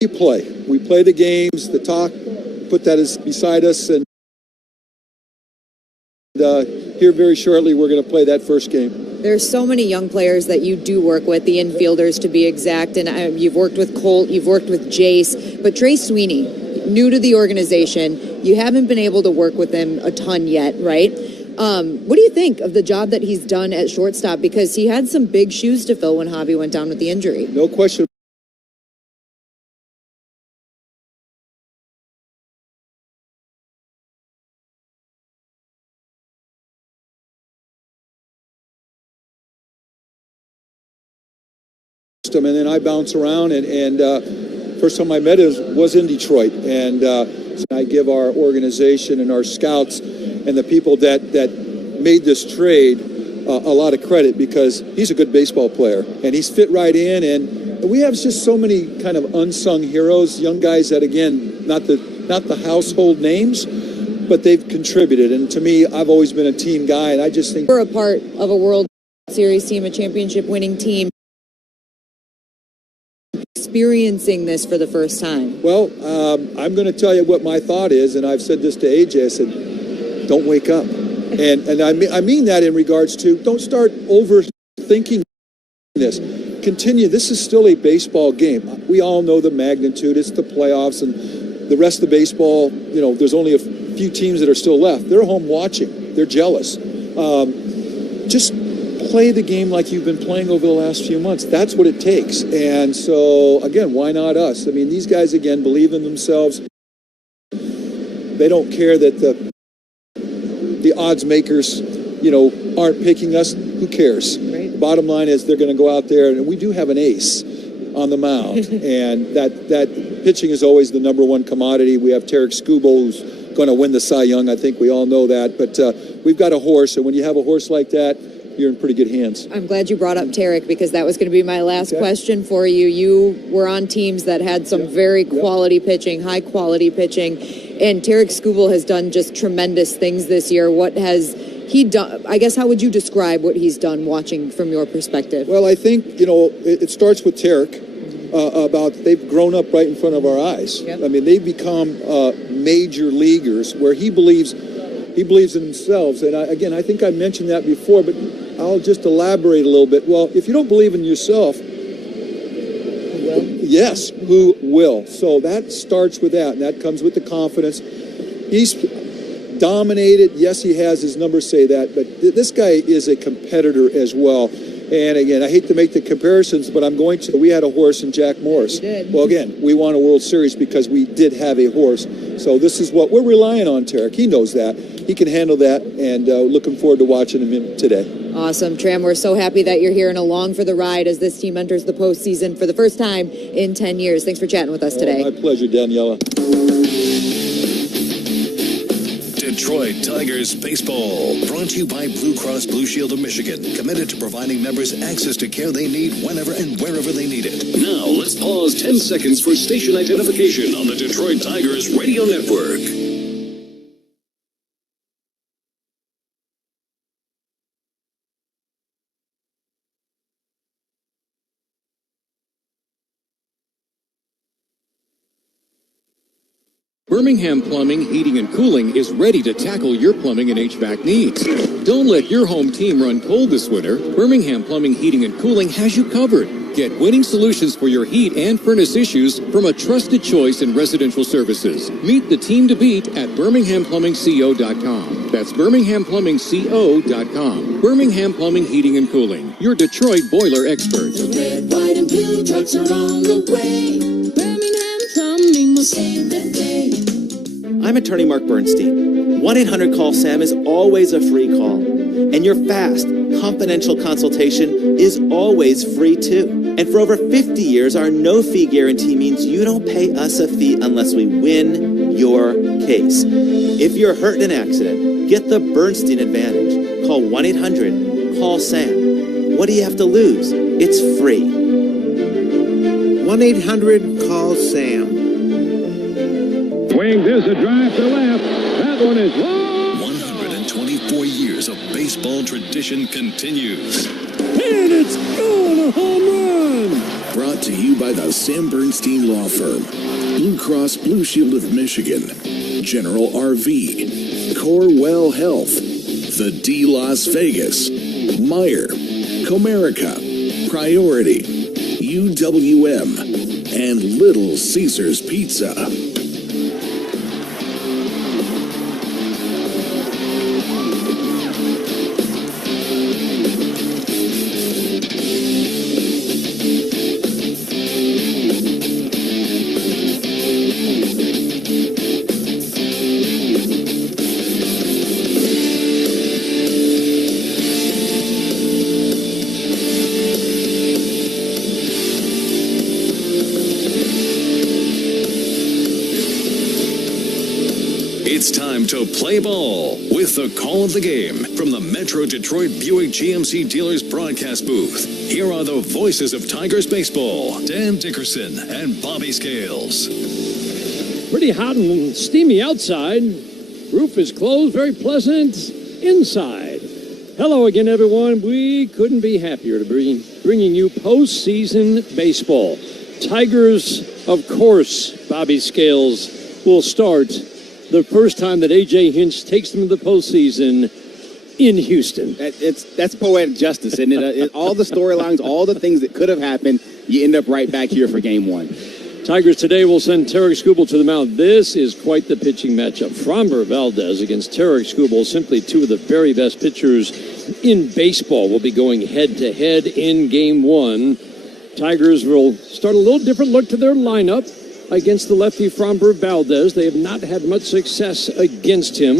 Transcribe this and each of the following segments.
you play. We play the games, the talk, put that beside us, and here very shortly we're going to play that first game. There's so many young players that you do work with, the infielders to be exact, and you've worked with Colt, you've worked with Jace, but Trey Sweeney, new to the organization, you haven't been able to work with him a ton yet, right? What do you think of the job that he's done at shortstop? Because he had some big shoes to fill when Javi went down with the injury. No question. And then I bounce around, and first time I met him was in Detroit, and I give our organization and our scouts and the people that made this trade a lot of credit, because he's a good baseball player and he's fit right in, and we have just so many kind of unsung heroes, young guys that, again, not the household names, but they've contributed. And to me, I've always been a team guy, and I just think we're a part of a World Series team, a championship winning team, experiencing this for the first time. Well, I'm going to tell you what my thought is, and I've said this to AJ. I said, don't wake up. And I mean that in regards to, don't start overthinking this. Continue. This is still a baseball game. We all know the magnitude. It's the playoffs, and the rest of baseball, you know, there's only a few teams that are still left. They're home watching. They're jealous. Just play the game like you've been playing over the last few months. That's what it takes. And so, again, why not us? I mean, these guys, again, believe in themselves. They don't care that the odds makers, you know, aren't picking us. Who cares? Right. The bottom line is they're going to go out there, and we do have an ace on the mound. And that pitching is always the number one commodity. We have Tarik Skubal, who's going to win the Cy Young. I think we all know that. But we've got a horse, and when you have a horse like that, you're in pretty good hands. I'm glad you brought up Tarik, because that was going to be my last question for you. You were on teams that had some very quality pitching, high quality pitching, and Tarik Skubal has done just tremendous things this year. What has he done? I guess, how would you describe what he's done, watching from your perspective? Well, I think, you know, it starts with Tarik. About they've grown up right in front of our eyes. Yep. I mean, they've become major leaguers where he believes in themselves. And I think I mentioned that before, but I'll just elaborate a little bit. Well, if you don't believe in yourself, who will? Yes, who will? So that starts with that, and that comes with the confidence. He's dominated. Yes, he has. His numbers say that, but this guy is a competitor as well. And again, I hate to make the comparisons, but I'm going to. We had a horse in Jack Morris. You did. Well, again, we won a World Series because we did have a horse. So this is what we're relying on, Tarik. He knows that. He can handle that, and looking forward to watching him today. Awesome, Tram. We're so happy that you're here and along for the ride as this team enters the postseason for the first time in 10 years. Thanks for chatting with us today. My pleasure, Daniela. Detroit Tigers Baseball, brought to you by Blue Cross Blue Shield of Michigan, committed to providing members access to care they need whenever and wherever they need it. Now, let's pause 10 seconds for station identification on the Detroit Tigers Radio Network. Birmingham Plumbing, Heating, and Cooling is ready to tackle your plumbing and HVAC needs. Don't let your home team run cold this winter. Birmingham Plumbing, Heating, and Cooling has you covered. Get winning solutions for your heat and furnace issues from a trusted choice in residential services. Meet the team to beat at BirminghamPlumbingCO.com. That's BirminghamPlumbingCO.com. Birmingham Plumbing, Heating, and Cooling, your Detroit boiler experts. The red, white, and blue trucks are on the way. Birmingham Plumbing will save the day. I'm attorney Mark Bernstein. 1-800-CALL-SAM is always a free call. And your fast, confidential consultation is always free too. And for over 50 years, our no-fee guarantee means you don't pay us a fee unless we win your case. If you're hurt in an accident, get the Bernstein advantage. Call 1-800-CALL-SAM. What do you have to lose? It's free. 1-800-CALL-SAM. Swing, there's a drive to left. That one is long. 124 years of baseball tradition continues. And it's gone, a home run. Brought to you by the Sam Bernstein Law Firm, Blue Cross Blue Shield of Michigan, General RV, Corewell Health, the D Las Vegas, Meyer, Comerica, Priority, UWM, and Little Caesars Pizza. It's time to play ball with the call of the game from the Metro Detroit Buick GMC Dealers broadcast booth. Here are the voices of Tigers baseball, Dan Dickerson and Bobby Scales. Pretty hot and steamy outside. Roof is closed, very pleasant inside. Hello again, everyone. We couldn't be happier to be bringing you postseason baseball. Tigers, of course, Bobby Scales, will start the first time that A.J. Hinch takes them to the postseason in Houston. That's poetic justice, isn't it? All the storylines, all the things that could have happened, you end up right back here for game one. Tigers today will send Tarik Skubal to the mound. This is quite the pitching matchup. Framber Valdez against Tarik Skubal, simply two of the very best pitchers in baseball, will be going head-to-head in game one. Tigers will start a little different look to their lineup against the lefty Framber Valdez. They have not had much success against him,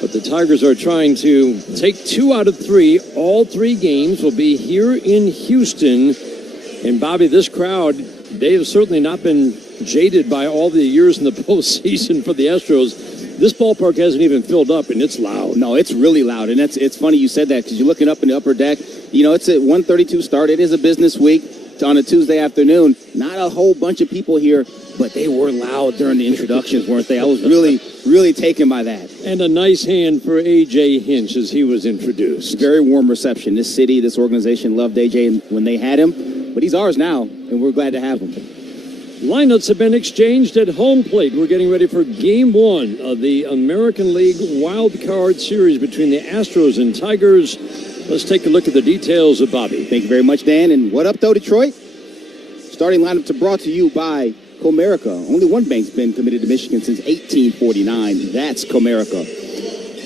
but the Tigers are trying to take 2 out of 3. All 3 games will be here in Houston. And Bobby, this crowd, they have certainly not been jaded by all the years in the postseason for the Astros. This ballpark hasn't even filled up, and it's loud. No, it's really loud, and it's funny you said that because you're looking up in the upper deck. You know, it's a 1:32 start. It is a business week. It's on a Tuesday afternoon. Not a whole bunch of people here, but they were loud during the introductions, weren't they? I was really, really taken by that. And a nice hand for A.J. Hinch as he was introduced. Very warm reception. This city, this organization loved A.J. when they had him, but he's ours now, and we're glad to have him. Lineups have been exchanged at home plate. We're getting ready for Game 1 of the American League Wild Card Series between the Astros and Tigers. Let's take a look at the details of Bobby. Thank you very much, Dan. And what up, though, Detroit? Starting lineups are brought to you by Comerica. Only one bank's been committed to Michigan since 1849. That's Comerica.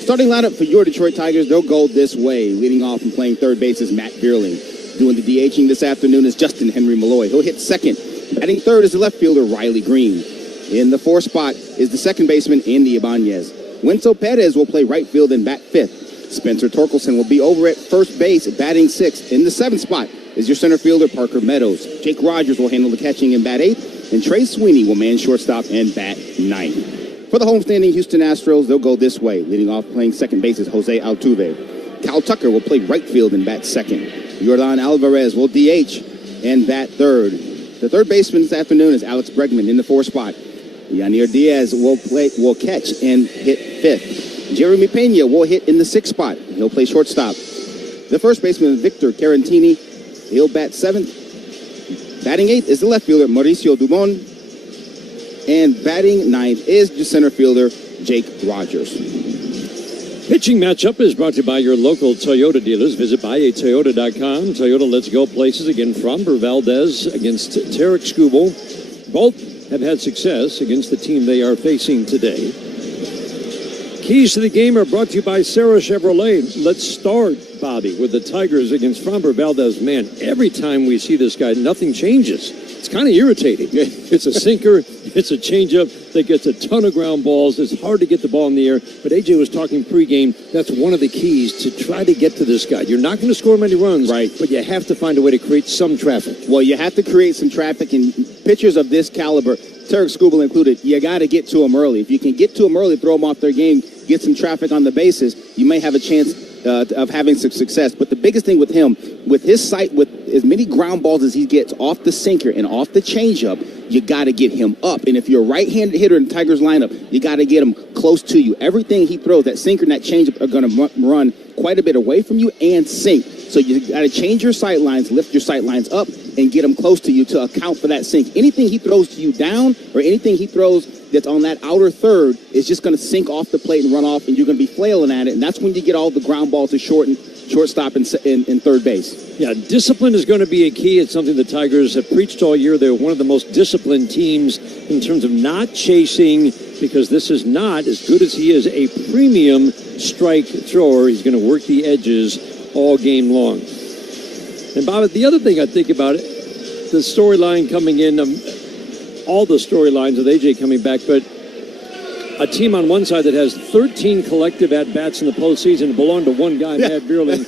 Starting lineup for your Detroit Tigers, they'll go this way. Leading off and playing third base is Matt Bierling. Doing the DHing this afternoon is Justin Henry Malloy. He'll hit second. Batting third is the left fielder, Riley Greene. In the fourth spot is the second baseman, Andy Ibanez. Winslow Perez will play right field and bat fifth. Spencer Torkelson will be over at first base, batting sixth. In the seventh spot is your center fielder, Parker Meadows. Jake Rogers will handle the catching and bat eighth. And Trey Sweeney will man shortstop and bat ninth. For the homestanding Houston Astros, they'll go this way. Leading off playing second base is Jose Altuve. Cal Tucker will play right field and bat second. Yordan Alvarez will DH and bat third. The third baseman this afternoon is Alex Bregman in the fourth spot. Yanier Diaz will catch and hit fifth. Jeremy Pena will hit in the sixth spot. He'll play shortstop. The first baseman is Victor Carantini. He'll bat seventh. Batting eighth is the left fielder, Mauricio Dumont. And batting ninth is the center fielder, Jake Rogers. Pitching matchup is brought to you by your local Toyota dealers. Visit buyatoyota.com. Toyota Let's Go places. Again, Framber Valdez against Tarik Skubal. Both have had success against the team they are facing today. Keys to the game are brought to you by Sarah Chevrolet. Let's start, Bobby, with the Tigers against Framber Valdez. Man, every time we see this guy, nothing changes. It's kind of irritating. It's a sinker. It's a changeup that gets a ton of ground balls. It's hard to get the ball in the air. But A.J. was talking pregame. That's one of the keys to try to get to this guy. You're not going to score many runs, right? But you have to find a way to create some traffic. Well, you have to create some traffic, and pitchers of this caliber, Tarik Skubal included, you got to get to them early. If you can get to them early, throw them off their game, get some traffic on the bases, you may have a chance of having some success. But the biggest thing with him, with his sight, with as many ground balls as he gets off the sinker and off the changeup, you got to get him up. And if you're a right-handed hitter in the Tigers lineup, you got to get him close to you. Everything he throws, that sinker and that changeup, are going to run quite a bit away from you and sink. So you got to change your sight lines, lift your sight lines up, and get them close to you to account for that sink. Anything he throws to you down or anything he throws that's on that outer third is just going to sink off the plate and run off, and you're going to be flailing at it. And that's when you get all the ground balls to shortstop and third base. Yeah, discipline is going to be a key. It's something the Tigers have preached all year. They're one of the most disciplined teams in terms of not chasing, because this is not, as good as he is, a premium strike thrower. He's going to work the edges all game long. And Bob, the other thing I think about it, the storyline coming in, all the storylines with AJ coming back, but a team on one side that has 13 collective at-bats in the postseason belong to one guy, Matt Beerling.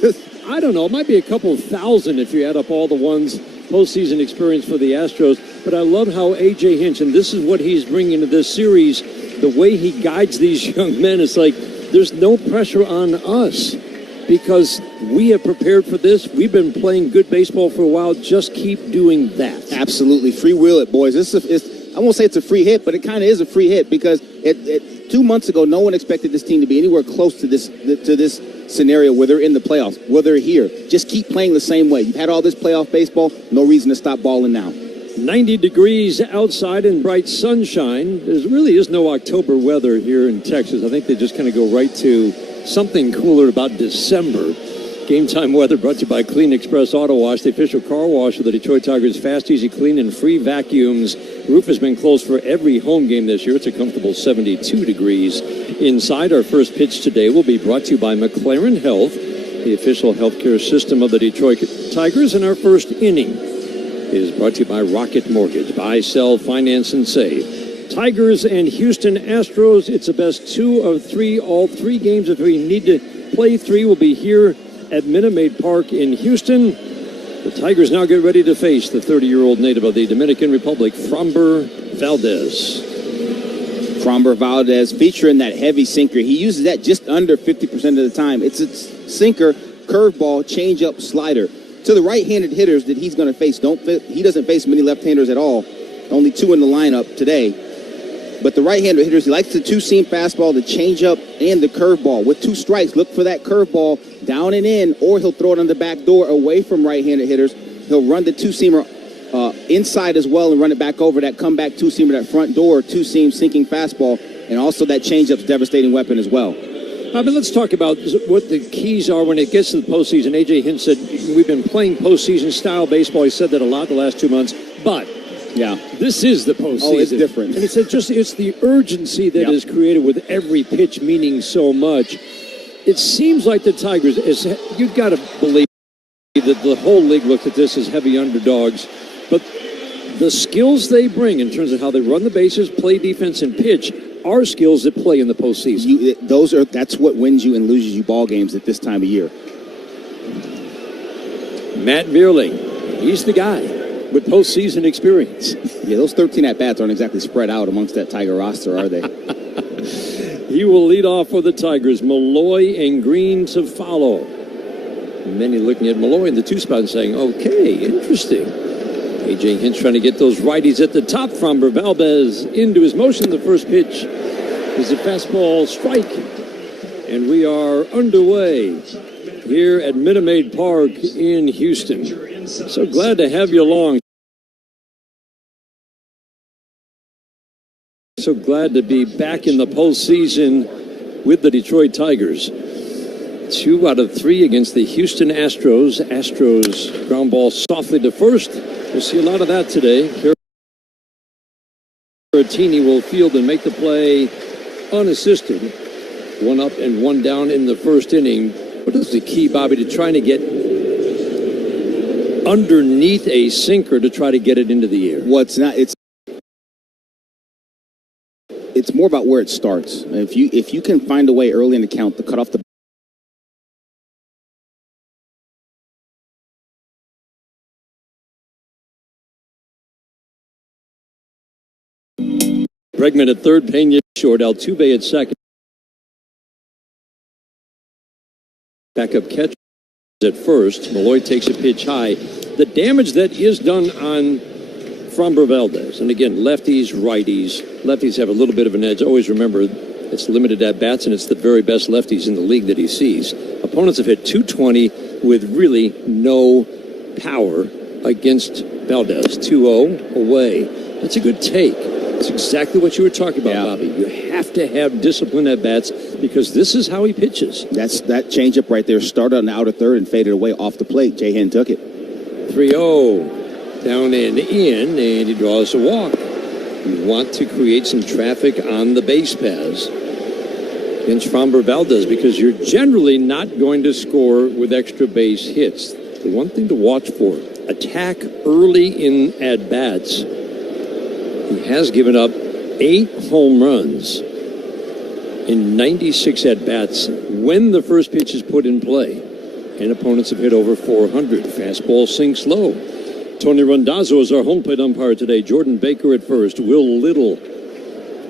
I don't know, it might be a couple thousand if you add up all the ones postseason experience for the Astros, but I love how AJ Hinch, and this is what he's bringing to this series, the way he guides these young men. It's like there's no pressure on us, because we have prepared for this. We've been playing good baseball for a while. Just keep doing that. Absolutely. Free will it, boys. I won't say it's a free hit, but it kind of is a free hit, because 2 months ago, no one expected this team to be anywhere close to this scenario where they're in the playoffs, where they're here. Just keep playing the same way. You've had all this playoff baseball. No reason to stop balling now. 90 degrees outside and bright sunshine. There really is no October weather here in Texas. I think they just kind of go right to something cooler about December. Game time weather brought to you by Clean Express Auto Wash, the official car wash of the Detroit Tigers. Fast, easy, clean, and free vacuums. The roof has been closed for every home game this year. It's a comfortable 72 degrees inside. Our first pitch today will be brought to you by McLaren Health, the official healthcare system of the Detroit Tigers. And our first inning is brought to you by Rocket Mortgage. Buy, sell, finance, and save. Tigers and Houston Astros. It's a best 2 of 3. All 3 games, if we need to play 3, will be here at Minute Maid Park in Houston. The Tigers now get ready to face the 30-year-old native of the Dominican Republic, Framber Valdez. Framber Valdez featuring that heavy sinker. He uses that just under 50% of the time. It's a sinker, curveball, changeup, slider. To the right-handed hitters that he's going to face, he doesn't face many left-handers at all. Only 2 in the lineup today. But the right-handed hitters, he likes the 2-seam fastball, the changeup, and the curveball. With 2 strikes, look for that curveball down and in, or he'll throw it on the back door away from right-handed hitters. He'll run the 2-seamer inside as well and run it back over that comeback 2-seamer, that front door 2-seam sinking fastball, and also that changeup's devastating weapon as well. I mean, let's talk about what the keys are when it gets to the postseason. A.J. Hinch said we've been playing postseason-style baseball. He said that a lot the last 2 months, but yeah, this is the postseason. Oh, it's different. And he said it's the urgency that is created with every pitch meaning so much. It seems like the Tigers, you've got to believe that the whole league looks at this as heavy underdogs, but the skills they bring in terms of how they run the bases, play defense, and pitch are skills that play in the postseason. That's what wins you and loses you ball games at this time of year. Matt Beerling, he's the guy with postseason experience. Yeah, those 13 at-bats aren't exactly spread out amongst that Tiger roster, are they? He will lead off for the Tigers. Malloy and Greene to follow. Many looking at Malloy in the 2 spot and saying, okay, interesting. A.J. Hinch trying to get those righties at the top. Framber Valdez into his motion. The first pitch is a fastball strike. And we are underway here at Minute Maid Park in Houston. So glad to have you along. So glad to be back in the postseason with the Detroit Tigers. 2 out of 3 against the Houston Astros. Astros ground ball softly to first. We'll see a lot of that today. Caratini will field and make the play unassisted. 1 up and 1 down in the first inning. What is the key, Bobby, to trying to get underneath a sinker to try to get it into the air? Well, it's more about where it starts. If you can find a way early in the count to cut off the Bregman at third, Pena short, Altuve at second. Backup catch at first. Malloy takes a pitch high. The damage that is done on Framber Valdez, and again, lefties, righties. Lefties have a little bit of an edge. Always remember, It's limited at bats, and it's the very best lefties in the league that he sees. Opponents have hit 220 with really no power against Valdez. 2-0 away. That's a good take. That's exactly what you were talking about, Bobby. You have to have discipline at bats because this is how he pitches. That changeup right there started on the outer third and faded away off the plate. Jahan took it. 3-0. Down and in, and he draws a walk. You want to create some traffic on the base paths against Framber Valdez because you're generally not going to score with extra base hits. The one thing to watch for, attack early in at-bats. He has given up 8 home runs in 96 at-bats when the first pitch is put in play. And opponents have hit over 400. Fastball sinks low. Tony Randazzo is our home plate umpire today. Jordan Baker at first. Will Little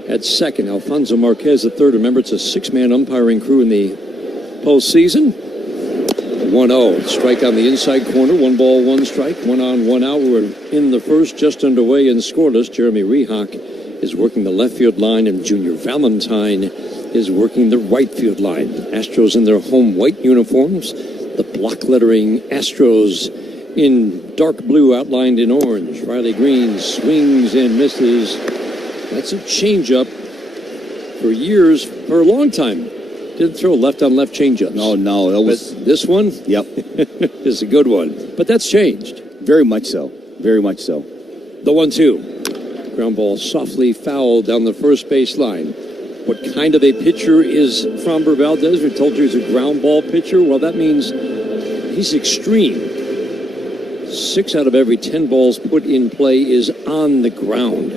at second. Alfonso Marquez at third. Remember, it's a 6-man umpiring crew in the postseason. 1-0. Strike on the inside corner. 1 ball, 1 strike. 1 on, 1 out. We're in the first, just underway and scoreless. Jeremy Rehak is working the left field line, and Junior Valentine is working the right field line. Astros in their home white uniforms. The block lettering Astros in dark blue outlined in orange. Riley Greene swings and misses. That's a changeup. For years, for a long time, didn't throw left-on-left changeups. No, that was... But this one? Yep. is a good one. But that's changed. Very much so. Very much so. The 1-2. Ground ball softly fouled down the first base line. What kind of a pitcher is Framber Valdez? We told you he's a ground ball pitcher. Well, that means he's extreme. 6 out of every 10 balls put in play is on the ground.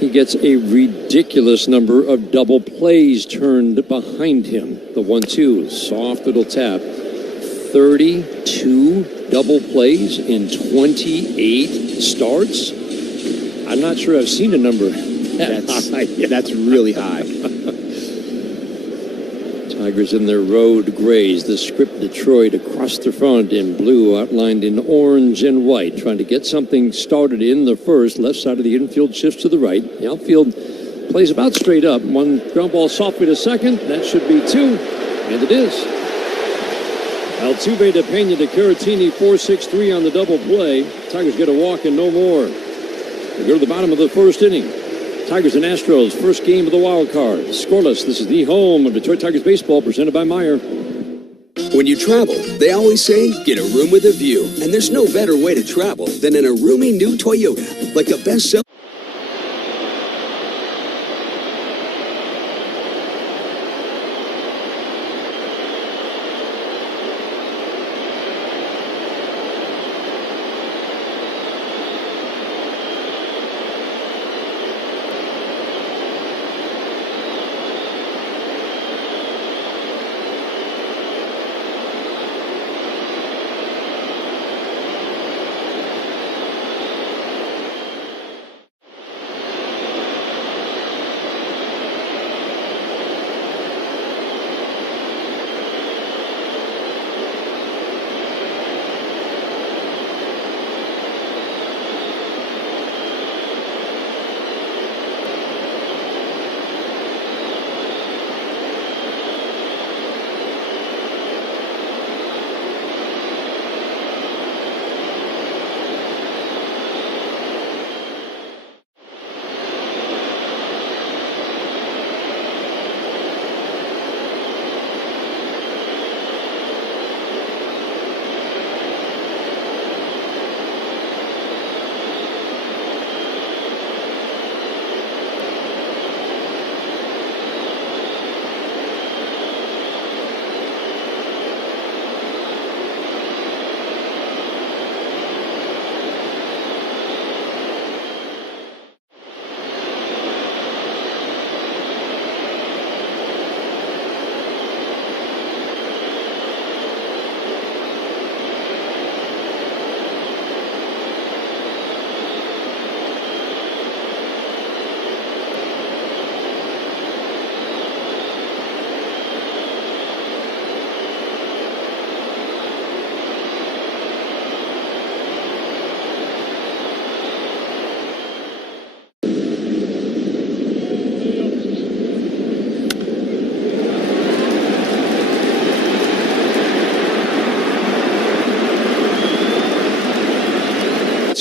He gets a ridiculous number of double plays turned behind him. The 1-2, soft little tap. 32 double plays in 28 starts. I'm not sure I've seen a number that's high. That's really high. Tigers in their road grays. The script Detroit across the front in blue, outlined in orange and white. Trying to get something started in the first. Left side of the infield shifts to the right. The outfield plays about straight up. 1 ground ball softly to second. That should be 2. And it is. Altuve to Pena to Caratini. 4-6-3 on the double play. Tigers get a walk and no more. We go to the bottom of the first inning. Tigers and Astros, first game of the wild card. Scoreless, this is the home of Detroit Tigers baseball, presented by Meyer. When you travel, they always say, get a room with a view. And there's no better way to travel than in a roomy new Toyota. Like the best-selling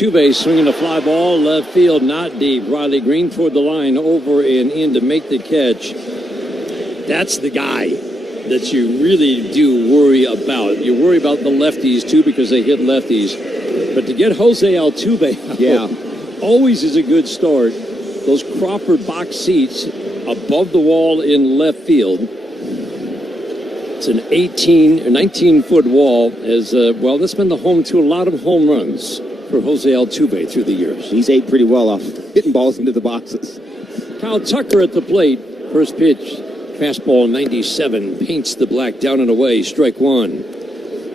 Altuve swinging a fly ball, left field, not deep. Riley Greene toward the line, over and in to make the catch. That's the guy that you really do worry about. You worry about the lefties, too, because they hit lefties. But to get Jose Altuve out, always is a good start. Those Crawford box seats above the wall in left field. It's an 18 or 19-foot wall. That's been the home to a lot of home runs for Jose Altuve through the years. He's ate pretty well off hitting balls into the boxes. Kyle Tucker at the plate. First pitch. Fastball 97 paints the black down and away. Strike one.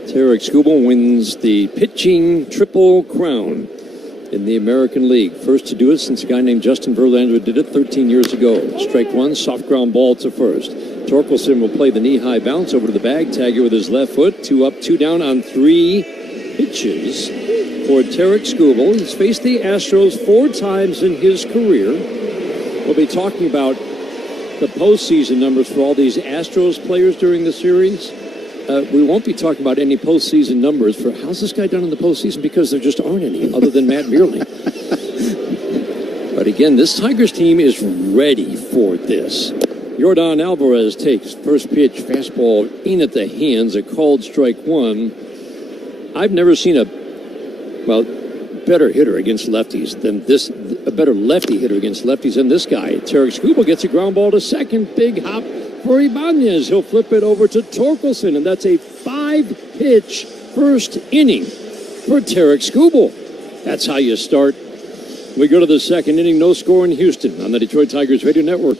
Tarik Skubal wins the pitching triple crown in the American League. First to do it since a guy named Justin Verlander did it 13 years ago. Strike one, soft ground ball to first. Torkelson will play the knee-high bounce over to the bag. Tagger with his left foot. 2 up, 2 down on 3 pitches for Tarik Skubal. He's faced the Astros 4 times in his career. We'll be talking about the postseason numbers for all these Astros players during the series. We won't be talking about any postseason numbers for how's this guy done in the postseason, because there just aren't any other than Matt Beerling. But again, this Tigers team is ready for this. Yordan Alvarez takes first pitch, fastball in at the hands, a called strike one. I've never seen a better hitter against lefties than this, a better lefty hitter against lefties than this guy. Tarik Skubal gets a ground ball to second, big hop for Ibanez. He'll flip it over to Torkelson, and that's a 5-pitch first inning for Tarik Skubal. That's how you start. We go to the second inning, no score in Houston on the Detroit Tigers Radio Network.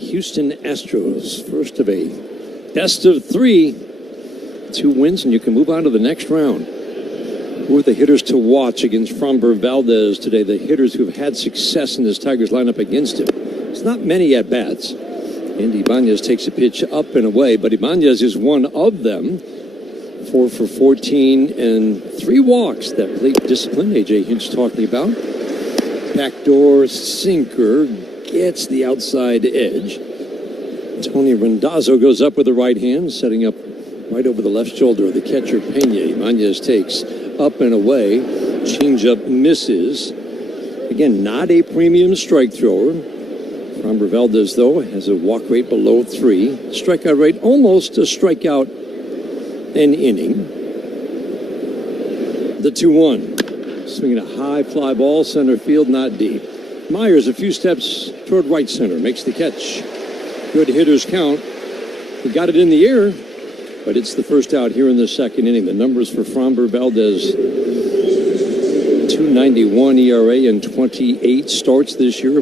Houston Astros, first of a best of 3, 2 wins, and you can move on to the next round. Who are the hitters to watch against Framber Valdez today? The hitters who have had success in this Tigers lineup against him. It's not many at-bats. And Ibanez takes a pitch up and away, but Ibanez is one of them. 4 for 14 and 3 walks. That plate discipline A.J. Hinch talking about. Backdoor sinker gets the outside edge. Tony Randazzo goes up with the right hand, setting up right over the left shoulder of the catcher, Pena. Ibanez takes up and away. Changeup misses. Again, not a premium strike thrower. Framber Valdez, though, has a walk rate below 3. Strikeout rate almost a strikeout an inning. The 2-1. Swinging a high fly ball, center field, not deep. Myers a few steps toward right center, makes the catch. Good hitters count. He got it in the air, but it's the first out here in the second inning. The numbers for Framber Valdez: 2.91 ERA in 28 starts this year.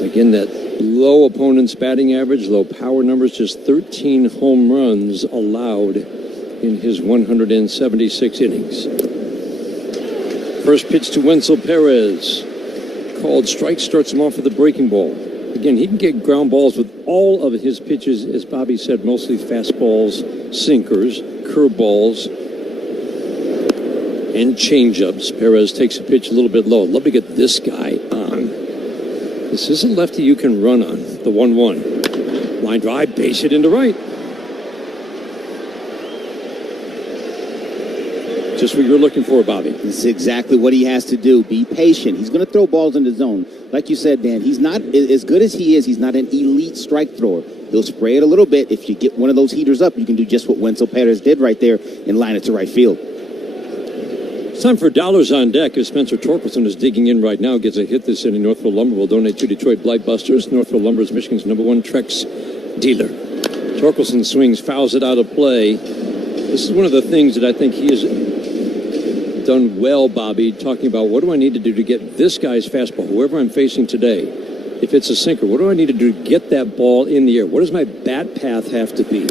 Again, that low opponent's batting average, low power numbers, just 13 home runs allowed in his 176 innings. First pitch to Wenzel Perez. Called strike, starts him off with a breaking ball. Again, he can get ground balls with all of his pitches, as Bobby said, mostly fastballs, sinkers, curveballs, and changeups. Perez takes a pitch a little bit low. Love to get this guy on. This is a lefty you can run on. The 1-1. Line drive, base hit into right. Just what you're looking for, Bobby. This is exactly what he has to do. Be patient. He's going to throw balls in the zone. Like you said, Dan, he's not, as good as he is, he's not an elite strike thrower. He'll spray it a little bit. If you get one of those heaters up, you can do just what Wenzel Perez did right there and line it to right field. It's time for Dollars on Deck as Spencer Torkelson is digging in right now. Gets a hit this inning. Northville Lumber will donate to Detroit Blightbusters. Northville Lumber is Michigan's #1 Trex dealer. Torkelson swings, fouls it out of play. This is one of the things that I think he has done well, Bobby, talking about what do I need to do to get this guy's fastball, whoever I'm facing today. If it's a sinker, what do I need to do to get that ball in the air? What does my bat path have to be?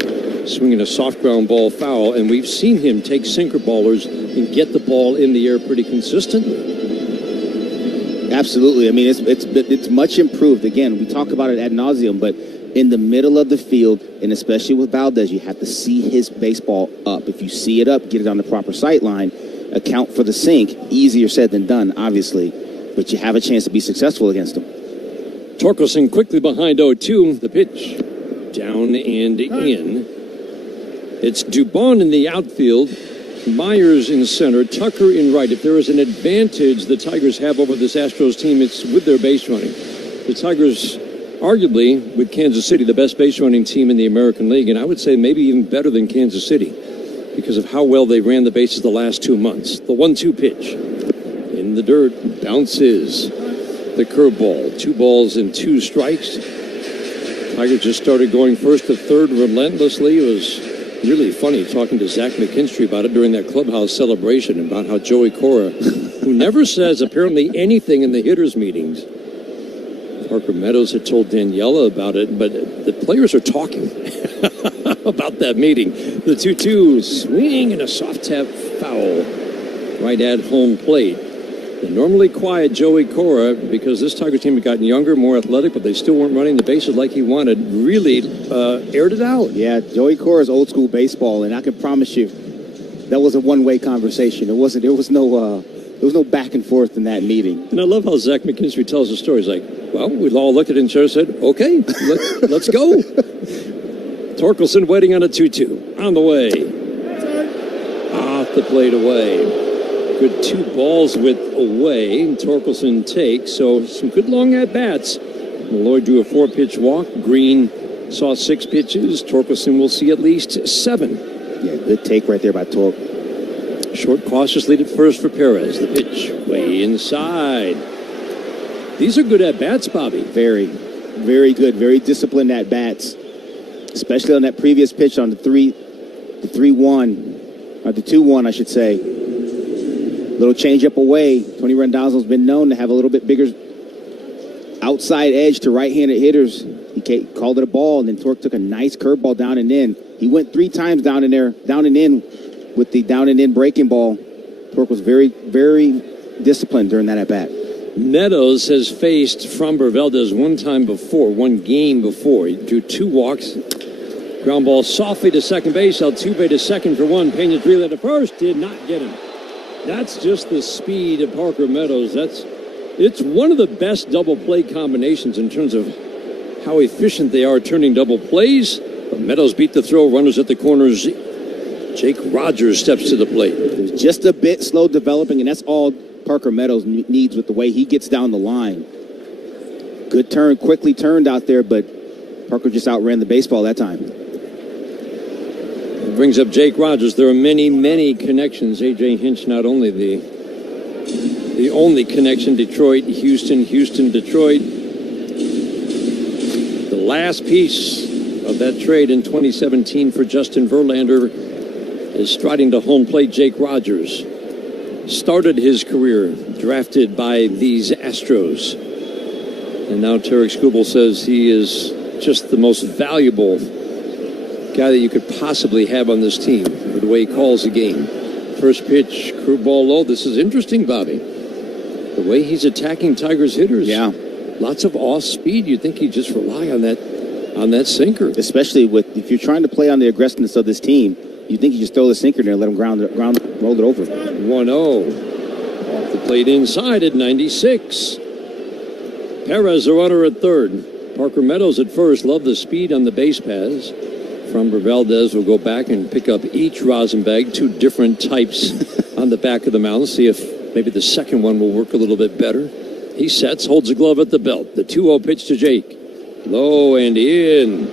Swinging a soft ground ball foul, and we've seen him take sinker ballers and get the ball in the air pretty consistently. Absolutely. I mean, it's much improved. Again, we talk about it ad nauseum, but in the middle of the field, and especially with Valdez, you have to see his baseball up. If you see it up, get it on the proper sight line, account for the sink. Easier said than done, obviously, but you have a chance to be successful against him. Torkelson quickly behind 0-2. The pitch down and in. It's Dubon in the outfield, Myers in center, Tucker in right. If there is an advantage the Tigers have over this Astros team, it's with their base running. The Tigers, arguably, with Kansas City, the best base running team in the American League, and I would say maybe even better than Kansas City because of how well they ran the bases the last 2 months. The 1-2 pitch in the dirt, bounces. The curveball, 2 balls and 2 strikes. Tigers just started going first to third relentlessly. It was really funny talking to Zach McKinstry about it during that clubhouse celebration, about how Joey Cora, who never says apparently anything in the hitters' meetings. Parker Meadows had told Daniela about it, but the players are talking about that meeting. The 2-2 swing and a soft tap foul right at home plate. The normally quiet Joey Cora, because this Tiger team had gotten younger, more athletic, but they still weren't running the bases like he wanted, really aired it out. Yeah, Joey Cora's old school baseball, and I can promise you that was a one-way conversation. There was no back and forth in that meeting. And I love how Zach McKinstry tells the story. He's like, well, we all looked at it and said, okay, let's go. Torkelson waiting on a 2-2. On the way. Off the plate away. Good 2 balls with away. Torkelson takes, so some good long at-bats. Malloy drew a 4-pitch walk. Greene saw 6 pitches. Torkelson will see at least 7. Yeah, good take right there by Tork. Short, cautious lead at first for Perez. The pitch way inside. These are good at-bats, Bobby. Very, very good. Very disciplined at-bats. Especially on that previous pitch on the 3-1, or the 2-1, I should say. Little change-up away. Tony Randazzo's been known to have a little bit bigger outside edge to right-handed hitters. He called it a ball, and then Tork took a nice curveball down and in. He went 3 times down and in with the down and in breaking ball. Tork was very, very disciplined during that at-bat. Meadows has faced Framber Valdez one game before. He drew 2 walks. Ground ball softly to second base. Altuve to second for 1. Pena relay to first. Did not get him. That's just the speed of Parker Meadows. It's one of the best double play combinations in terms of how efficient they are turning double plays. But Meadows beat the throw. Runners at the corners. Jake Rogers steps to the plate. It was just a bit slow developing, and that's all Parker Meadows needs with the way he gets down the line. Good turn, quickly turned out there, but Parker just outran the baseball that time. It brings up Jake Rogers. There are many, many connections. A.J. Hinch, not only the only connection, Detroit, Houston, Detroit. The last piece of that trade in 2017 for Justin Verlander is striding to home plate. Jake Rogers started his career drafted by these Astros. And now Tarik Skubal says he is just the most valuable guy that you could possibly have on this team for the way he calls the game. First pitch, curveball low. This is interesting, Bobby. The way he's attacking Tigers hitters. Yeah. Lots of off speed. You'd think he'd just rely on that sinker. Especially if you're trying to play on the aggressiveness of this team, you think you just throw the sinker in there and let him roll it over. 1-0. Off the plate inside at 96. Perez, the runner at third. Parker Meadows at first. Love the speed on the base paths. Framber Valdez will go back and pick up each rosin bag, 2 different types on the back of the mound. See if maybe the second one will work a little bit better. He sets, holds a glove at the belt. The 2-0 pitch to Jake. Low and in.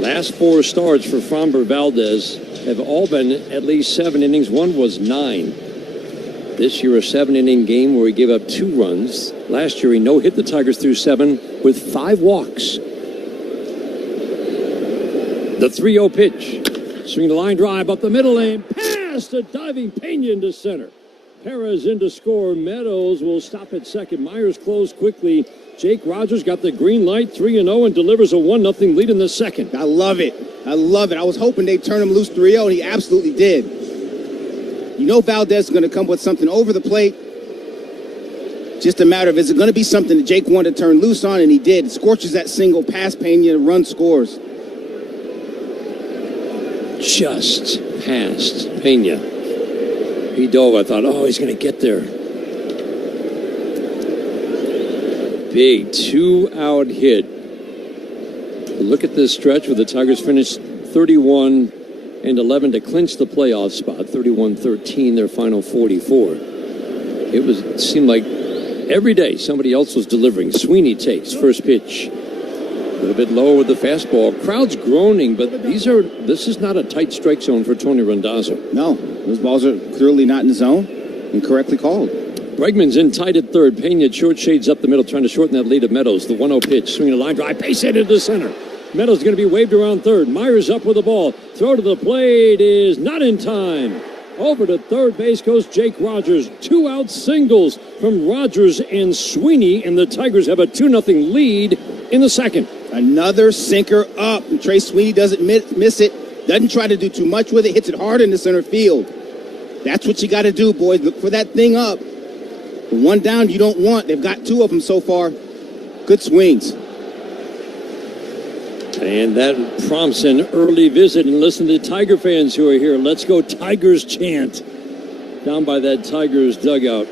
Last 4 starts for Framber Valdez have all been at least 7 innings. One was 9. This year, a 7-inning game where he gave up 2 runs. Last year, he no-hit the Tigers through 7 with 5 walks. The 3-0 pitch. Swing the line drive up the middle lane. Past a diving Pena into center. Perez in to score. Meadows will stop at second. Myers closed quickly. Jake Rogers got the green light, 3-0, and delivers a 1-0 lead in the second. I love it. I love it. I was hoping they'd turn him loose 3-0, and he absolutely did. You know Valdez is going to come with something over the plate. Just a matter of, is it going to be something that Jake wanted to turn loose on, and he did. It scorches that single past Pena, run scores. Just past Pena. He dove. I thought, he's going to get there. Big 2-out hit. Look at this stretch where the Tigers finished 31-11 to clinch the playoff spot. 31-13, their final 44. It seemed like every day somebody else was delivering. Sweeney takes first pitch. A little bit lower with the fastball. Crowd's groaning, but this is not a tight strike zone for Tony Randazzo. No, those balls are clearly not in the zone and correctly called. Bregman's in tight at third. Pena short shades up the middle, trying to shorten that lead of Meadows. The 1-0 pitch, swinging a line drive, base hit into center. Meadows going to be waved around third. Myers up with the ball. Throw to the plate is not in time. Over to third base goes Jake Rogers. 2-out singles from Rogers and Sweeney, and the Tigers have a 2-0 lead in the second. Another sinker up. And Trey Sweeney doesn't miss it. Doesn't try to do too much with it. Hits it hard in the center field. That's what you got to do, boys. Look for that thing up. The one down you don't want. They've got 2 of them so far. Good swings. And that prompts an early visit. And listen to the Tiger fans who are here. Let's go Tigers chant down by that Tigers dugout.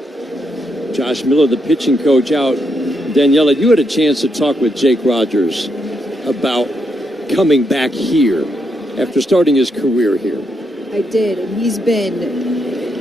Josh Miller, the pitching coach, out. Daniela, you had a chance to talk with Jake Rogers about coming back here after starting his career here. I did, and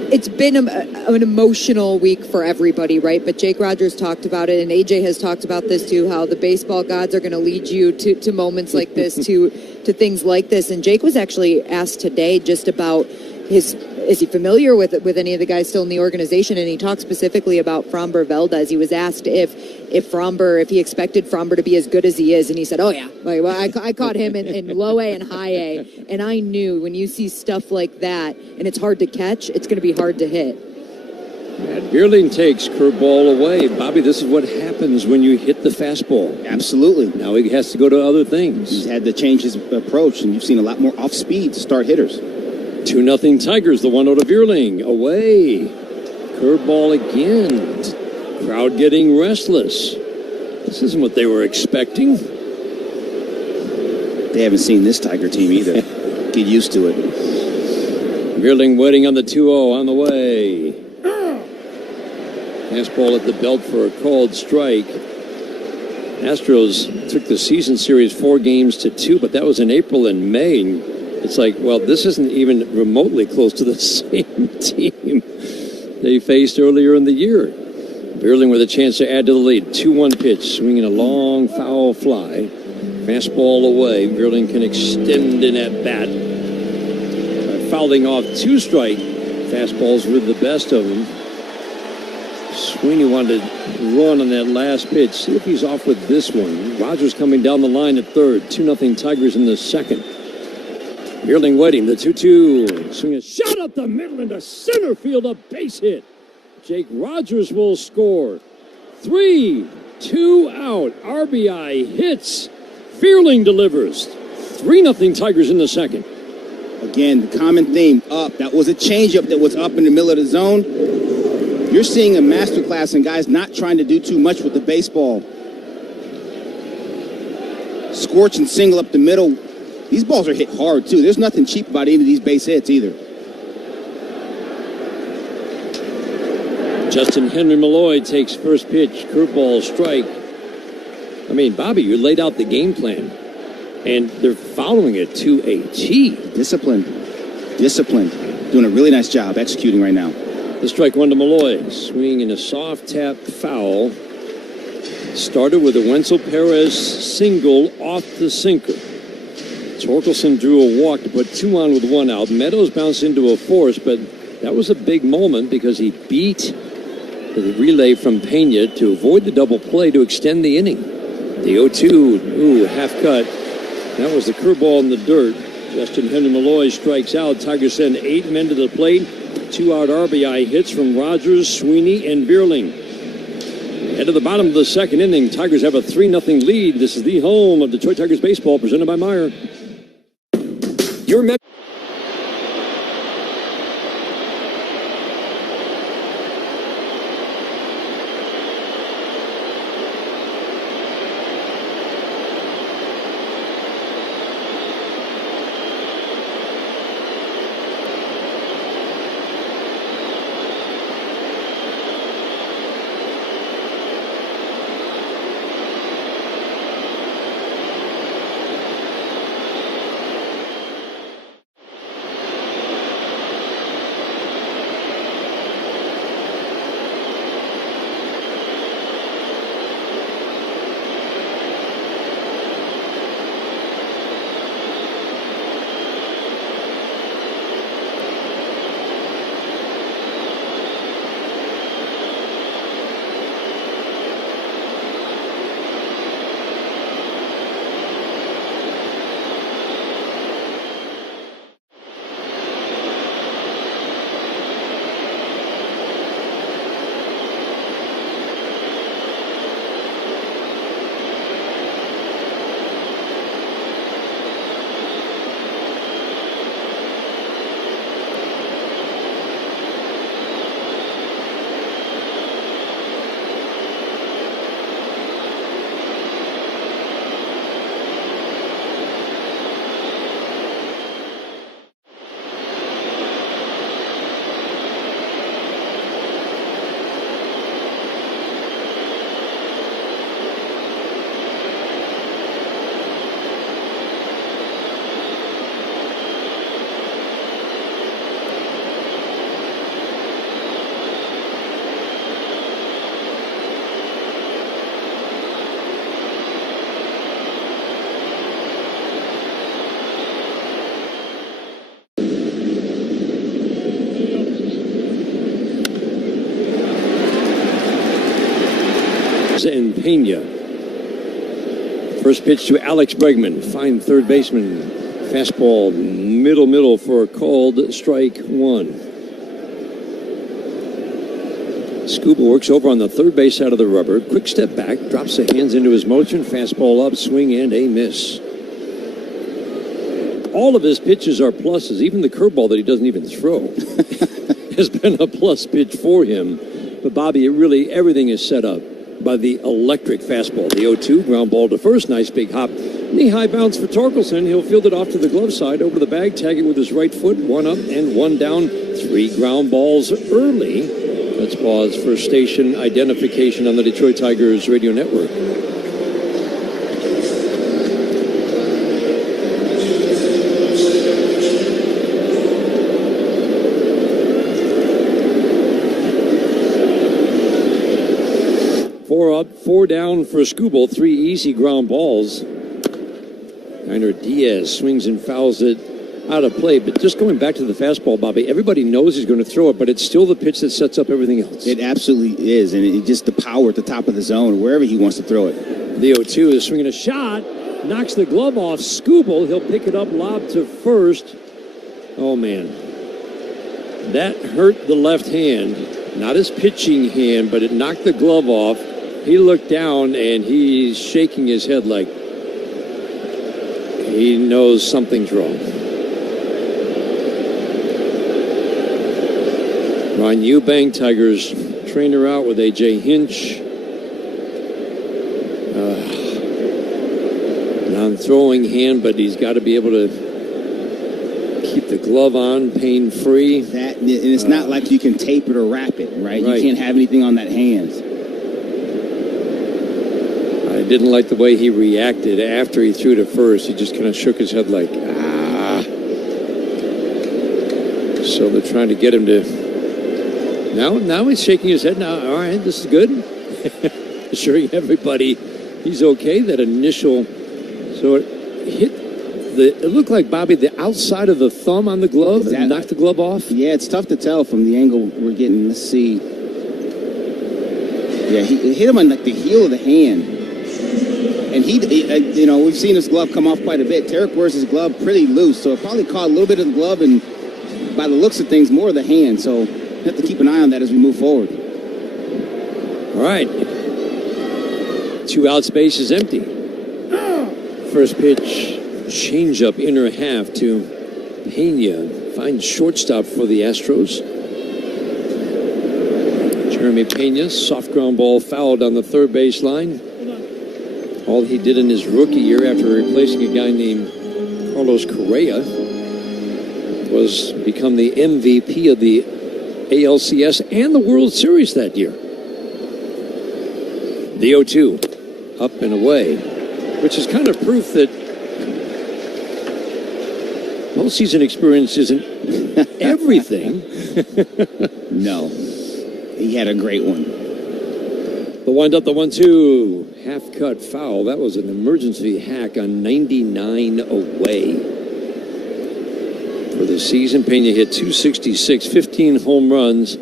it's been an emotional week for everybody, right? But Jake Rogers talked about it, and AJ has talked about this too, how the baseball gods are going to lead you to moments like this, to things like this. And Jake was actually asked today just about is he familiar with any of the guys still in the organization? And he talked specifically about Framber Valdez. He was asked if he expected Framber to be as good as he is, and he said, "Oh yeah, I caught him in low A and high A, and I knew when you see stuff like that and it's hard to catch, it's going to be hard to hit." Matt Vierling takes curveball away. Bobby, this is what happens when you hit the fastball. Absolutely. Now he has to go to other things. He's had to change his approach, and you've seen a lot more off speed to start hitters. 2-0 Tigers, the 1-0 to Vierling. Away. Curveball again. Crowd getting restless. This isn't what they were expecting. They haven't seen this Tiger team either. Get used to it. Vierling waiting on the 2-0 on the way. Fastball at the belt for a called strike. Astros took the season series 4-2, but that was in April and May. It's like, well, this isn't even remotely close to the same team they faced earlier in the year. Vierling with a chance to add to the lead. 2-1 pitch, swinging a long foul fly. Fastball away. Vierling can extend in at bat. Fouling off 2 strike fastballs with the best of them. Sweeney wanted to run on that last pitch. See if he's off with this one. Rogers coming down the line at third. 2-0 Tigers in the second. Beerling waiting. The 2-2. Swing a shot up the middle into center field. A base hit. Jake Rogers will score. 3-2 out. RBI hits. Beerling delivers. 3-0 Tigers in the second. Again, the common theme, up. That was a changeup that was up in the middle of the zone. You're seeing a masterclass in guys not trying to do too much with the baseball. Scorch and single up the middle. These balls are hit hard, too. There's nothing cheap about any of these base hits either. Justin Henry Malloy takes first pitch. Curveball strike. I mean, Bobby, you laid out the game plan. And they're following it to a T. Disciplined. Doing a really nice job executing right now. The strike one to Malloy. Swing in a soft tap foul. Started with a Wenzel Perez single off the sinker. Torkelson drew a walk to put 2 on with 1 out. Meadows bounced into a force, but that was a big moment because he beat the relay from Pena to avoid the double play to extend the inning. The 0-2, half cut. That was the curveball in the dirt. Justin Henry Malloy strikes out. Tigers send 8 men to the plate. 2-out RBI hits from Rogers, Sweeney, and Beerling. Head to the bottom of the second inning. Tigers have a 3-0 lead. This is the home of Detroit Tigers baseball, presented by Meyer. Your and Pena. First pitch to Alex Bregman. Fine third baseman. Fastball middle for a called strike 1. Skubal works over on the third base side of the rubber. Quick step back. Drops the hands into his motion. Fastball up. Swing and a miss. All of his pitches are pluses. Even the curveball that he doesn't even throw has been a plus pitch for him. But Bobby, everything is set up by the electric fastball. The 0-2, ground ball to first. Nice big hop. Knee-high bounce for Torkelson. He'll field it off to the glove side, over the bag, tag it with his right foot. 1 up and 1 down. 3 ground balls early. Let's pause for station identification on the Detroit Tigers radio network. Up, 4 down for Skubal, 3 easy ground balls. Diaz swings and fouls it out of play. But just going back to the fastball, Bobby, everybody knows he's going to throw it, but it's still the pitch that sets up everything else. It absolutely is, and it just the power at the top of the zone, wherever he wants to throw it. The 0-2 is swinging a shot, knocks the glove off. Skubal, he'll pick it up, lob to first. Oh, man. That hurt the left hand, not his pitching hand, but it knocked the glove off. He looked down, and he's shaking his head like he knows something's wrong. Ron Eubank, Tigers trainer out with A.J. Hinch. Non-throwing hand, but he's got to be able to keep the glove on, pain-free. That, and it's not like you can tape it or wrap it, right? You can't have anything on that hand. I didn't like the way he reacted after he threw to first. He just kind of shook his head like, ah. So they're trying to get him to... Now he's shaking his head. Now, all right, this is good. Assuring everybody he's okay. That initial... So it hit it looked like, Bobby, the outside of the thumb on the glove and knocked the glove off? Yeah, it's tough to tell from the angle we're getting. Let's see. Yeah, he hit him on like the heel of the hand. And we've seen his glove come off quite a bit. Tarik wears his glove pretty loose, so it probably caught a little bit of the glove and, by the looks of things, more of the hand. So we have to keep an eye on that as we move forward. All right. 2 outs, base is empty. First pitch, changeup, inner half to Pena. Finds shortstop for the Astros. Jeremy Pena, soft ground ball fouled on the third base line. All he did in his rookie year after replacing a guy named Carlos Correa was become the MVP of the ALCS and the World Series that year. The 0-2, up and away, which is kind of proof that postseason experience isn't everything. No, he had a great one. The wind-up, the 1-2. Half-cut foul. That was an emergency hack on 99 away. For the season, Pena hit .266, 15 home runs.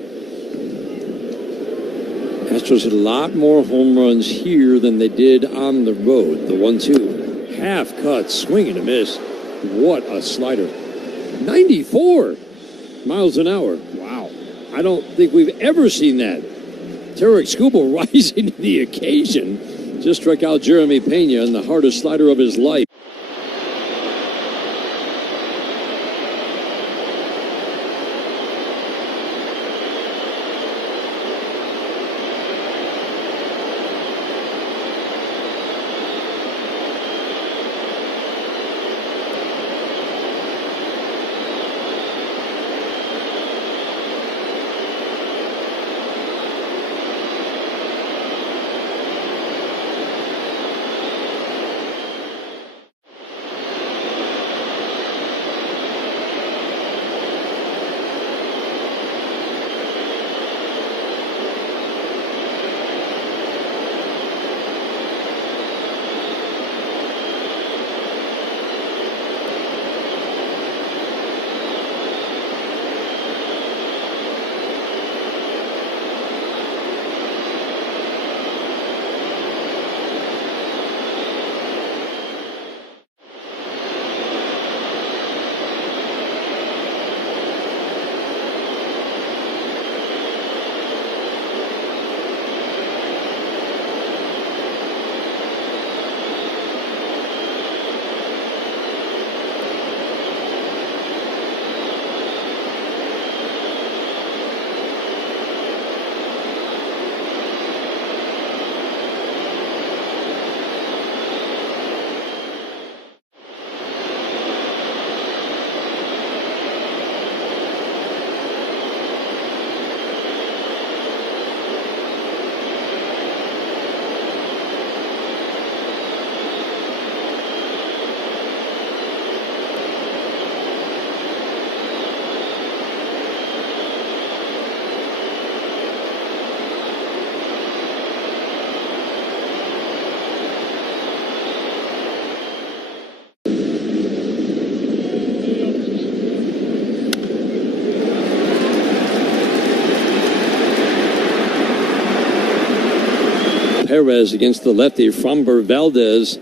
Astros hit a lot more home runs here than they did on the road. The 1-2. Half-cut, swing and a miss. What a slider. 94 miles an hour. Wow. I don't think we've ever seen that. Tarik Skubal rising to the occasion. Just struck out Jeremy Pena in the hardest slider of his life. Perez against the lefty, Framber Valdez.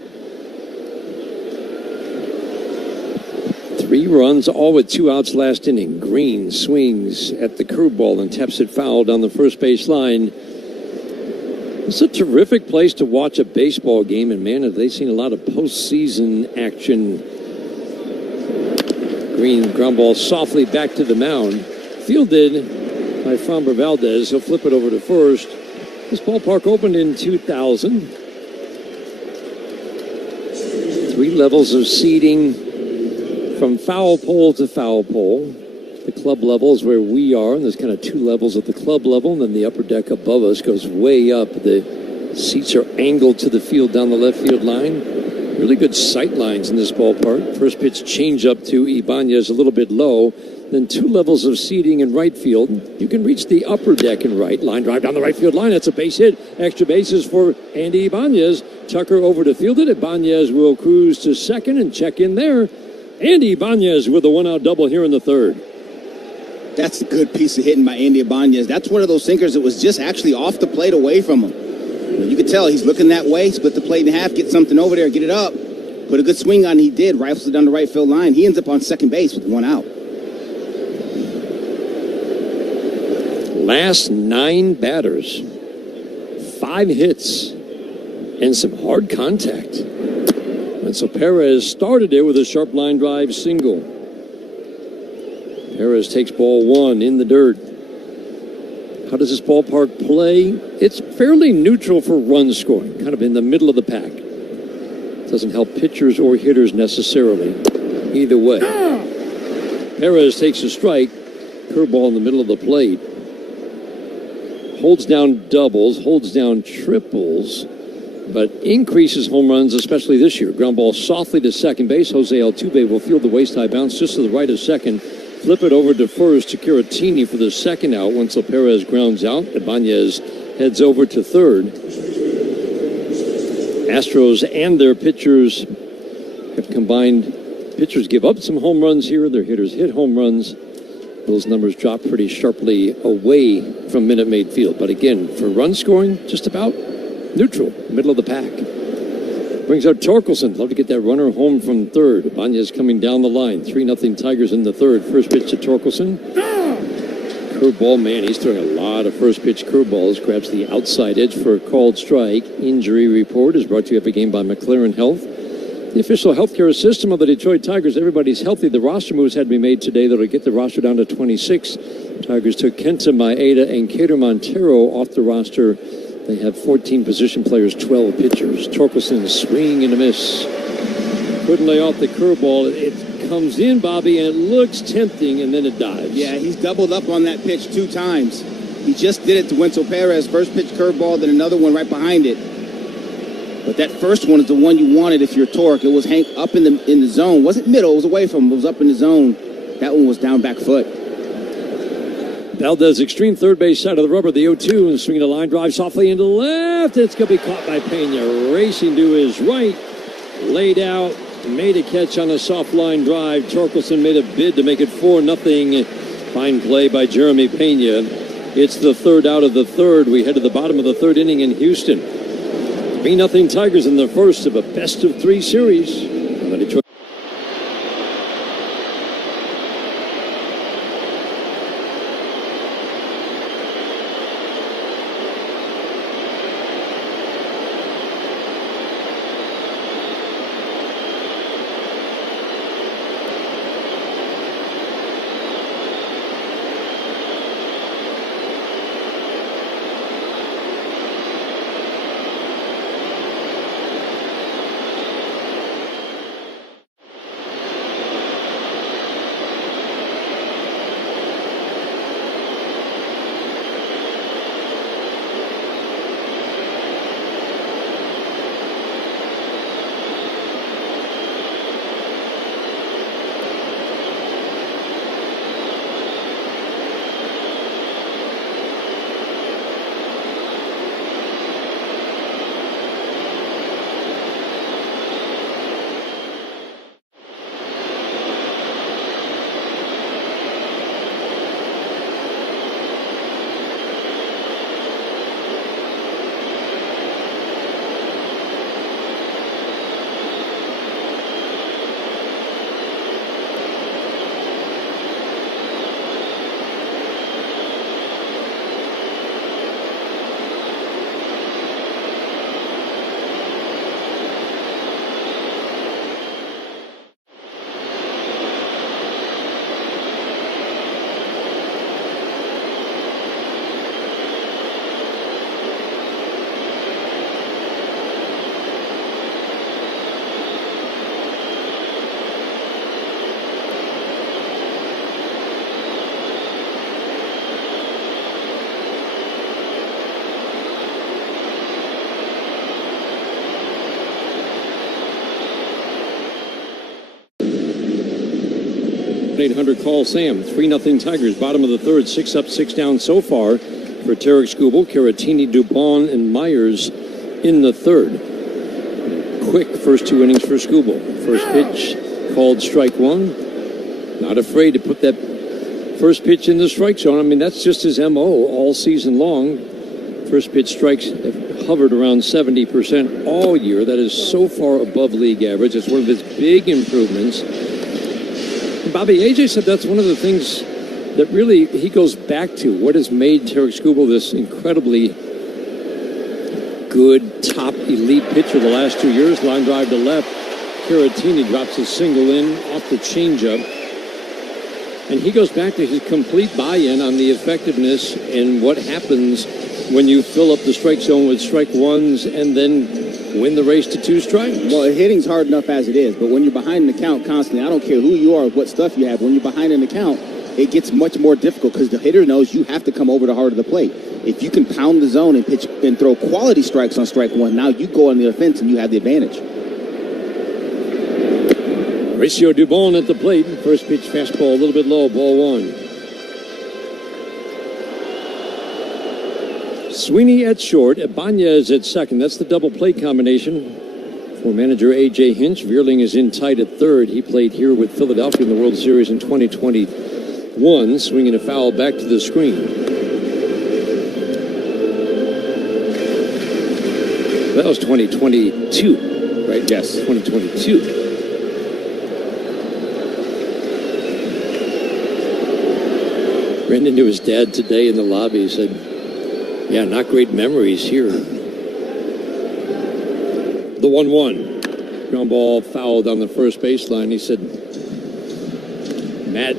3 runs, all with 2 outs last inning. Greene swings at the curveball and taps it foul down the first base line. It's a terrific place to watch a baseball game, and man, have they seen a lot of postseason action. Greene ground ball softly back to the mound. Fielded by Framber Valdez. He'll flip it over to first. This ballpark opened in 2000. 3 levels of seating from foul pole to foul pole. The club level is where we are, and there's kind of 2 levels at the club level, and then the upper deck above us goes way up. The seats are angled to the field down the left field line. Really good sight lines in this ballpark. First pitch change up to Ibanez a little bit low. Then 2 levels of seating in right field. You can reach the upper deck in right. Line drive down the right field line. That's a base hit. Extra bases for Andy Ibanez. Tucker over to field it. Ibanez will cruise to second and check in there. Andy Ibanez with a 1-out double here in the third. That's a good piece of hitting by Andy Ibanez. That's one of those sinkers that was just actually off the plate away from him. You could tell he's looking that way, split the plate in half, get something over there, get it up. Put a good swing on, he did, rifles it down the right field line. He ends up on second base with 1 out. Last 9 batters, 5 hits, and some hard contact. And so Perez started it with a sharp line drive single. Perez takes ball 1 in the dirt. How does this ballpark play? It's fairly neutral for run scoring, kind of in the middle of the pack. Doesn't help pitchers or hitters necessarily. Either way. Perez takes a strike. Curveball in the middle of the plate. Holds down doubles, holds down triples, but increases home runs, especially this year. Ground ball softly to second base. Jose Altuve will field the waist-high bounce just to the right of second. Flip it over to first to Caratini for the second out. Once Perez grounds out, Ibanez heads over to third. Astros and their pitchers have combined. Pitchers give up some home runs here. Their hitters hit home runs. Those numbers drop pretty sharply away from Minute Maid Field. But again, for run scoring, just about neutral, middle of the pack. Brings out Torkelson. Love to get that runner home from third. Ibanez coming down the line. 3-0 Tigers in the third. First pitch to Torkelson. Curveball, man, he's throwing a lot of first pitch curveballs. Grabs the outside edge for a called strike. Injury report is brought to you every game by McLaren Health. The official healthcare system of the Detroit Tigers. Everybody's healthy. The roster moves had to be made today that'll get the roster down to 26. Tigers took Kenta Maeda and Cater Montero off the roster. They have 14 position players, 12 pitchers. Torkelson swing and a miss. Couldn't lay off the curveball. It comes in, Bobby, and it looks tempting, and then it dives. Yeah, he's doubled up on that pitch 2 times. He just did it to Wenzel Perez. First pitch curveball, then another one right behind it. But that first one is the one you wanted if you're Torque. It was up in the zone. Wasn't middle, it was away from him. It was up in the zone. That one was down back foot. Valdez, extreme third base side of the rubber, the 0-2, and swinging a line drive softly into left. It's going to be caught by Pena. Racing to his right. Laid out. Made a catch on a soft line drive. Torkelson made a bid to make it 4-0. Fine play by Jeremy Pena. It's the third out of the third. We head to the bottom of the third inning in Houston. 3-0 Tigers in the first of a best-of-3 series. On the Detroit 1-800-CALL-SAM. 3-0 Tigers, bottom of the third, 6 up, 6 down so far for Tarik Skubal, Caratini, Dubon, and Myers in the third. Quick first 2 innings for Skubal. First pitch called strike one. Not afraid to put that first pitch in the strike zone. I mean, that's just his MO all season long. First pitch strikes have hovered around 70% all year. That is so far above league average. It's one of his big improvements. And Bobby, AJ said that's one of the things that really he goes back to. What has made Tarik Skubal this incredibly good, top elite pitcher the last 2 years? Line drive to left. Caratini drops a single in off the changeup. And he goes back to his complete buy-in on the effectiveness and what happens when you fill up the strike zone with strike ones and then win the race to 2 strikes. Well, hitting's hard enough as it is, but when you're behind in the count constantly, I don't care who you are, what stuff you have, when you're behind in the count, it gets much more difficult because the hitter knows you have to come over the heart of the plate. If you can pound the zone and pitch and throw quality strikes on strike one, now you go on the offense and you have the advantage. Mauricio Dubon at the plate. First pitch fastball a little bit low, ball one. Sweeney at short, Ibanez at second. That's the double play combination for manager A.J. Hinch. Vierling is in tight at third. He played here with Philadelphia in the World Series in 2021. Swinging a foul back to the screen. That was 2022, right? Yes, 2022. Ran into his dad today in the lobby. He said, yeah, not great memories here. The 1-1. Ground ball fouled on the first baseline. He said, Matt,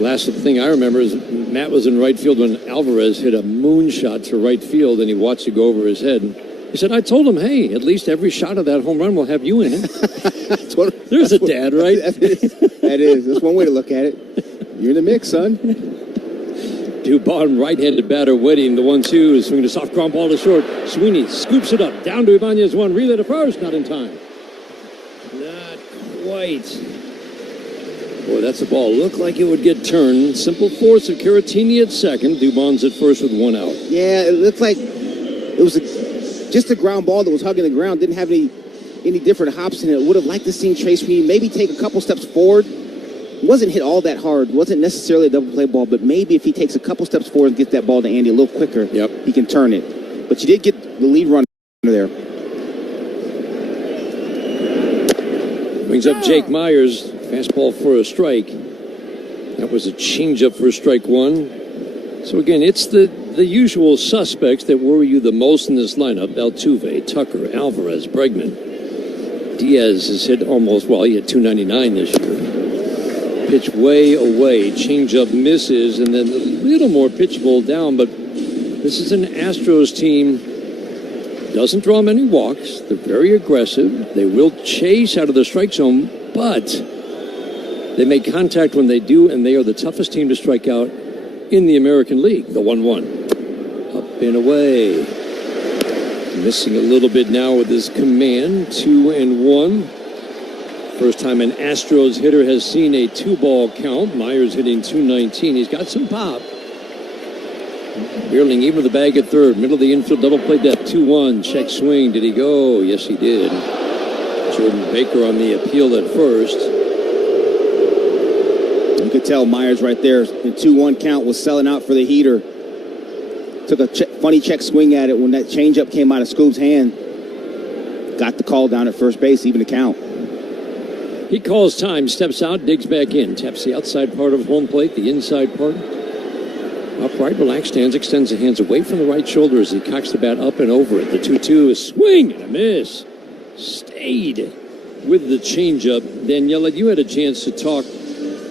last thing I remember is Matt was in right field when Alvarez hit a moonshot to right field and he watched it go over his head. He said, I told him, hey, at least every shot of that home run will have you in it. There's a dad, right? That is. That's one way to look at it. You're in the mix, son. Dubon, right-handed batter, waiting. The 1-2 is swinging a soft ground ball to short. Sweeney scoops it up. Down to Ibanez, one. Relay to first. Not in time. Not quite. Boy, that's a ball. Looked like it would get turned. Simple force of Caratini at second. Dubon's at first with 1 out. Yeah, it looked like it was just a ground ball that was hugging the ground. Didn't have any different hops in it. Would have liked to see Trey Sweeney maybe take a couple steps forward. Wasn't hit all that hard. Wasn't necessarily a double play ball, but maybe if he takes a couple steps forward and gets that ball to Andy a little quicker, he can turn it. But you did get the lead runner there. Brings up Jake Myers. Fastball for a strike. That was a changeup for strike one. So again, it's the usual suspects that worry you the most in this lineup. Altuve, Tucker, Alvarez, Bregman. Diaz has hit almost, well, he hit 299 this year. Pitch way away, changeup misses, and then a little more pitchable down, but this is an Astros team, doesn't draw many walks, they're very aggressive, they will chase out of the strike zone, but they make contact when they do, and they are the toughest team to strike out in the American League. The 1-1. Up and away. Missing a little bit now with his command, 2-1. First time an Astros hitter has seen a 2-ball count. Myers hitting 219. He's got some pop. Vierling even with the bag at third. Middle of the infield, double play depth. 2-1. Check swing. Did he go? Yes, he did. Jordan Baker on the appeal at first. You could tell Myers right there. The 2-1 count was selling out for the heater. Took a funny check swing at it when that changeup came out of Scoob's hand. Got the call down at first base, even the count. He calls time, steps out, digs back in. Taps the outside part of home plate, the inside part. Upright, relaxed stance, extends the hands away from the right shoulder as he cocks the bat up and over it. The 2-2 is swing and a miss. Stayed with the changeup. Daniela, you had a chance to talk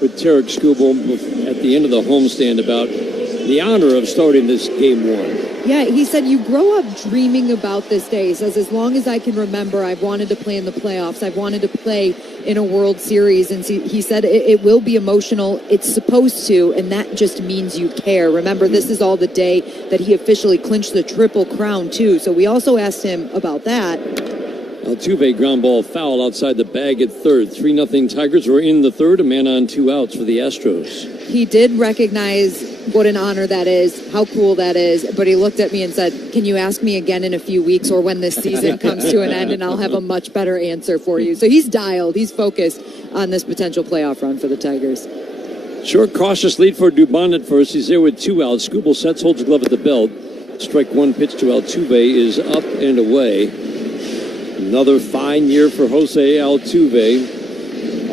with Tarik Skubal at the end of the homestand about the honor of starting this game one. Yeah, he said, you grow up dreaming about this day. He says, as long as I can remember, I've wanted to play in the playoffs. I've wanted to play in a World Series. And he said, it will be emotional. It's supposed to, and that just means you care. Remember, this is all the day that he officially clinched the Triple Crown, too. So we also asked him about that. Altuve ground ball foul outside the bag at third. 3-0 Tigers. We're in the third. A man on 2 outs for the Astros. He did recognize what an honor that is, how cool that is, but he looked at me and said, can you ask me again in a few weeks or when this season comes to an end, and I'll have a much better answer for you. So he's dialed. He's focused on this potential playoff run for the Tigers. Short, cautious lead for Dubon at first. He's there with 2 outs. Skubal sets, holds the glove at the belt. Strike one pitch to Altuve is up and away. Another fine year for Jose Altuve.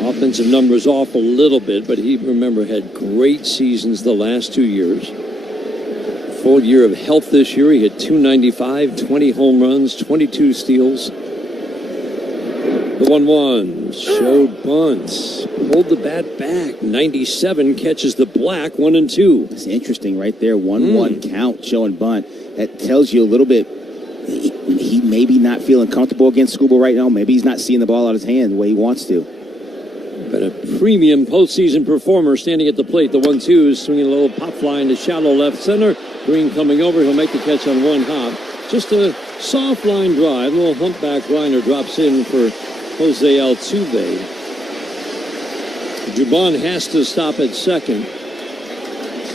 Offensive numbers off a little bit, but he, remember, had great seasons the last 2 years. Full year of health this year. He hit .295, 20 home runs, 22 steals. The 1-1 showed bunts. Pulled the bat back. 97 catches the black. 1-2. It's interesting right there. 1-1 count showing bunt. That tells you a little bit. He maybe not feeling comfortable against Skubal right now. Maybe he's not seeing the ball out of his hand the way he wants to. But a premium postseason performer standing at the plate. The 1-2 is swinging a little pop fly into shallow left center. Greene coming over. He'll make the catch on one hop. Just a soft line drive. A little humpback liner drops in for Jose Altuve. Dubon has to stop at second.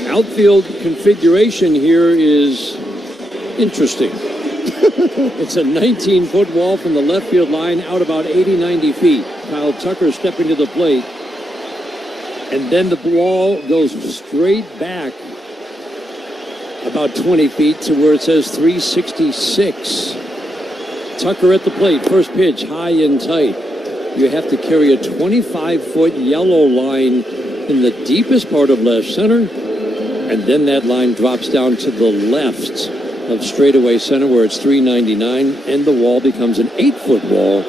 Outfield configuration here is interesting. It's a 19-foot wall from the left field line out about 80-90 feet. Kyle Tucker stepping to the plate. And then the wall goes straight back about 20 feet to where it says 366. Tucker at the plate. First pitch, high and tight. You have to carry a 25-foot yellow line in the deepest part of left center. And then that line drops down to the left of straightaway center where it's 399, and the wall becomes an 8-foot wall.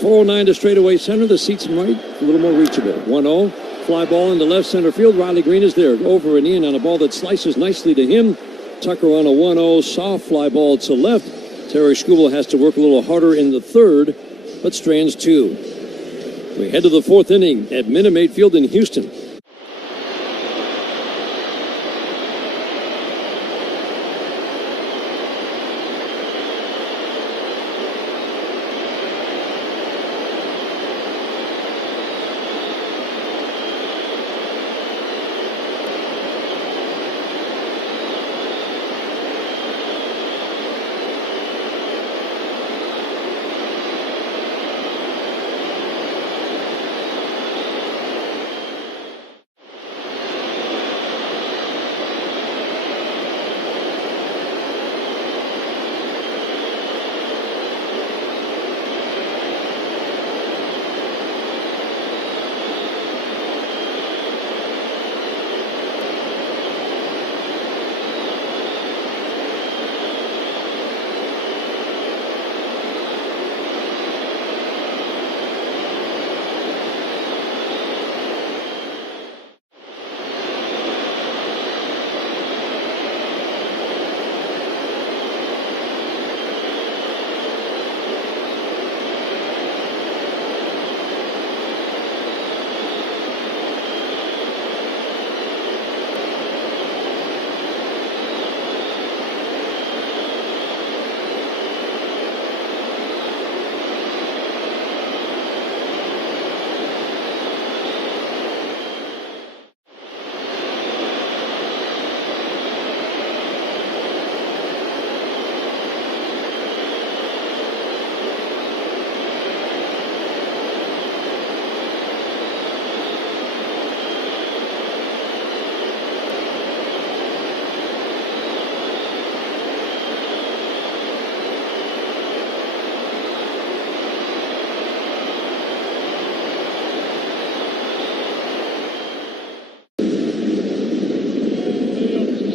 409 to straightaway center. The seats right, a little more reachable. 1-0, fly ball into left center field. Riley Greene is there, over and in on a ball that slices nicely to him. Tucker on a 1-0, soft fly ball to left. Tarik Skubal has to work a little harder in the third, but strands 2. We head to the fourth inning at Minute Maid Field in Houston.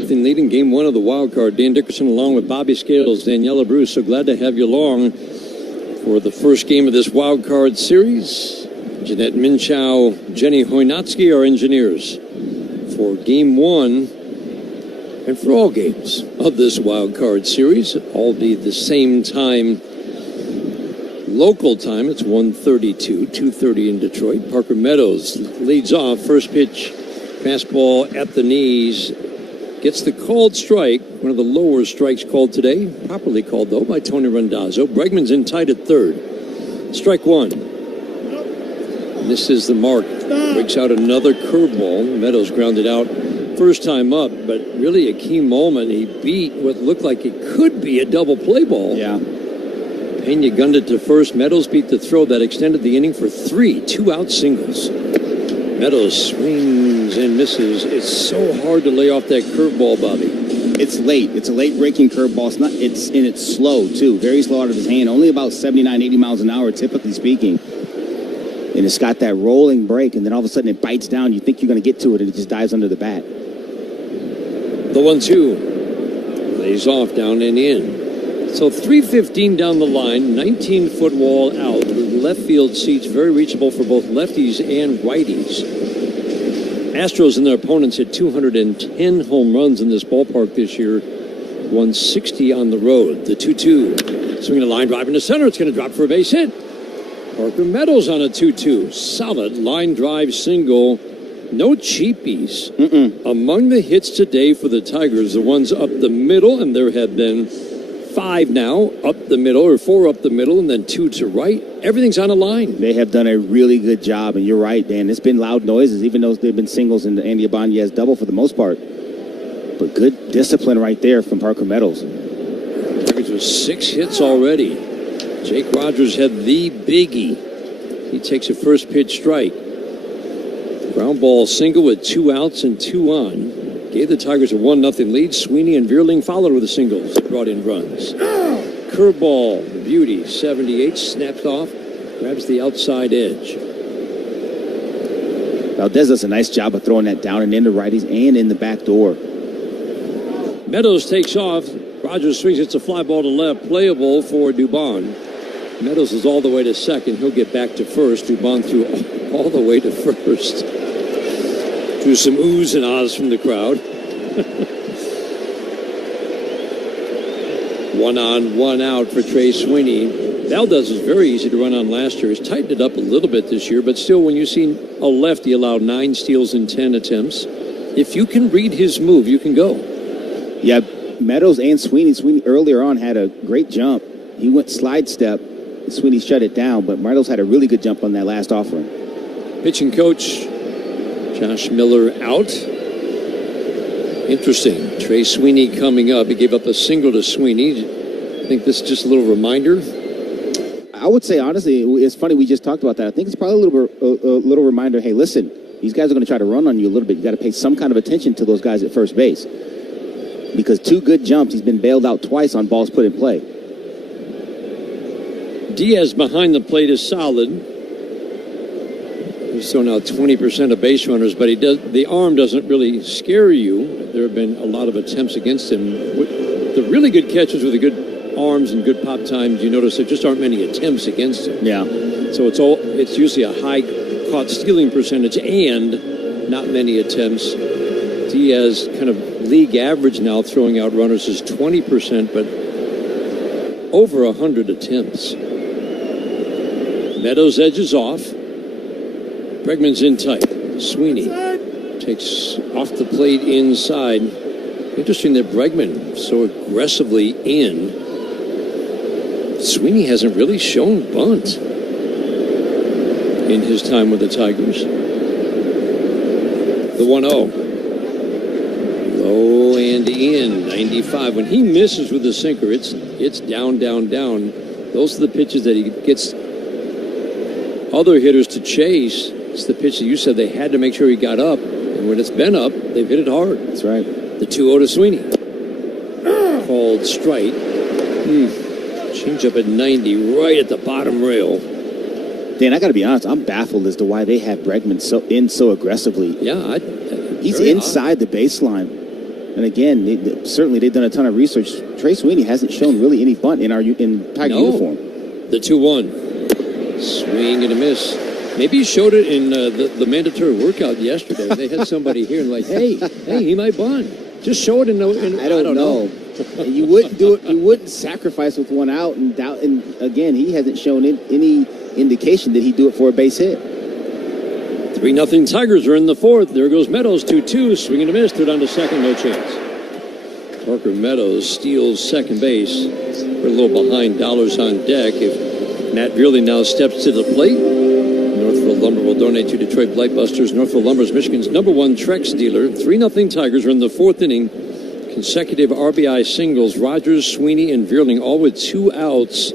Leading game one of the wild card. Dan Dickerson along with Bobby Scales, Daniela Bruce. So glad to have you along for the first game of this wild card series. Jeanette Minchow, Jenny Hoynatsky, our engineers for game one and for all games of this wild card series. All be the same time, local time. It's 1:32, 2:30 in Detroit. Parker Meadows leads off. First pitch, fastball at the knees. Gets the called strike, one of the lower strikes called today. Properly called, though, by Tony Randazzo. Bregman's in tight at third. Strike one. This is the mark. Breaks out another curveball. Meadows grounded out first time up, but really a key moment. He beat what looked like it could be a double play ball. Yeah. Pena gunned it to first. Meadows beat the throw that extended the inning for 3 2-out singles. Meadows swings and misses. It's so hard to lay off that curveball, Bobby. It's late. It's a late breaking curveball. It's slow too. Very slow out of his hand. Only about 79, 80 miles an hour, typically speaking. And it's got that rolling break, and then all of a sudden it bites down. You think you're going to get to it, and it just dives under the bat. The 1-2 lays off down and in. So 3:15 down the line, 19-foot wall out. The left field seats very reachable for both lefties and righties. Astros and their opponents hit 210 home runs in this ballpark this year. 160 on the road. The 2-2. Swinging a line drive into center. It's going to drop for a base hit. Parker Meadows on a 2-2. Solid line drive single. No cheapies. Among the hits today for the Tigers, the ones up the middle, and there have been 5 now up the middle, or 4 up the middle, and then 2 to right. Everything's on a line. They have done a really good job, and you're right, Dan. It's been loud noises, even though they've been singles and Andy Ibanez double for the most part. But good discipline right there from Parker Meadows. Tigers with 6 hits already. Jake Rogers had the biggie. He takes a first pitch strike. Ground ball single with 2 outs and 2 on. Gave the Tigers a 1-0 lead. Sweeney and Vierling followed with the singles that brought in runs. Curveball, the beauty, 78, snapped off, grabs the outside edge. Valdez does a nice job of throwing that down and into righties and in the back door. Meadows takes off. Rogers swings. It's a fly ball to left. Playable for Dubon. Meadows is all the way to second. He'll get back to first. Dubon threw all the way to first. Drew some oohs and ahs from the crowd. 1 on, 1 out for Trey Sweeney. Valdez is very easy to run on last year. He's tightened it up a little bit this year, but still, when you see a lefty allow 9 steals in 10 attempts, if you can read his move, you can go. Yeah, Meadows and Sweeney. Sweeney earlier on had a great jump. He went slide step. Sweeney shut it down, but Meadows had a really good jump on that last offering. Pitching coach Josh Miller out. Interesting. Trey Sweeney coming up. He gave up a single to Sweeney. I think this is just a little reminder. I would say, honestly, it's funny we just talked about that. I think it's probably a little reminder, hey, listen, these guys are going to try to run on you a little bit. You got to pay some kind of attention to those guys at first base. Because 2 good jumps, he's been bailed out twice on balls put in play. Diaz behind the plate is solid. He's thrown out 20% of base runners, but the arm doesn't really scare you. There have been a lot of attempts against him. The really good catches with the good arms and good pop times, you notice there just aren't many attempts against him. Yeah. So it's usually a high caught stealing percentage and not many attempts. Diaz, kind of league average now, throwing out runners is 20%, but over 100 attempts. Meadows edges off. Bregman's in tight. Sweeney takes off the plate inside. Interesting that Bregman so aggressively in. Sweeney hasn't really shown bunt in his time with the Tigers. The 1-0. Low and in, 95. When he misses with the sinker, it's down, down, down. Those are the pitches that he gets other hitters to chase. It's the pitch that you said they had to make sure he got up. And when it's been up, they've hit it hard. That's right. The 2-0 to Sweeney. Called strike. Change up at 90, right at the bottom rail. Dan, I got to be honest, I'm baffled as to why they have Bregman so aggressivly. Yeah, he's inside the baseline. And again, they've done a ton of research. Trey Sweeney hasn't shown really any bunt in Tiger uniform. The 2-1. Swing and a miss. Maybe he showed it in the mandatory workout yesterday. They had somebody here and like, hey, he might bunt. Just show it in I don't know. You wouldn't do it. You wouldn't sacrifice with 1 out and doubt. And again, he hasn't shown any indication that he'd do it for a base hit. 3-0 Tigers are in the 4th. There goes Meadows, 2-2. Swing and a miss. They're down to second. No chance. Parker Meadows steals second base. We're a little behind. Dollars on deck. If Matt Veerling now steps to the plate. Northfield Lumber will donate to Detroit Blightbusters. Northfield Lumber is Michigan's #1 Trex dealer. 3-0 Tigers are in the fourth inning. Consecutive RBI singles. Rogers, Sweeney, and Veerling all with 2 outs.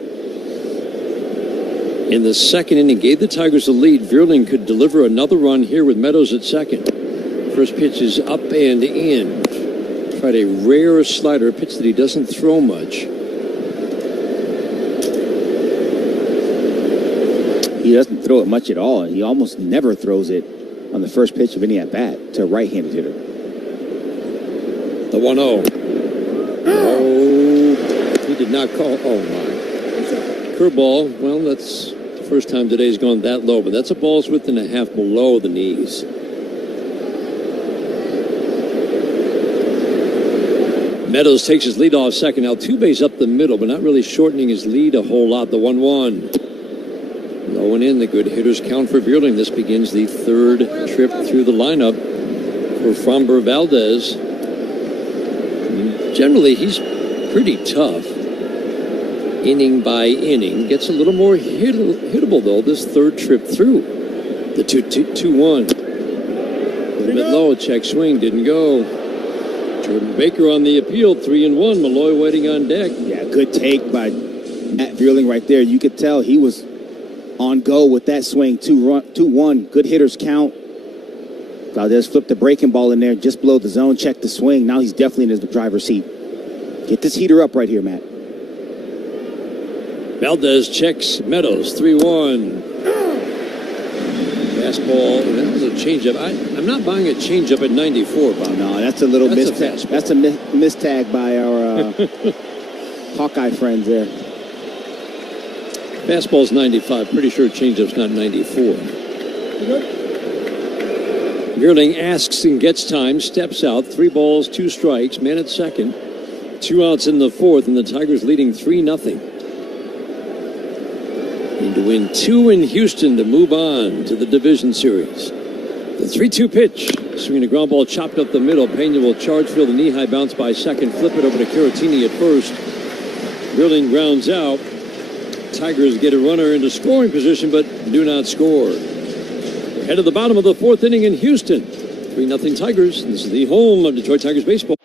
In the second inning, gave the Tigers the lead. Veerling could deliver another run here with Meadows at second. First pitch is up and in. Tried a rare slider, a pitch that he doesn't throw much. He doesn't throw it much at all. He almost never throws it on the first pitch of any at-bat to a right-handed hitter. The 1-0. Oh, he did not call. Oh, my. Curveball. Well, that's the first time today's gone that low, but that's a ball's width and a half below the knees. Meadows takes his lead off second. Altuve's up the middle, but not really shortening his lead a whole lot. The 1-1. Low and in, the good hitters count for Veerling. This begins the third trip through the lineup for Framber Valdez. Generally, he's pretty tough, inning by inning. Gets a little more hittable, though, this third trip through. The 2-1. A little bit low, check swing, didn't go. Jordan Baker on the appeal, 3-1. Malloy waiting on deck. Yeah, good take by Matt Veerling right there. You could tell he was on go with that swing. 2-1. Good hitters count. Valdez flipped the breaking ball in there just below the zone, checked the swing. Now he's definitely in his driver's seat. Get this heater up right here, Matt. Valdez checks Meadows, 3-1. Fastball, that was a changeup. I'm not buying a changeup at 94, Bob. No, that's a little mistag. That's a mistag by our Hawkeye friends there. Fastball's 95. Pretty sure changeup's not 94. Veerling asks and gets time, steps out, 3 balls, 2 strikes, man at second. 2 outs in the fourth, and the Tigers leading 3-0. Need to win 2 in Houston to move on to the division series. The 3-2 pitch. Swinging a ground ball chopped up the middle. Pena will charge field, a knee-high bounce by second. Flip it over to Caratini at first. Veerling grounds out. Tigers get a runner into scoring position, but do not score. We're head to the bottom of the fourth inning in Houston. 3-0 Tigers. This is the home of Detroit Tigers baseball.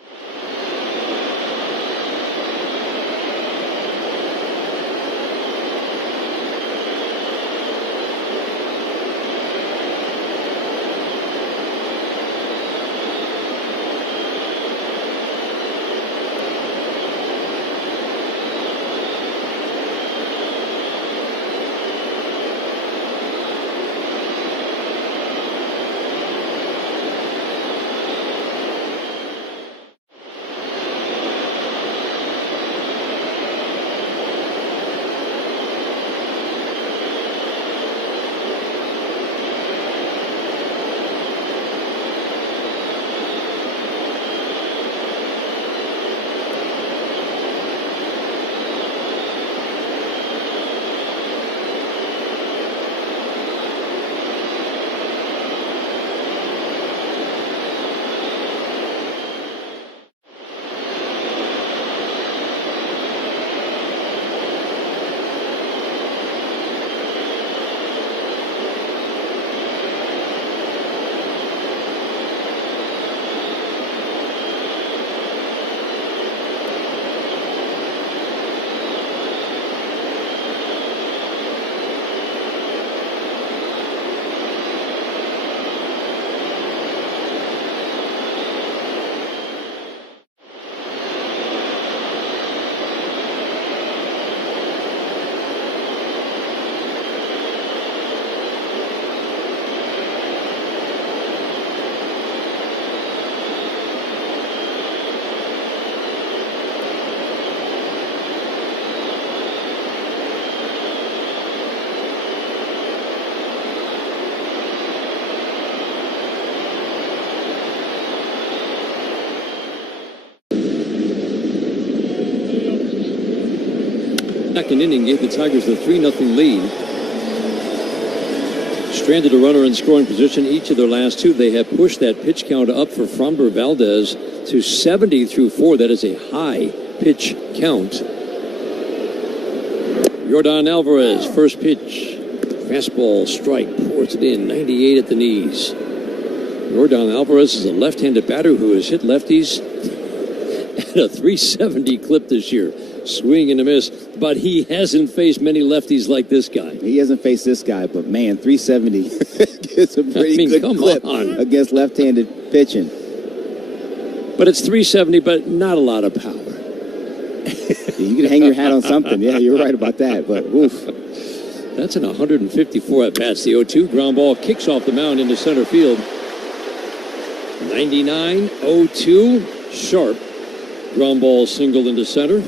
Second inning gave the Tigers the 3-0 lead. Stranded a runner in scoring position each of their last 2. They have pushed that pitch count up for Framber Valdez to 70 through 4. That is a high pitch count. Yordan Alvarez, first pitch. Fastball, strike, pours it in, 98 at the knees. Yordan Alvarez is a left-handed batter who has hit lefties at a 370 clip this year. Swing and a miss, but he hasn't faced many lefties like this guy. He hasn't faced this guy, but man, 370 is a pretty good clip against left-handed pitching. But it's 370, but not a lot of power. You can hang your hat on something. Yeah, you're right about that, but oof. That's an 154 at bats. The 0-2 ground ball kicks off the mound into center field. 99-02 sharp. Ground ball single into center.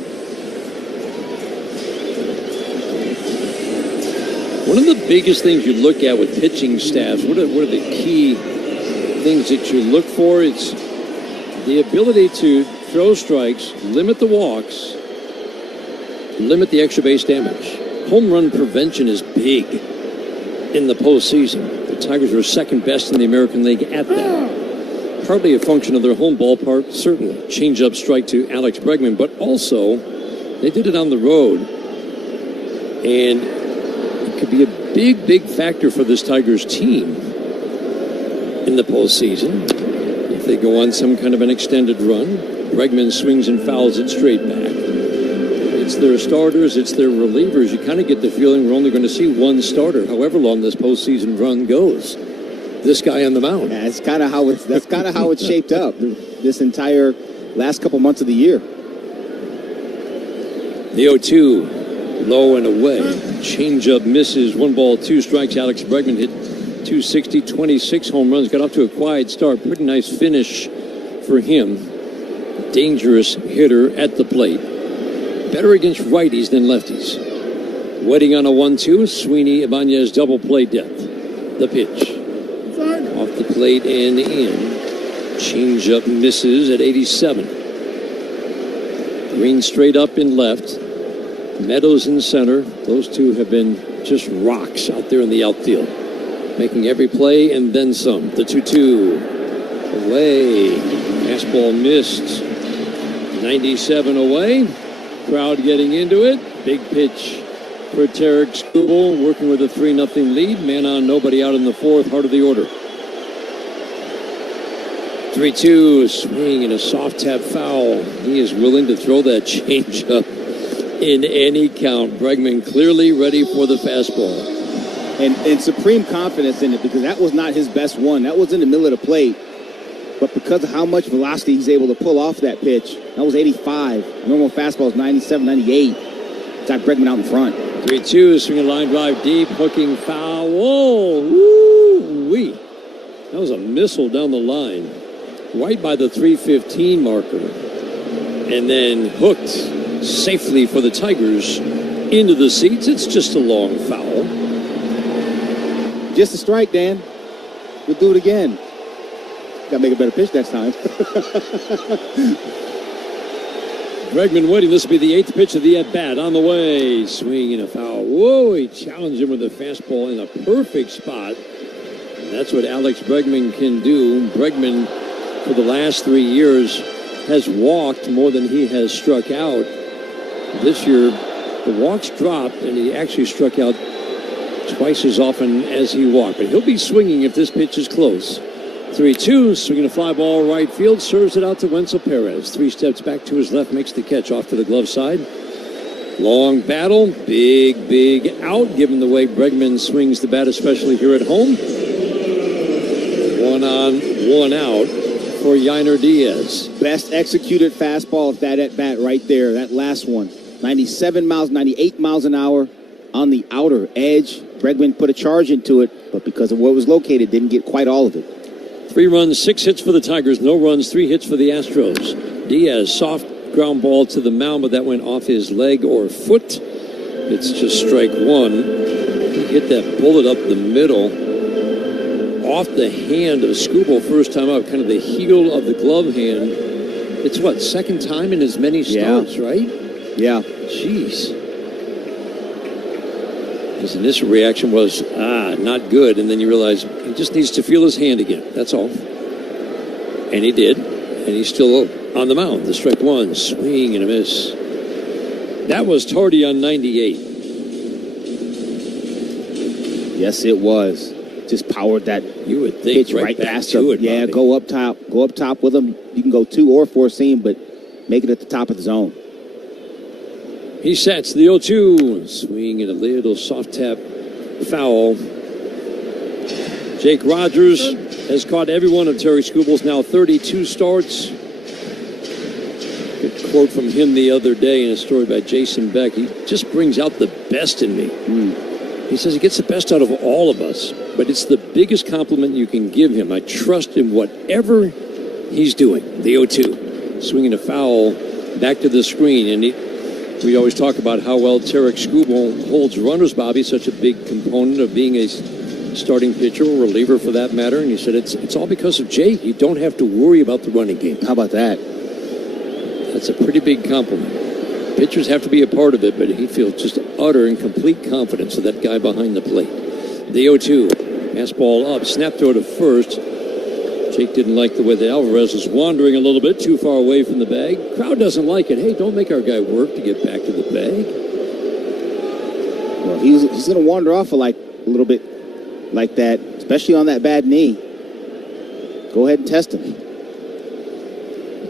One of the biggest things you look at with pitching staffs, what are the key things that you look for? It's the ability to throw strikes, limit the walks, limit the extra base damage. Home run prevention is big in the postseason. The Tigers were second best in the American League at that. Partly a function of their home ballpark, certainly. Change-up strike to Alex Bregman, but also they did it on the road. And it could be a big, big factor for this Tigers team in the postseason. If they go on some kind of an extended run, Bregman swings and fouls it straight back. It's their starters, it's their relievers. You kind of get the feeling we're only going to see one starter, however long this postseason run goes. This guy on the mound. Yeah, that's kind of how it's shaped up this entire last couple months of the year. The 0-2, low and away. Changeup misses. 1 ball, 2 strikes. Alex Bregman hit 260, 26 home runs. Got off to a quiet start. Pretty nice finish for him. Dangerous hitter at the plate. Better against righties than lefties. Waiting on a 1-2. Sweeney Ibanez double play depth. The pitch. Off the plate and in. Changeup misses at 87. Greene straight up in left. Meadows in center. Those two have been just rocks out there in the outfield. Making every play and then some. The 2-2. Away. Fastball missed. 97 away. Crowd getting into it. Big pitch for Tarik Skubal, working with a 3-0 lead. Man on, nobody out in the 4th, heart of the order. 3-2, swing and a soft tap foul. He is willing to throw that changeup in any count. Bregman clearly ready for the fastball. And supreme confidence in it, because that was not his best one. That was in the middle of the plate. But because of how much velocity he's able to pull off that pitch, that was 85. Normal fastball is 97, 98. Got Bregman out in front. 3-2, swinging line drive deep, hooking foul. Whoa, woo-wee. That was a missile down the line, right by the 315 marker. And then hooked safely for the Tigers into the seats. It's just a long foul. Just a strike, Dan. We'll do it again. Got to make a better pitch next time. Bregman waiting. This will be the 8th pitch of the at-bat. On the way. Swing and a foul. Whoa, he challenged him with a fastball in a perfect spot. And that's what Alex Bregman can do. Bregman, for the last 3 years, has walked more than he has struck out. This year, the walks dropped, and he actually struck out twice as often as he walked. But he'll be swinging if this pitch is close. 3-2, swinging a fly ball right field, serves it out to Wenzel Perez. 3 steps back to his left, makes the catch off to the glove side. Long battle, big out, given the way Bregman swings the bat, especially here at home. 1 on, 1 out for Yainer Diaz. Best executed fastball of that at-bat right there, that last one. 97 miles, 98 miles an hour on the outer edge. Bregman put a charge into it, but because of where it was located, didn't get quite all of it. 3 runs, 6 hits for the Tigers, no runs, 3 hits for the Astros. Diaz, soft ground ball to the mound, but that went off his leg or foot. It's just strike 1. He hit that bullet up the middle, off the hand of Skubal first time up, kind of the heel of the glove hand. It's what, second time in as many starts, right? Yeah. Jeez. His initial reaction was, not good. And then you realize he just needs to feel his hand again. That's all. And he did. And he's still on the mound. The strike 1, swing and a miss. That was tardy on 98. Yes, it was. Just powered that You would think pitch right back past to him. it, Yeah, Bobby. go up top. Go up top with him. You can go 2 or 4 seam, but make it at the top of the zone. He sets the 0-2. Swing and a little soft tap foul. Jake Rogers has caught every one of Tarik Skubal's now 32 starts. Good quote from him the other day in a story by Jason Beck. He just brings out the best in me. He says he gets the best out of all of us, but it's the biggest compliment you can give him. I trust in whatever he's doing. The 0-2. Swinging a foul back to the screen. And we always talk about how well Tarik Skubal holds runners, Bobby, such a big component of being a starting pitcher or reliever for that matter. And he said it's all because of Jake. You don't have to worry about the running game. How about that? That's a pretty big compliment. Pitchers have to be a part of it, but he feels just utter and complete confidence of that guy behind the plate. The 0-2. Fastball up. Snap throw to first. Jake didn't like the way the Alvarez was wandering a little bit too far away from the bag. Crowd doesn't like it. Hey, don't make our guy work to get back to the bag. Well, he's going to wander off a little bit like that, especially on that bad knee. Go ahead and test him.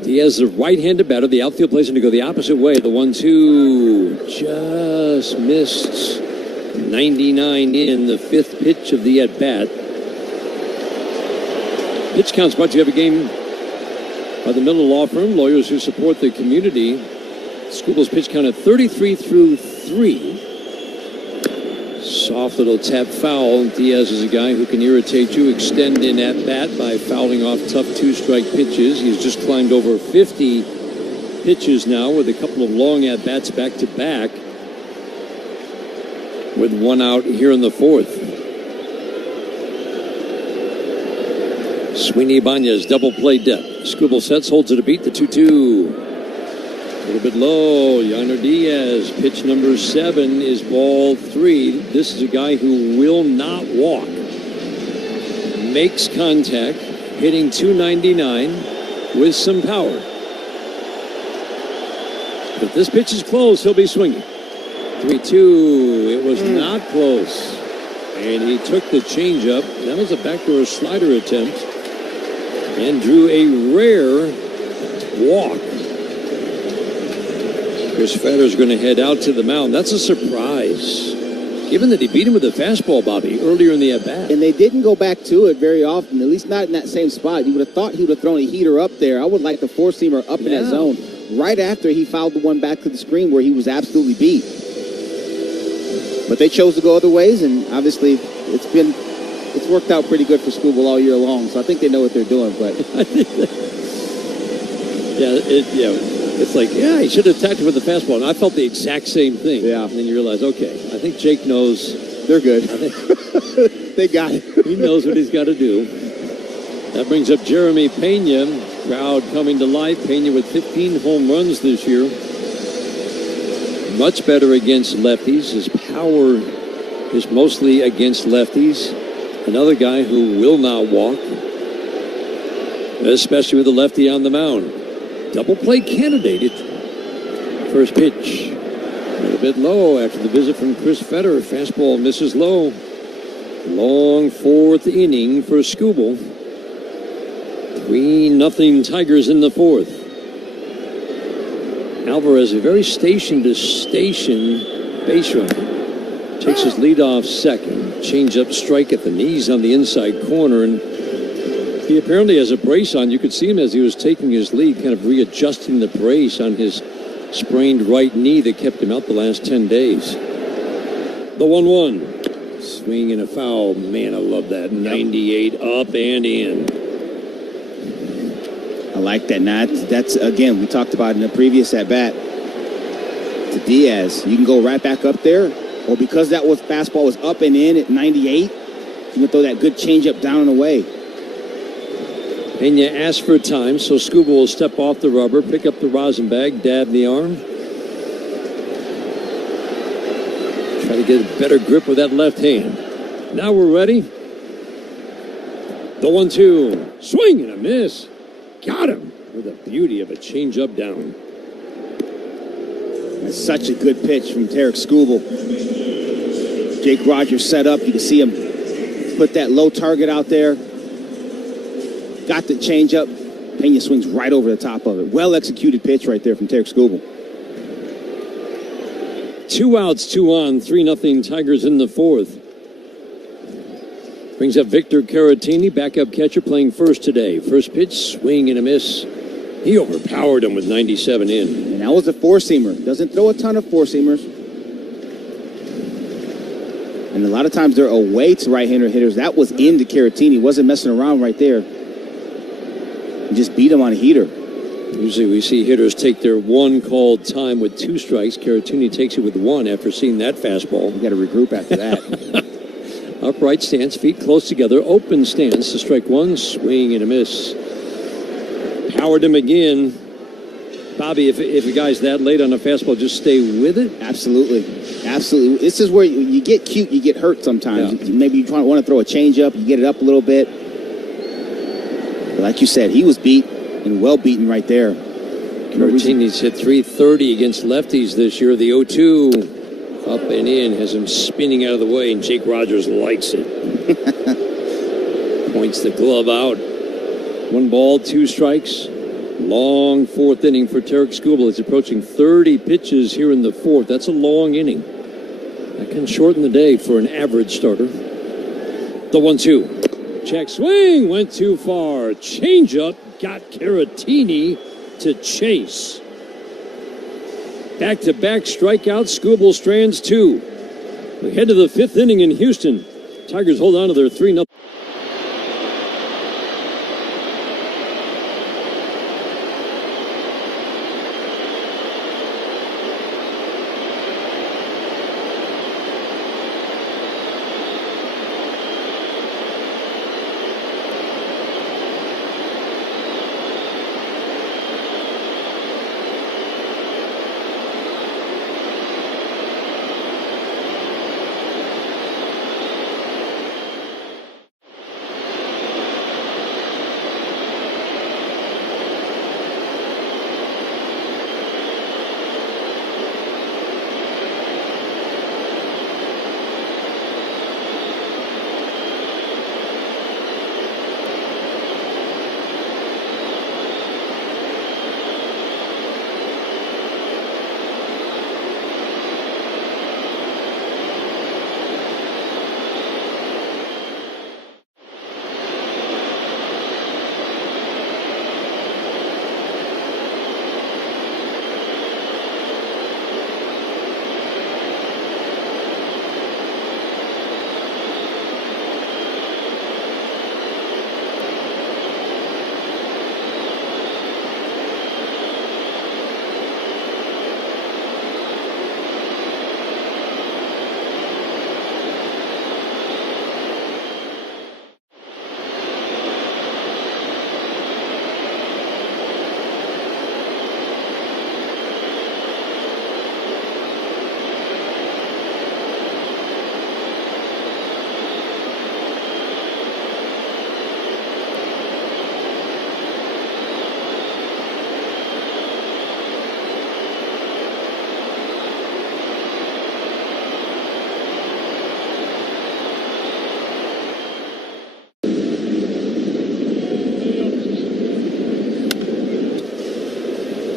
Diaz, the right-handed batter. The outfield plays him to go the opposite way. The 1-2 just missed. 99 in the 5th pitch of the at-bat. Pitch counts brought to you every game by the Miller Law Firm, lawyers who support the community. Skubal's pitch count at 33 through 3. Soft little tap foul. Diaz is a guy who can irritate you, extend in at bat by fouling off tough 2-strike pitches. He's just climbed over 50 pitches now with a couple of long at bats back to back, with 1 out here in the 4th. Sweeney Ibanez, double play depth. Skubal sets, holds it a beat, the 2-2. A little bit low. Yainer Diaz, pitch number 7 is ball 3. This is a guy who will not walk. Makes contact, hitting 299 with some power. If this pitch is close, he'll be swinging. 3-2. It was not close. And he took the changeup. That was a backdoor slider attempt. And drew a rare walk. Chris Fetter's going to head out to the mound. That's a surprise, given that he beat him with a fastball, Bobby, earlier in the at-bat. And they didn't go back to it very often, at least not in that same spot. You would have thought he would have thrown a heater up there. I would like the 4-seamer up in that zone right after he fouled the one back to the screen where he was absolutely beat. But they chose to go other ways, and obviously it's worked out pretty good for Skubal all year long. So I think they know what they're doing. But it's like, he should have attacked him with the fastball. And I felt the exact same thing. Yeah. And then you realize, okay, I think Jake knows. They're good. They got it. He knows what he's got to do. That brings up Jeremy Pena. Crowd coming to life. Pena with 15 home runs this year. Much better against lefties. His power is mostly against lefties. Another guy who will not walk, especially with the lefty on the mound. Double play candidate. First pitch. A little bit low after the visit from Chris Fetter. Fastball misses low. Long 4th inning for Skubal. 3-0 Tigers in the 4th. Alvarez, a very station-to-station base runner. Takes his leadoff second. Change-up strike at the knees on the inside corner. And he apparently has a brace on. You could see him as he was taking his lead, kind of readjusting the brace on his sprained right knee that kept him out the last 10 days. The 1-1. Swing and a foul. Man, I love that. 98 up and in. I like that. Now, that's again, we talked about in the previous at-bat to Diaz. You can go right back up there, or because that fastball was up and in at 98, you can throw that good changeup down and away. Pena asked for time, so Skubal will step off the rubber, pick up the rosin bag, dab the arm. Try to get a better grip with that left hand. Now we're ready. The 1-2. Swing and a miss. Got him with a beauty of a changeup down. That's such a good pitch from Tarik Skubal. Jake Rogers set up. You can see him put that low target out there. Got the changeup. Pena swings right over the top of it. Well-executed pitch right there from Tarik Skubal. 2 outs, 2 on, 3-0 Tigers in the fourth. Brings up Victor Caratini, backup catcher, playing first today. First pitch, swing and a miss. He overpowered him with 97 in. And that was a four-seamer. Doesn't throw a ton of four-seamers. And a lot of times they're away to right-hander hitters. That was into Caratini. Wasn't messing around right there. And just beat him on a heater. Usually we see hitters take their one called time with 2 strikes. Caratini takes it with 1 after seeing that fastball. You got to regroup after that. Upright stance, feet close together, open stance to strike 1, swing and a miss. Powered him again. Bobby, if a guy's that late on a fastball, just stay with it? Absolutely. Absolutely. This is where you get cute, you get hurt sometimes. Yeah. Maybe you want to throw a changeup, you get it up a little bit. But like you said, he was beat and well beaten right there. Caratini's hit .330 against lefties this year. The 0-2 up and in has him spinning out of the way, and Jake Rogers likes it. Points the glove out. 1 ball, 2 strikes. Long fourth inning for Tarik Skubal. He's approaching 30 pitches here in the fourth. That's a long inning. That can shorten the day for an average starter. The 1-2. Check swing. Went too far. Changeup got Caratini to chase. Back-to-back strikeouts. Skubal strands 2. We head to the 5th inning in Houston. Tigers hold on to their 3-0.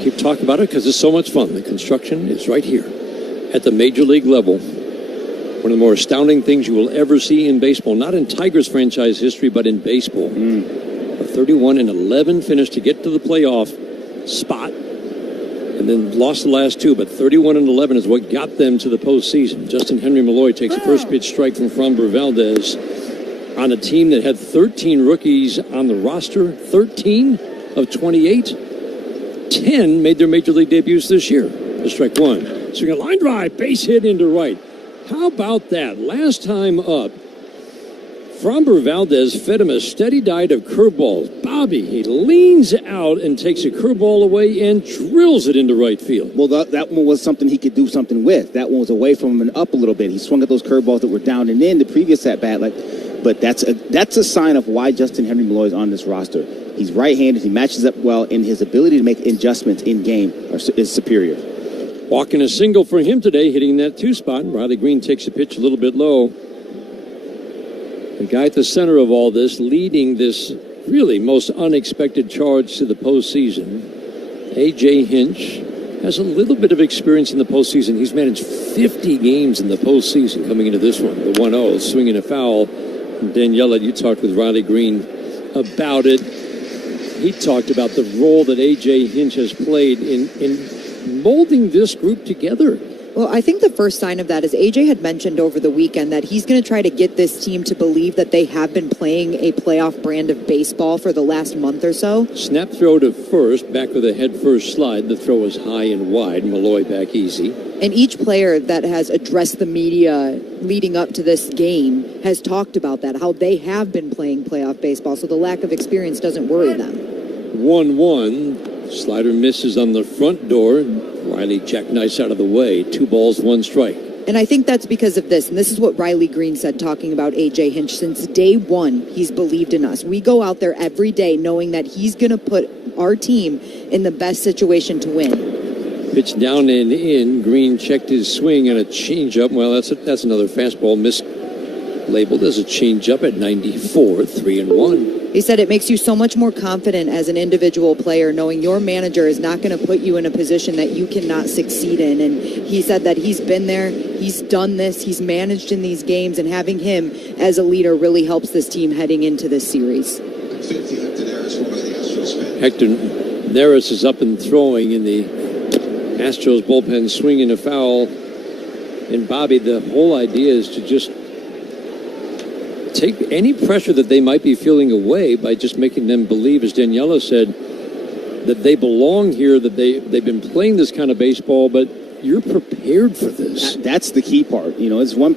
Keep talking about it because it's so much fun. The construction is right here at the major league level. One of the more astounding things you will ever see in baseball, not in Tigers franchise history, but in baseball. A 31-11 finish to get to the playoff spot, and then lost the last 2, but 31-11 is what got them to the postseason. Justin Henry Malloy takes the first pitch strike from Framber Valdez on a team that had 13 rookies on the roster, 13 of 28. 10 made their major league debuts this year. The strike 1. Swing a line drive, base hit into right. How about that? Last time up, Framber Valdez fed him a steady diet of curveballs. Bobby, he leans out and takes a curveball away and drills it into right field. Well, that one was something he could do something with. That one was away from him and up a little bit. He swung at those curveballs that were down and in the previous at-bat. But that's a sign of why Justin Henry Malloy is on this roster. He's right-handed. He matches up well, and his ability to make adjustments in game is superior. Walking a single for him today, hitting that 2 spot. Riley Greene takes the pitch a little bit low. The guy at the center of all this, leading this really most unexpected charge to the postseason, A.J. Hinch, has a little bit of experience in the postseason. He's managed 50 games in the postseason coming into this one. The 1-0, swinging a foul. And Daniela, you talked with Riley Greene about it. He talked about the role that A.J. Hinch has played in molding this group together. Well, I think the first sign of that is AJ had mentioned over the weekend that he's going to try to get this team to believe that they have been playing a playoff brand of baseball for the last month or so. Snap throw to first, back with a head first slide. The throw was high and wide. Malloy back easy. And each player that has addressed the media leading up to this game has talked about that, how they have been playing playoff baseball, so the lack of experience doesn't worry them. 1-1. Slider misses on the front door. Riley jackknives out of the way. 2 balls, 1 strike. And I think that's because of this. And this is what Riley Greene said talking about A.J. Hinch. Since day one, he's believed in us. We go out there every day knowing that he's going to put our team in the best situation to win. Pitch down and in. Greene checked his swing and a changeup. Well, that's another fastball mislabeled as a changeup at 94, 3-1. He said it makes you so much more confident as an individual player knowing your manager is not going to put you in a position that you cannot succeed in. And he said that he's been there, he's done this, he's managed in these games, and having him as a leader really helps this team heading into this series. Hector Neris is up and throwing in the Astros bullpen, swinging a foul. And Bobby, the whole idea is to just take any pressure that they might be feeling away by just making them believe, as Daniela said, that they belong here, that they've been playing this kind of baseball, but you're prepared for this. That's the key part. You know, it's one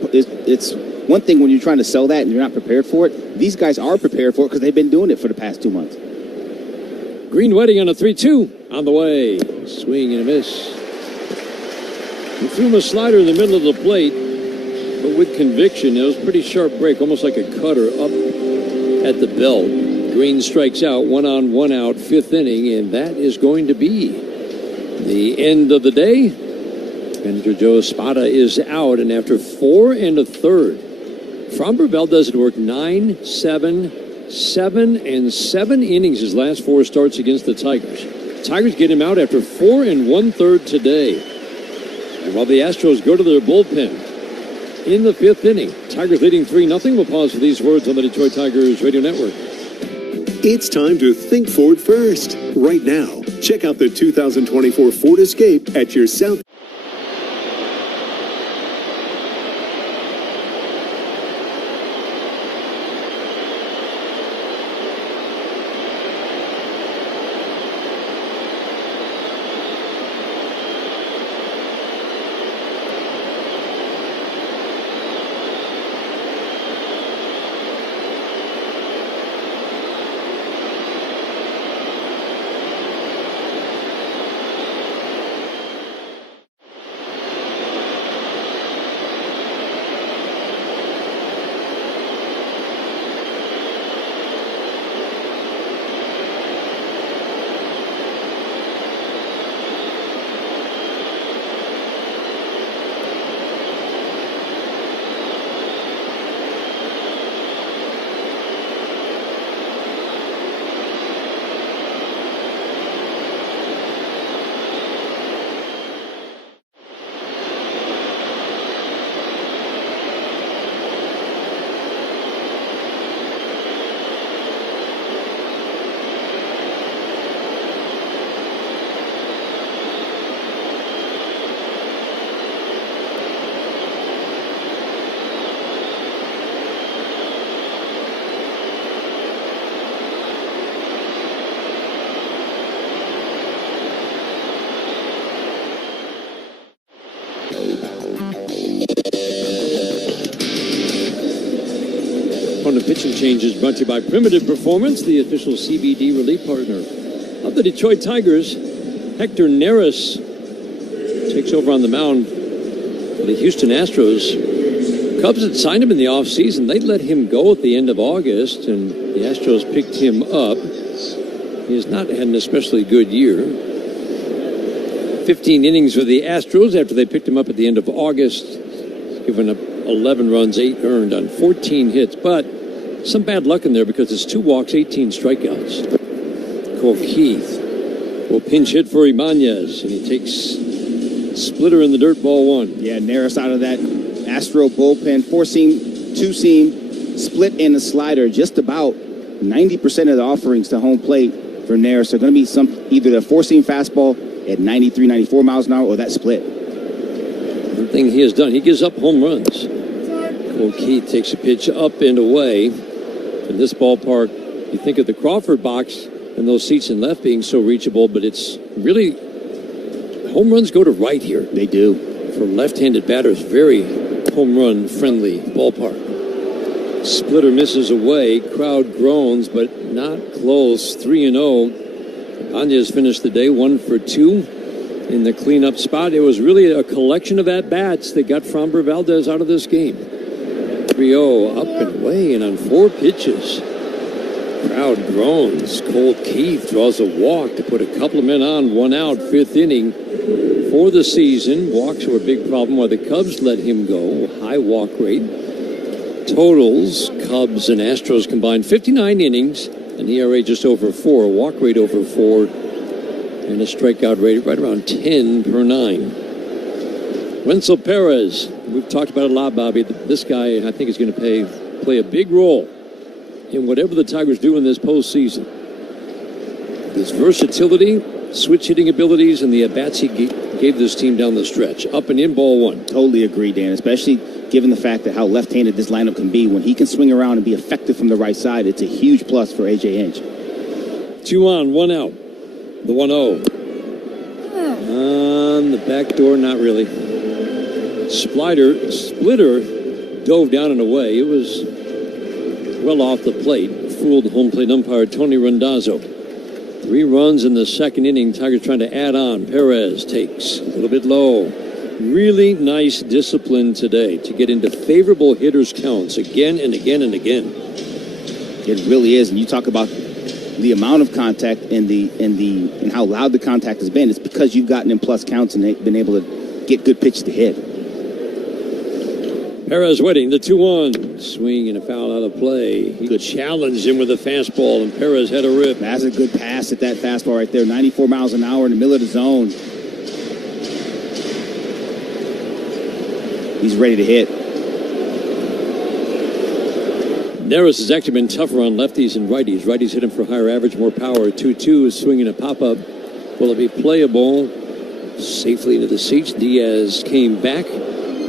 thing when you're trying to sell that and you're not prepared for it. These guys are prepared for it because they've been doing it for the past 2 months. Greene waiting on a 3-2 on the way. Swing and a miss. He threw him a slider in the middle of the plate, but with conviction. It was a pretty sharp break, almost like a cutter up at the belt. Greene strikes out, 1 on, 1 out, 5th inning, and that is going to be the end of the day. Manager Joe Espada is out, and after 4 1/3, Framber Valdez had worked 9, 7, 7, and 7 innings his last 4 starts against the Tigers. Tigers get him out after 4 1/3 today. And while the Astros go to their bullpen in the 5th inning, Tigers leading 3-0. We'll pause for these words on the Detroit Tigers Radio Network. It's time to think Ford first. Right now, check out the 2024 Ford Escape at your South. On the pitching changes brought to you by Primitive Performance, the official CBD relief partner of the Detroit Tigers. Hector Neris takes over on the mound for the Houston Astros. Cubs had signed him in the offseason. They let him go at the end of August, and the Astros picked him up. He has not had an especially good year. 15 innings for the Astros after they picked him up at the end of August, giving up 11 runs, 8 earned on 14 hits. But some bad luck in there because it's 2 walks, 18 strikeouts. Cole Keith will pinch hit for Ibanez, and he takes splitter in the dirt, ball 1. Yeah, Neris out of that Astro bullpen, 4-seam, 2-seam, split and a slider. Just about 90% of the offerings to home plate for Neris are going to be either the 4-seam fastball at 93, 94 miles an hour or that split. One thing he has done, he gives up home runs. Cole Keith takes a pitch up and away. In this ballpark, you think of the Crawford box and those seats in left being so reachable, but it's really, home runs go to right here. They do. For left-handed batters, very home run friendly ballpark. Splitter misses away, crowd groans, but not close. 3-0. Ibanez finished the day 1 for 2 in the cleanup spot. It was really a collection of at-bats that got Framber Valdez out of this game. 3-0, up and away, and on 4 pitches. Crowd groans. Cole Keith draws a walk to put a couple of men on, 1 out, 5th inning for the season. Walks were a big problem while the Cubs let him go. High walk rate. Totals, Cubs and Astros combined 59 innings, an ERA just over 4, a walk rate over 4, and a strikeout rate right around 10 per 9. Wenzel Perez, we've talked about it a lot, Bobby. This guy, I think, is going to play a big role in whatever the Tigers do in this postseason. His versatility, switch hitting abilities, and the at-bats he gave this team down the stretch. Up and in, ball 1. Totally agree, Dan, especially given the fact that how left-handed this lineup can be. When he can swing around and be effective from the right side, it's a huge plus for A.J. Hinch. 2 on, 1 out. The 1-0. On the back door, not really. Splitter dove down and away. It was well off the plate. Fooled home plate umpire Tony Randazzo. 3 runs in the second inning. Tigers trying to add on. Perez takes a little bit low. Really nice discipline today to get into favorable hitters counts again and again and again. It really is, and you talk about the amount of contact and how loud the contact has been. It's because you've gotten in plus counts and been able to get good pitches to hit. Perez waiting, the 2-1. Swing and a foul out of play. He challenged him with a fastball, and Perez had a rip. That's a good pass at that fastball right there. 94 miles an hour in the middle of the zone. He's ready to hit. Neris has actually been tougher on lefties and righties. Righties hit him for higher average, more power. 2-2 is swinging a pop-up. Will it be playable? Safely into the seats. Diaz came back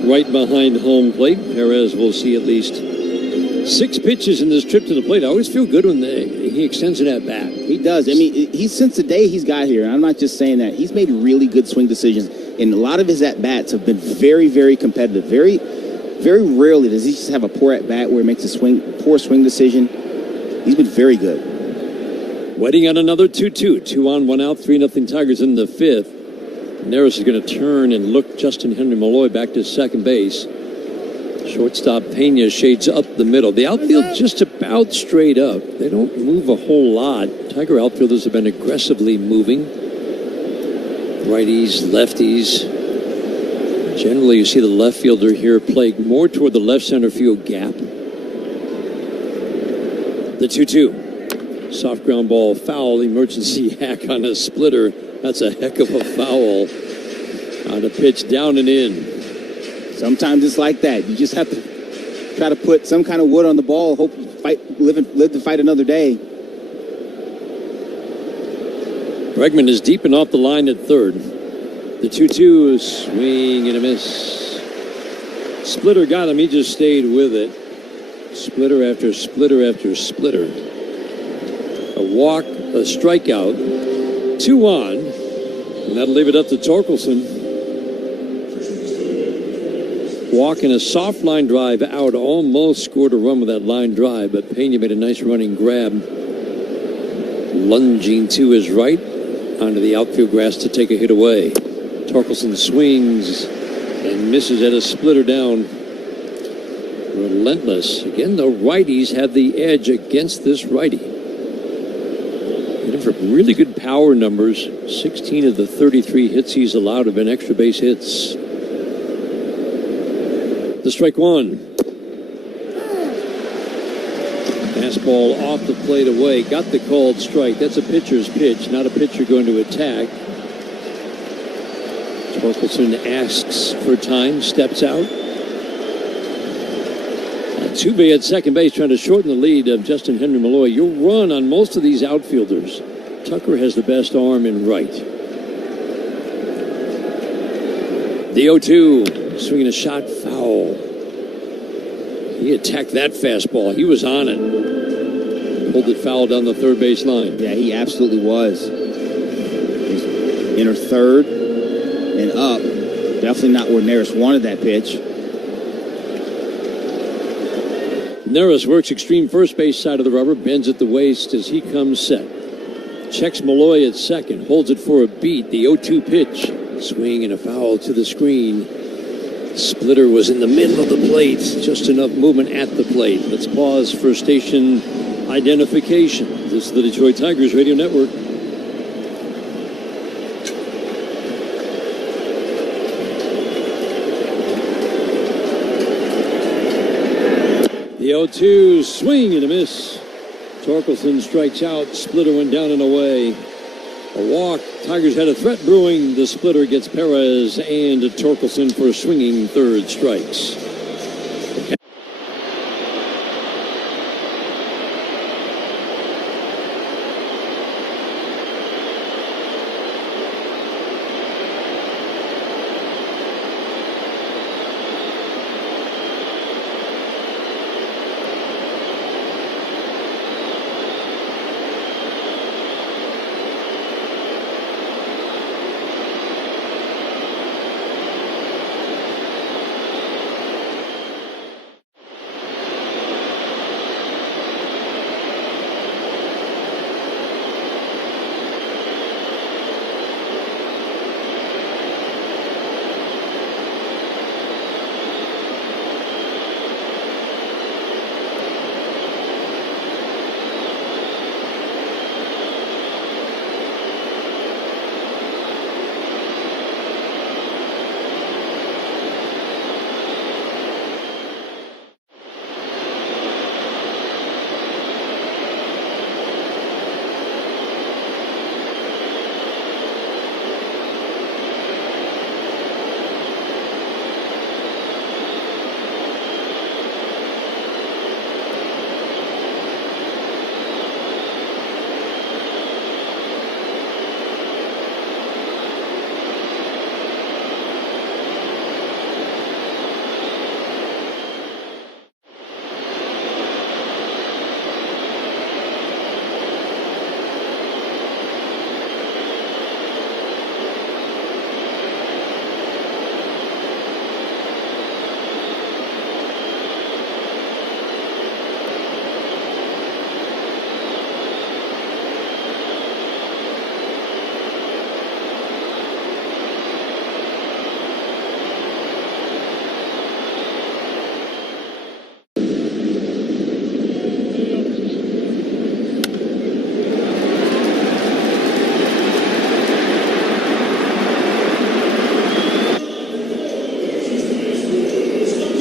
right behind home plate. Perez will see at least 6 pitches in this trip to the plate. I always feel good when he extends an at-bat. He does. I mean, since the day he's got here, and I'm not just saying that, he's made really good swing decisions. And a lot of his at-bats have been very, very competitive. Very, very rarely does he just have a poor at-bat where he makes a poor swing decision. He's been very good. Waiting on another 2-2. 2 on, 1 out, 3-0 Tigers in the 5th. Neris is going to turn and look Justin Henry Malloy back to second base. Shortstop Pena shades up the middle. The outfield just about straight up. They don't move a whole lot. Tiger outfielders have been aggressively moving. Righties, lefties. Generally, you see the left fielder here play more toward the left center field gap. The 2-2. Soft ground ball, foul, emergency hack on a splitter. That's a heck of a foul. On a pitch down and in. Sometimes it's like that. You just have to try to put some kind of wood on the ball, hope you live to fight another day. Bregman is deep and off the line at third. The 2-2 is swing and a miss. Splitter got him. He just stayed with it. Splitter after splitter after splitter. A walk, a strikeout. 2 on. And that'll leave it up to Torkelson. Walk and a soft line drive out. Almost scored a run with that line drive, but Pena made a nice running grab. Lunging to his right onto the outfield grass to take a hit away. Torkelson swings and misses at a splitter down. Relentless. Again, the righties have the edge against this righty. Hit him for really good power numbers. 16 of the 33 hits he's allowed have been extra base hits. The strike one. Fastball off the plate away. Got the called strike. That's a pitcher's pitch, not a pitcher going to attack. Torkelson asks for time, steps out. Altuve at second base trying to shorten the lead of Justin Henry Malloy. You'll run on most of these outfielders. Tucker has the best arm in right. The 0-2, swinging a shot foul. He attacked that fastball. He was on it. Pulled it foul down the third base line. Yeah, he absolutely was. Inner third and up. Definitely not where Neris wanted that pitch. Neris works extreme first base side of the rubber, bends at the waist as he comes set. Checks Malloy at second, holds it for a beat. The 0-2 pitch. Swing and a foul to the screen. Splitter was in the middle of the plate. Just enough movement at the plate. Let's pause for station identification. This is the Detroit Tigers Radio Network. The 0-2 swing and a miss. Torkelson strikes out. Splitter went down and away. A walk. Tigers had a threat brewing. The splitter gets Perez and Torkelson for swinging third strikes.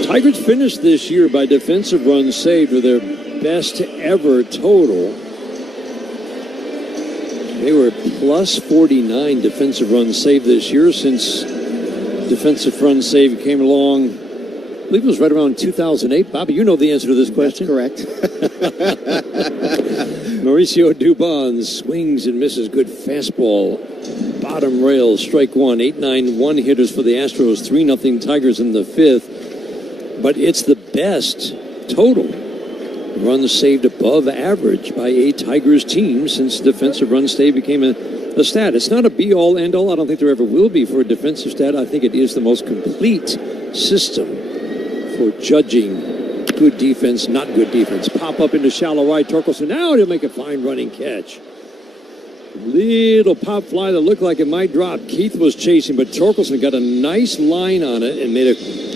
Tigers finished this year by defensive runs saved with their best ever total. They were plus 49 defensive runs saved this year since defensive runs saved came along. I believe it was right around 2008. Bobby, you know the answer to this question. That's correct. Mauricio Dubon swings and misses. Good fastball. Bottom rail, strike one. 8-9 one-hitters for the Astros. 3-0 Tigers in the fifth. But it's the best total runs saved above average by a Tigers team since defensive run save became a stat. It's not a be-all, end-all. I don't think there ever will be for a defensive stat. I think it is the most complete system for judging good defense, not good defense. Pop up into shallow right. Torkelson now he'll make a fine running catch. Little pop fly that looked like it might drop. Keith was chasing, but Torkelson got a nice line on it and made a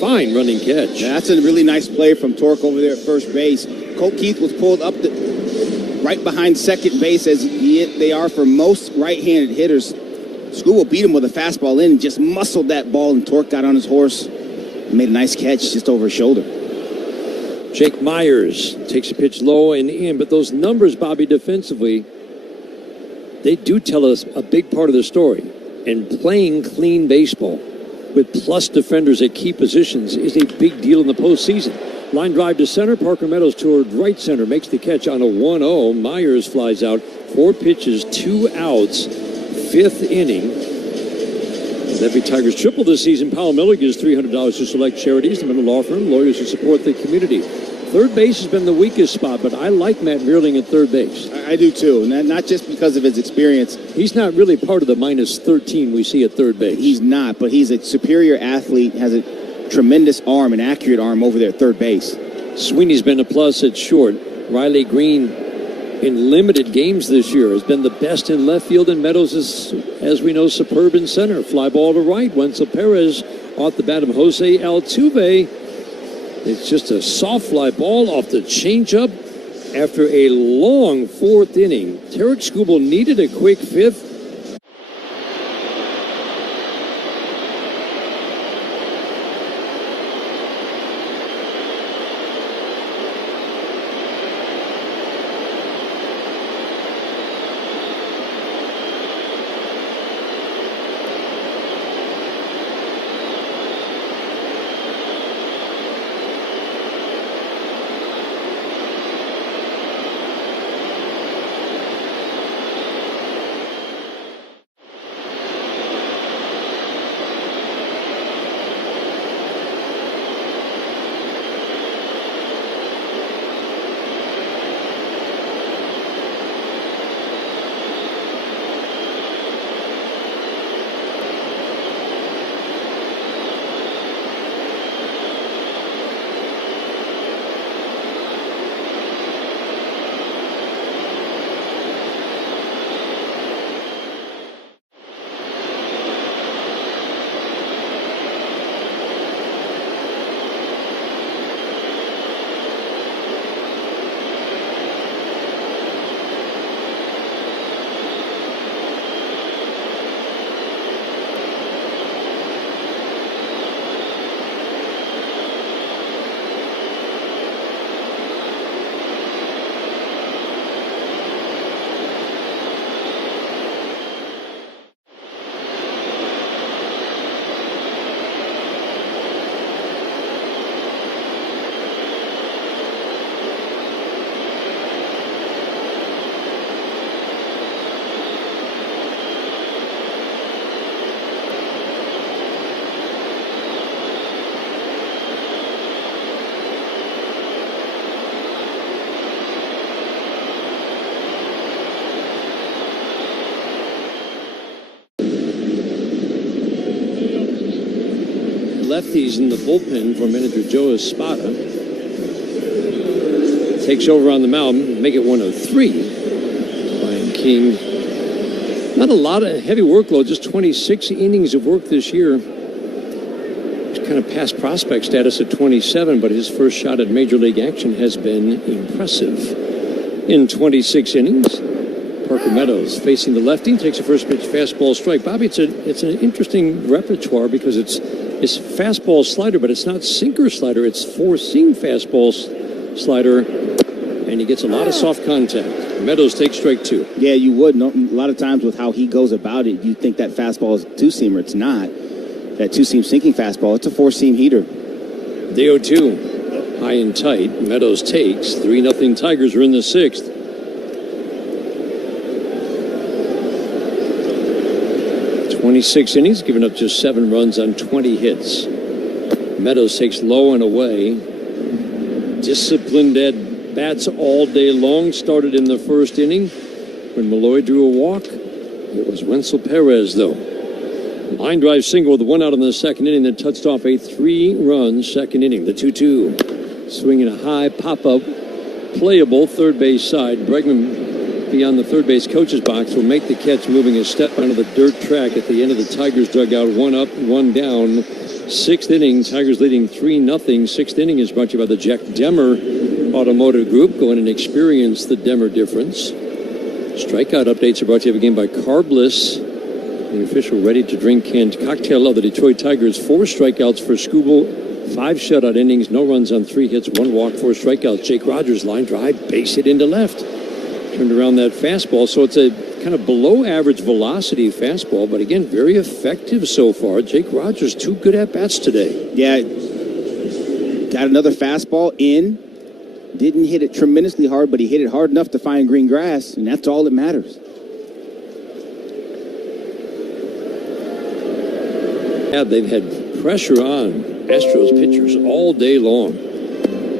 fine running catch. Yeah, that's a really nice play from Torque over there at first base. Colt Keith was pulled up right behind second base as they are for most right-handed hitters. Skubal beat him with a fastball in, just muscled that ball, and Torque got on his horse and made a nice catch just over his shoulder. Jake Myers takes a pitch low and in, but those numbers, Bobby, defensively, they do tell us a big part of the story. And playing clean baseball with plus defenders at key positions is a big deal in the postseason. Line drive to center. Parker Meadows toward right center makes the catch on a 1-0. Myers flies out. 4 pitches, 2 outs. 5th inning. Every Tigers triple this season. Powell Miller gives $300 to select charities, the Miller Law Firm, lawyers who support the community. Third base has been the weakest spot, but I like Matt Meerling at third base. I do too, not just because of his experience. He's not really part of the minus 13 we see at third base. He's not, but he's a superior athlete, has a tremendous arm, an accurate arm over there at third base. Sweeney's been a plus at short. Riley Greene, in limited games this year, has been the best in left field, and Meadows is, as we know, superb in center. Fly ball to right. Wenzel Perez off the bat of Jose Altuve. It's just a soft fly ball off the changeup after a long 4th inning. Tarik Skubal needed a quick 5th. Lefties in the bullpen for manager Joe Espada. Takes over on the mound, make it 1-3. Brian King. Not a lot of heavy workload, just 26 innings of work this year. He's kind of past prospect status at 27, but his first shot at major league action has been impressive. In 26 innings, Parker Meadows facing the lefty, takes a first pitch fastball strike. Bobby, it's an interesting repertoire because it's fastball slider, but it's not sinker slider. It's 4-seam fastball slider, and he gets a lot of soft contact. Meadows takes strike 2. Yeah, you would. A lot of times with how he goes about it, you think that fastball is a 2-seamer. It's not. That 2-seam sinking fastball, it's a 4-seam heater. The 0-2, high and tight. Meadows takes. 3-0 Tigers are in the 6th. Six innings, giving up just 7 runs on 20 hits. Meadows takes low and away. Disciplined at bats all day long. Started in the 1st inning when Malloy drew a walk. It was Wenzel Perez, though. Line drive single with 1 out in the 2nd inning, then touched off a 3-run 2nd inning. The 2-2. Swinging a high pop-up, playable third base side. Bregman beyond the third base coach's box will make the catch, moving a step onto the dirt track at the end of the Tigers dugout. 1 up, 1 down. 6th inning, Tigers leading 3-0. 6th inning is brought to you by the Jack Demmer Automotive Group. Go in and experience the Demmer difference. Strikeout updates are brought to you again by Carbless, the official ready-to-drink canned cocktail of the Detroit Tigers. 4 strikeouts for Skubal, 5 shutout innings, no runs on 3 hits, 1 walk, 4 strikeouts. Jake Rogers, line drive, base hit into left. Turned around that fastball, so it's a kind of below-average velocity fastball, but again, very effective so far. Jake Rogers, 2 good at-bats today. Yeah, got another fastball in. Didn't hit it tremendously hard, but he hit it hard enough to find green grass, and that's all that matters. Yeah, they've had pressure on Astros pitchers all day long.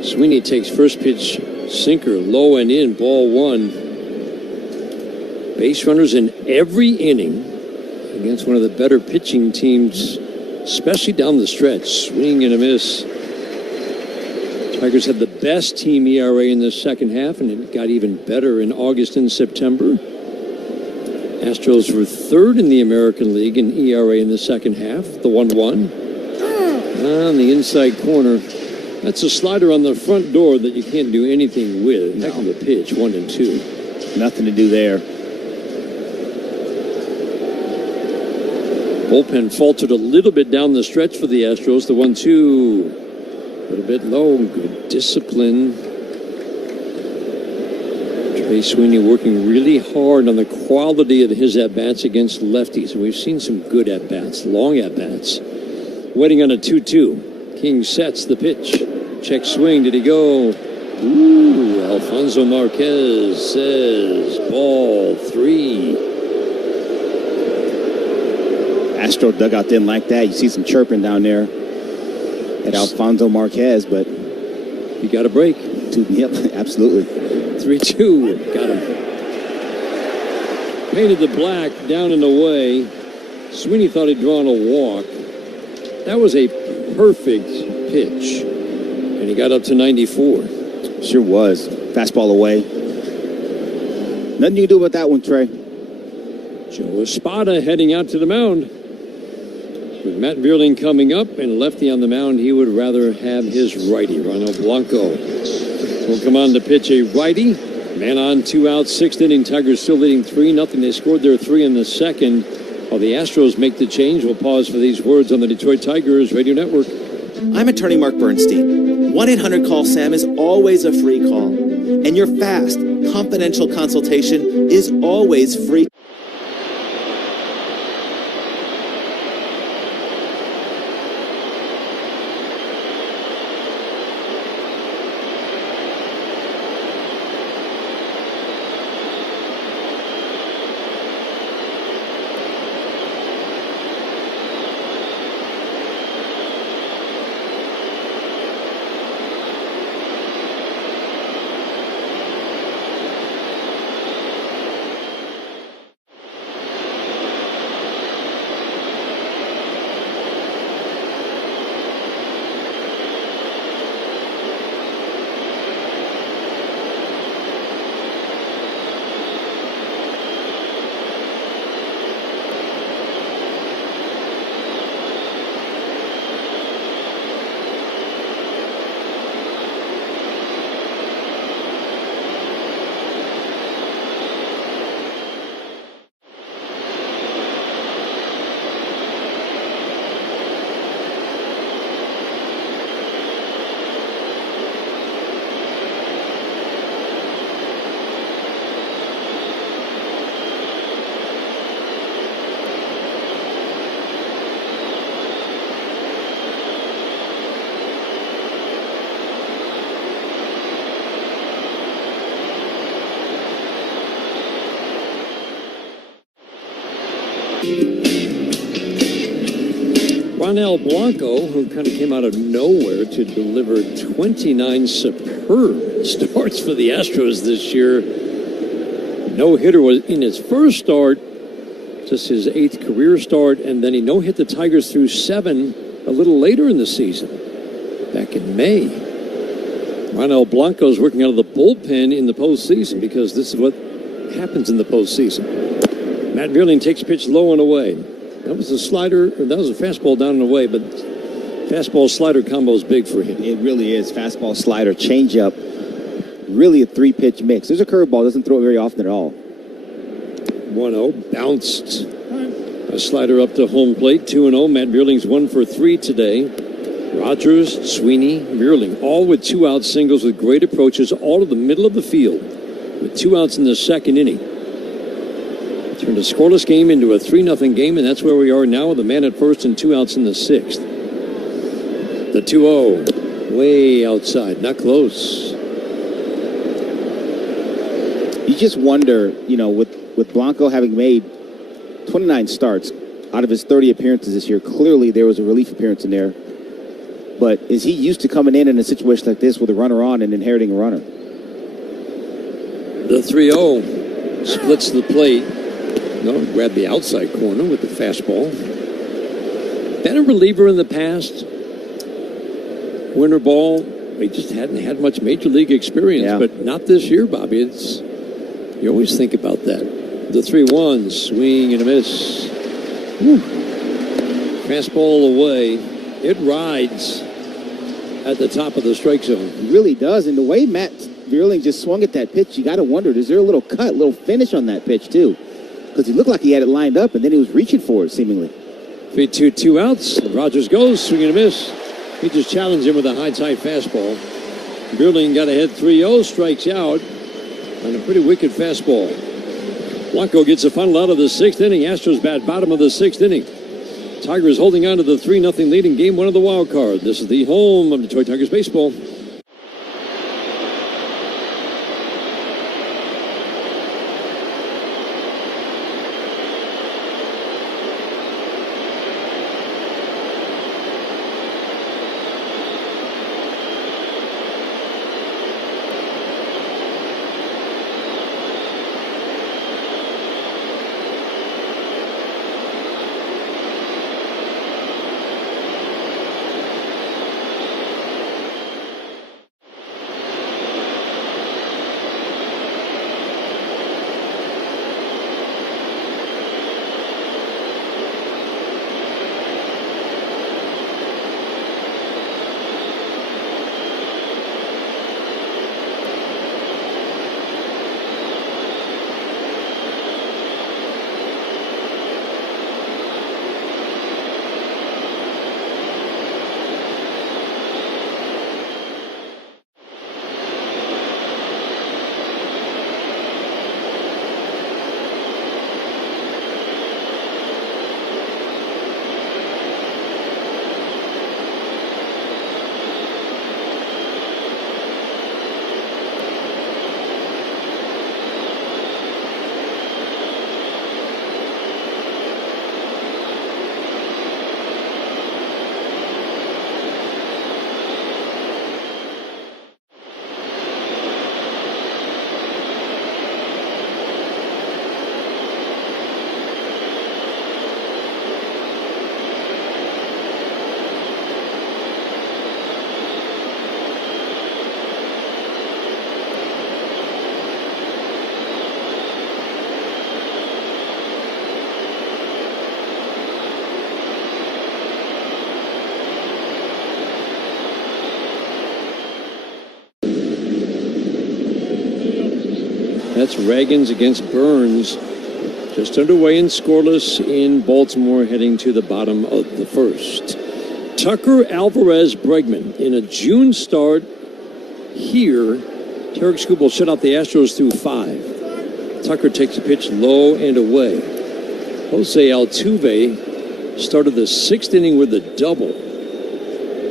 Sweeney takes first pitch sinker, low and in, ball 1. Base runners in every inning against one of the better pitching teams, especially down the stretch. Swing and a miss. Tigers had the best team ERA in the second half, and it got even better in August and September. Astros were 3rd in the American League in ERA in the second half, the 1-1. On the inside corner, that's a slider on the front door that you can't do anything with. Heck of a pitch, 1-2. Nothing to do there. Bullpen faltered a little bit down the stretch for the Astros. The 1-2, a little bit low. Good discipline. Trey Sweeney working really hard on the quality of his at-bats against lefties. And we've seen some good at-bats, long at-bats. Waiting on a 2-2. King sets the pitch. Check swing. Did he go? Ooh, Alfonso Marquez says ball 3. Astro dugout didn't like that. You see some chirping down there at Alfonso Marquez, but he got a break. Yep, absolutely. 3-2. Got him. Painted the black down and away. Sweeney thought he'd drawn a walk. That was a perfect pitch. And he got up to 94. Sure was. Fastball away. Nothing you can do about that one, Trey. Joe Espada heading out to the mound. With Matt Vierling coming up and lefty on the mound, he would rather have his righty, Ronald Blanco. Will come on to pitch a righty. Man on, 2 outs, 6th inning. Tigers still leading 3-0. They scored their 3 in the second. While the Astros make the change, we'll pause for these words on the Detroit Tigers Radio Network. I'm attorney Mark Bernstein. 1-800-CALL-SAM is always a free call. And your fast, confidential consultation is always free. Ronald Blanco, who kind of came out of nowhere to deliver 29 superb starts for the Astros this year. No-hitter was in his first start, just his 8th career start, and then he no-hit the Tigers through 7 a little later in the season, back in May. Ronald Blanco is working out of the bullpen in the postseason because this is what happens in the postseason. Matt Vierling takes pitch low and away. That was a slider, or that was a fastball down and away, but fastball slider combo is big for him. It really is. Fastball, slider, changeup. really a 3-pitch mix. There's a curveball, doesn't throw it very often at all. 1-0, bounced. A slider up to home plate, 2-0. Matt Beerling's 1 for 3 today. Rogers, Sweeney, Beerling, all with 2-out singles with great approaches, all to the middle of the field with 2 outs in the second inning. Turned a scoreless game into a 3-0 game, and that's where we are now with a man at first and 2 outs in the 6th. The 2-0, way outside, not close. You just wonder, with Blanco having made 29 starts out of his 30 appearances this year, clearly there was a relief appearance in there. But is he used to coming in a situation like this with a runner on and inheriting a runner? The 3-0 splits the plate. No, grab the outside corner with the fastball. Been a reliever in the past. Winter ball, he just hadn't had much major league experience, but not this year, Bobby. You always think about that. The 3-1, swing and a miss. Woo. Fastball away. It rides at the top of the strike zone. It really does. And the way Matt Beerling just swung at that pitch, you got to wonder, is there a little cut, a little finish on that pitch, too? Because he looked like he had it lined up, and then he was reaching for it, seemingly. 3-2, 2 outs. Rogers goes, swing and a miss. He just challenged him with a high-side fastball. Beerling got ahead 3-0, strikes out on a pretty wicked fastball. Blanco gets the final out of the 6th inning. Astros bat bottom of the 6th inning. Tigers holding on to the 3-0 lead in game 1 of the wild card. This is the home of Detroit Tigers baseball. That's Ragans against Burns. Just underway and scoreless in Baltimore, heading to the bottom of the 1st. Tucker, Alvarez, Bregman. In a June start here, Tarik Skubal shut out the Astros through 5. Tucker takes a pitch low and away. Jose Altuve started the 6th inning with a double,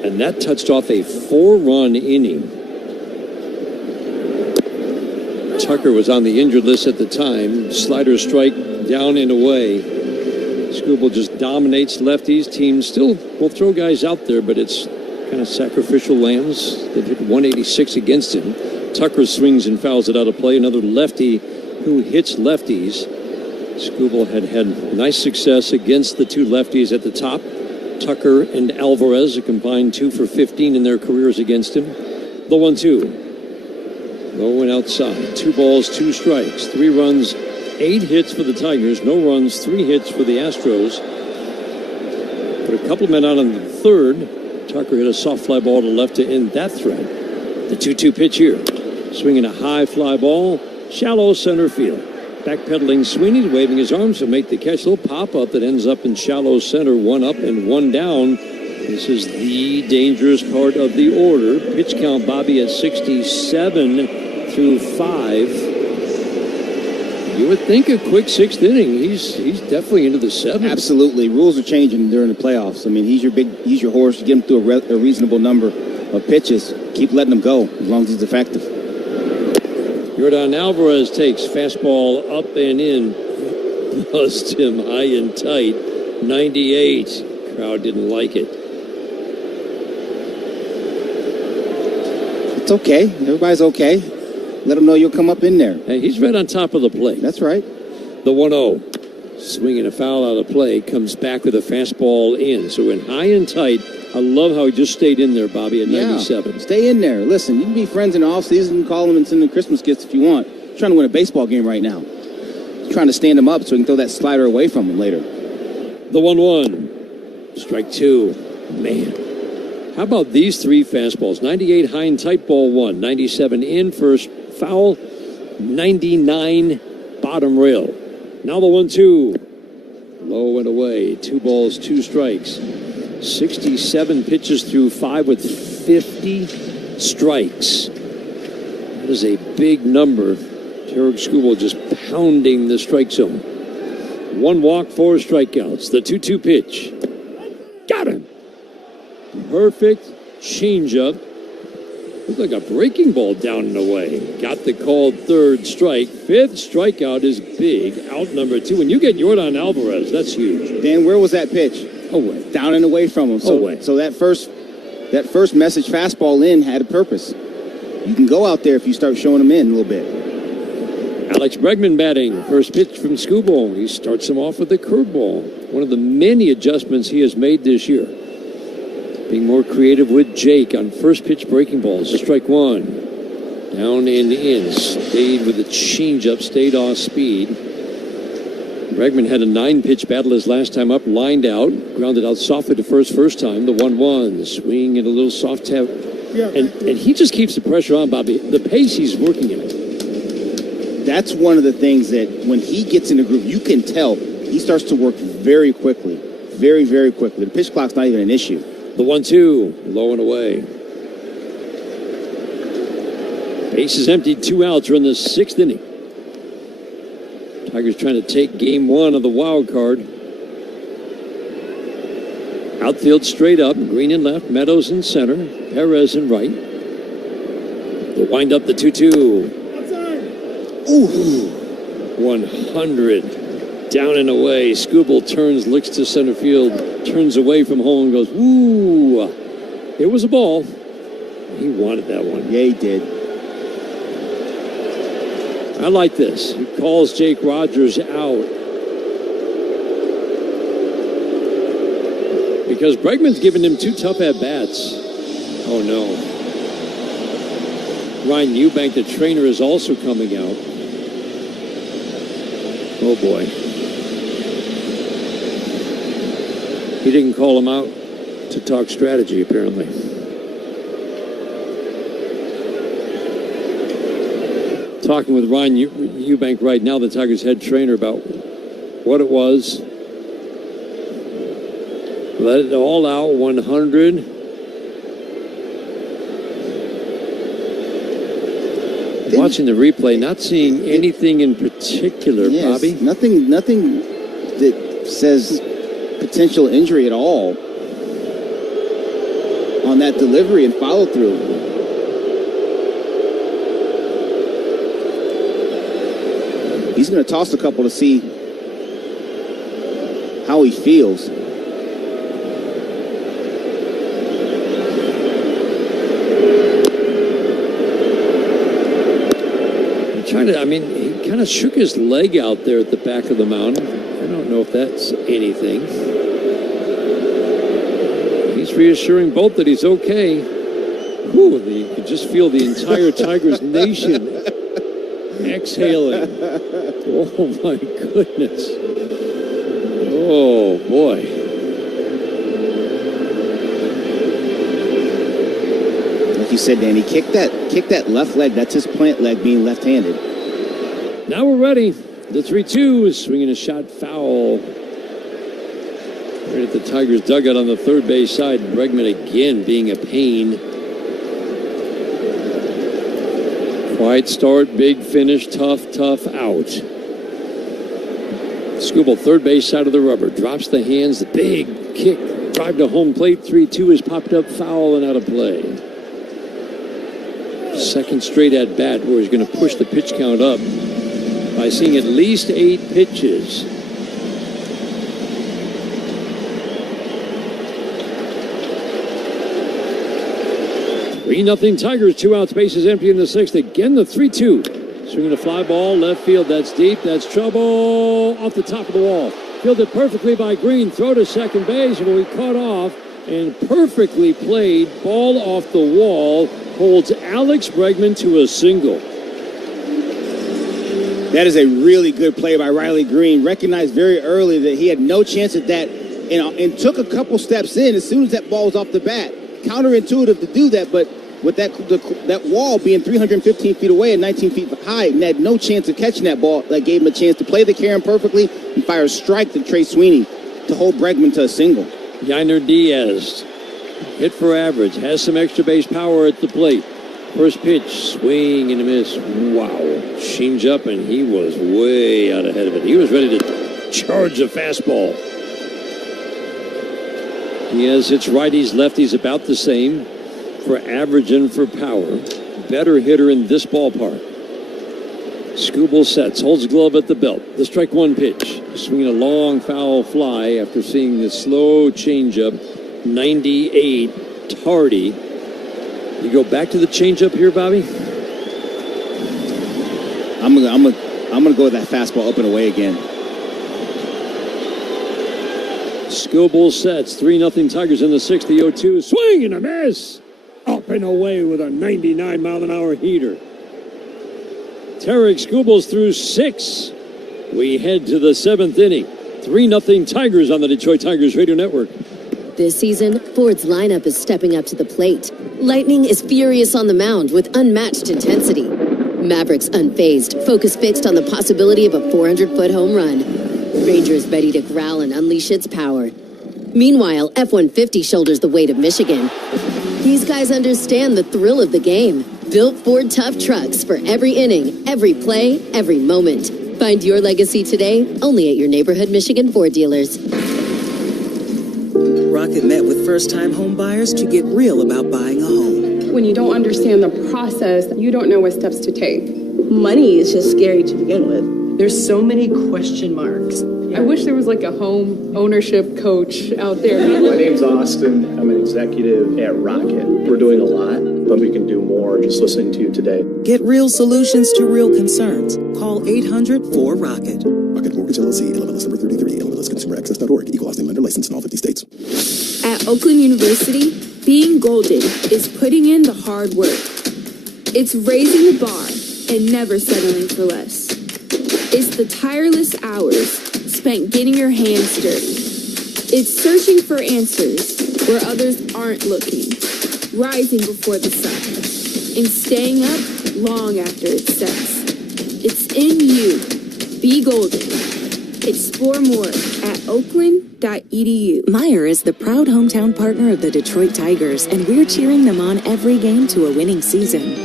and that touched off a 4-run inning. Tucker was on the injured list at the time. Slider strike down and away. Skubal just dominates lefties. Teams still will throw guys out there, but it's kind of sacrificial lambs. They've hit 186 against him. Tucker swings and fouls it out of play. Another lefty who hits lefties. Skubal had nice success against the 2 lefties at the top. Tucker and Alvarez, a combined 2 for 15 in their careers against him. The 1-2. Low and outside. 2 balls, 2 strikes. 3 runs, 8 hits for the Tigers. No runs, 3 hits for the Astros. Put a couple of men out on the 3rd. Tucker hit a soft fly ball to left to end that threat. The 2-2 pitch here. Swinging a high fly ball, shallow center field. Backpedaling Sweeney, waving his arms to make the catch. Little pop-up that ends up in shallow center, 1 up and 1 down. This is the dangerous part of the order. Pitch count, Bobby, at 67 through 5. You would think a quick 6th inning. He's definitely into the 7th. Absolutely. Rules are changing during the playoffs. I mean, he's your horse. You get him through a reasonable number of pitches. Keep letting him go as long as he's effective. Yordan Alvarez takes fastball up and in. Buzzed him high and tight. 98. Crowd didn't like it. It's okay. Everybody's okay. Let him know you'll come up in there. Hey, he's right on top of the plate. That's right. The 1-0. Swinging a foul out of play. Comes back with a fastball in. So in high and tight. I love how he just stayed in there, Bobby, at 97. Stay in there. Listen, you can be friends in the offseason, call them and send them Christmas gifts if you want. You're trying to win a baseball game right now. You're trying to stand him up so he can throw that slider away from him later. The 1-1. Strike 2. Man. How about these 3 fastballs? 98 high and tight, ball 1. 97 in, first foul. 99 bottom rail. Now the 1-2. Low and away. 2 balls, 2 strikes. 67 pitches through 5 with 50 strikes. That is a big number. Tarik Skubal just pounding the strike zone. 1 walk, 4 strikeouts. The 2-2 pitch. Got him. Perfect changeup. Looked like a breaking ball down and away. Got the called 3rd strike. 5th strikeout is big. Out number 2. When you get Yordan Alvarez, that's huge. Dan, where was that pitch? Away. Down and away from him. So that first message fastball in had a purpose. You can go out there if you start showing him in a little bit. Alex Bregman batting. First pitch from Skubal. He starts him off with a curveball. One of the many adjustments he has made this year. Being more creative with Jake on first pitch breaking balls. Strike 1. Down and in. Stayed with the changeup. Stayed off speed. Bregman had a 9-pitch battle his last time up. Lined out. Grounded out softly to first time. The 1-1. Swing and a little soft tap. And he just keeps the pressure on, Bobby. The pace he's working at. That's one of the things that when he gets in a groove, you can tell he starts to work very quickly. Very, very quickly. The pitch clock's not even an issue. The 1-2. Low and away. Base is emptied. 2 outs. We're in the 6th inning. Tigers trying to take game 1 of the wild card. Outfield straight up. Greene in left. Meadows in center. Perez in right. The wind up, the 2-2. Ooh. 100. Down and away. Skubal turns, looks to center field, turns away from home and goes, ooh. It was a ball. He wanted that one. Yeah, he did. I like this. He calls Jake Rogers out. Because Bregman's given him 2 tough at-bats. Oh, no. Ryan Eubank, the trainer, is also coming out. Oh, boy. He didn't call him out to talk strategy, apparently. Talking with Ryan Eubank right now, the Tigers head trainer, about what it was. Let it all out, 100. Watching the replay, not seeing anything in particular, Bobby. Nothing that says potential injury at all on that delivery and follow through. He's going to toss a couple to see how he feels. He kind of shook his leg out there at the back of the mound. I don't know if that's anything. He's reassuring both that he's okay. Whew, you could just feel the entire Tigers nation exhaling. Oh, my goodness. Oh, boy. Like you said, Danny. Kick that left leg. That's his plant leg being left-handed. Now we're ready. The 3-2 is swinging a shot foul. Right at the Tigers dugout on the third base side. Bregman again being a pain. Quiet start, big finish, tough out. Skubal, third base side of the rubber, drops the hands, the big kick, drive to home plate. 3-2 is popped up foul and out of play. Second straight at bat where he's going to push the pitch count up by seeing at least 8 pitches. Nothing Tigers, 2 outs, bases empty in the 6th. Again, the 3-2. Swinging a fly ball, left field, that's deep, that's trouble. Off the top of the wall. Fielded perfectly by Greene. Throw to second base, will be caught off and perfectly played. Ball off the wall holds Alex Bregman to a single. That is a really good play by Riley Greene. Recognized very early that he had no chance at that and took a couple steps in as soon as that ball was off the bat. Counterintuitive to do that, but with that wall being 315 feet away and 19 feet high, and had no chance of catching that ball, that gave him a chance to play the Karen perfectly and fire a strike to Trey Sweeney to hold Bregman to a single. Yainer Diaz, hit for average, has some extra base power at the plate. First pitch, swing and a miss. Wow. Change up, and he was way out ahead of it. He was ready to charge a fastball. Diaz hits righties, lefties about the same for average and for power. Better hitter in this ballpark. Skubal sets, holds glove at the belt. The strike one pitch. Swinging a long foul fly after seeing the slow changeup. 98, Tardy. You go back to the changeup here, Bobby? I'm gonna go with that fastball up and away again. Skubal sets, 3-0 Tigers in the 6th. The 0-2 swing and a miss. Up and away with a 99-mile-an-hour heater. Tarik Skubal's through 6. We head to the 7th inning. 3-0 Tigers on the Detroit Tigers Radio Network. This season, Ford's lineup is stepping up to the plate. Lightning is furious on the mound with unmatched intensity. Mavericks unfazed, focus fixed on the possibility of a 400-foot home run. Rangers ready to growl and unleash its power. Meanwhile, F-150 shoulders the weight of Michigan. These guys understand the thrill of the game. Built Ford tough trucks for every inning, every play, every moment. Find your legacy today only at your neighborhood Michigan Ford dealers. Rocket met with first-time home buyers to get real about buying a home. When you don't understand the process, you don't know what steps to take. Money is just scary to begin with. There's so many question marks. I wish there was like a home ownership coach out there. My name's Austin. I'm an executive at Rocket. We're doing a lot, but we can do more just listening to you today. Get real solutions to real concerns. Call 800-4ROCKET. Rocket Mortgage LLC, NMLS number 3030, NMLSconsumeraccess.org, equal housing lender licensed in all 50 states. At Oakland University, being golden is putting in the hard work. It's raising the bar and never settling for less. It's the tireless hours spent getting your hands dirty. It's searching for answers where others aren't looking, rising before the sun, and staying up long after it sets. It's in you. Be golden. Explore more at oakland.edu. Meijer is the proud hometown partner of the Detroit Tigers, and we're cheering them on every game to a winning season.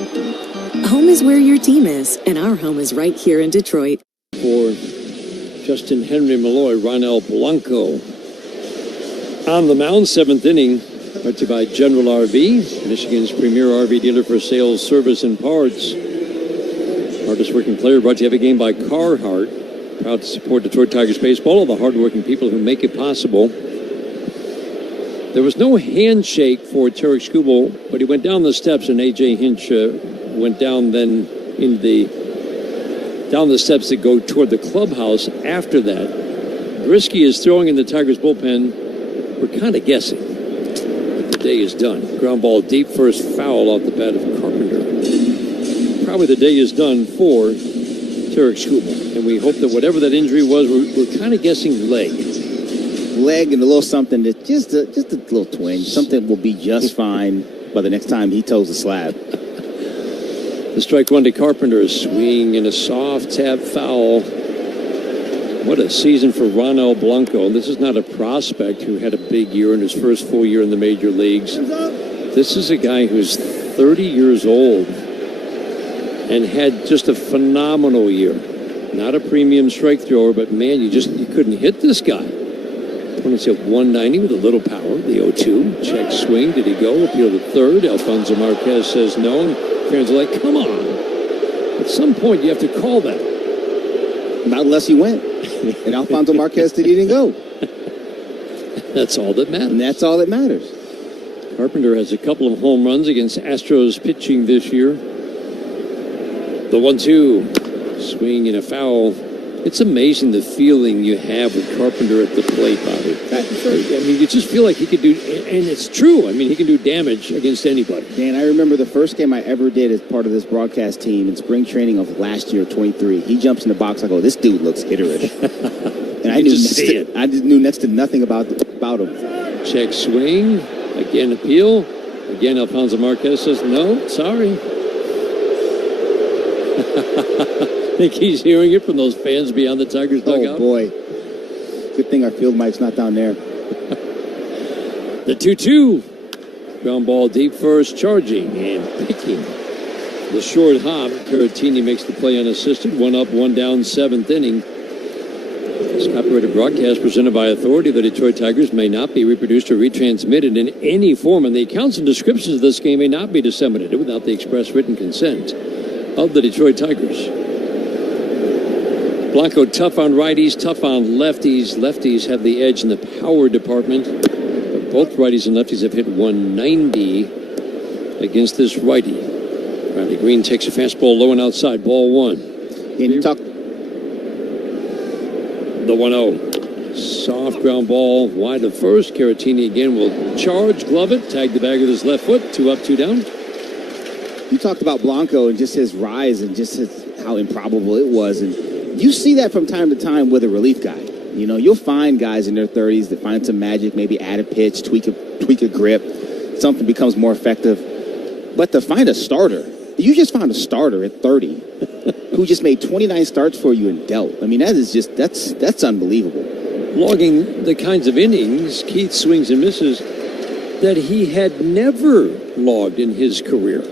Home is where your team is, and our home is right here in Detroit. For Justin Henry Malloy, Ronel Blanco on the mound, 7th inning, brought to you by General RV, Michigan's premier RV dealer for sales, service, and parts. Hardest working player brought to you every game by Carhartt. Proud to support Detroit Tigers baseball, all the hardworking people who make it possible. There was no handshake for Tarik Skubal, but he went down the steps, and A.J. Hinch went down then in down the steps that go toward the clubhouse after that. Brisky is throwing in the Tigers bullpen. We're kind of guessing, but the day is done. Ground ball deep, first foul off the bat of Carpenter. Probably the day is done for Tarik Skubal, and we hope that whatever that injury was, we're kind of guessing leg And a little something that just a little twinge. Something will be just fine. by the next time he toes the slab. The strike one to Carpenter, a swing and a soft tap foul. What a season for Ronald Blanco. This is not a prospect who had a big year in his first full year in the major leagues. This is a guy who's 30 years old and had just a phenomenal year. Not a premium strike thrower, but man, you couldn't hit this guy. Opponents hit 190 with a little power. The 0-2, check swing. Did he go? Appeal to third. Alfonso Marquez says no. And fans are like, come on. At some point, you have to call that. Not unless he went. And Alfonso Marquez didn't go. That's all that matters. And that's all that matters. Carpenter has a couple of home runs against Astros pitching this year. The 1-2, swing and a foul. It's amazing the feeling you have with Carpenter at the plate, Bobby. I mean, you just feel like he could do, and it's true. I mean, he can do damage against anybody. Dan, I remember the first game I ever did as part of this broadcast team in spring training of last year, 23. He jumps in the box. I go, this dude looks hitterish. And I knew next to nothing about him. Check swing. Again, appeal. Again, Alfonso Marquez says, no, sorry. I think he's hearing it from those fans beyond the Tigers dugout. Oh, boy. Good thing our field mic's not down there. The 2-2. Ground ball deep first, charging and picking. The short hop. Caratini makes the play unassisted. 1 up, 1 down, 7th inning. This copyrighted broadcast presented by authority of the Detroit Tigers may not be reproduced or retransmitted in any form, and the accounts and descriptions of this game may not be disseminated without the express written consent of the Detroit Tigers. Blanco tough on righties, tough on lefties. Lefties have the edge in the power department, but both righties and lefties have hit 190 against this righty. Riley Greene takes a fastball low and outside, ball 1. And you talk. The 1-0. Soft ground ball wide of first. Caratini again will charge, glove it, tag the bag with his left foot. 2 up, 2 down. You talked about Blanco and just his rise and just how improbable it was. And you see that from time to time with a relief guy. You know, you'll find guys in their 30s that find some magic, maybe add a pitch, tweak a grip, something becomes more effective. But to find a starter, you just found a starter at 30 who just made 29 starts for you and dealt. I mean, that's unbelievable. Logging the kinds of innings, Keith swings and misses, that he had never logged in his career.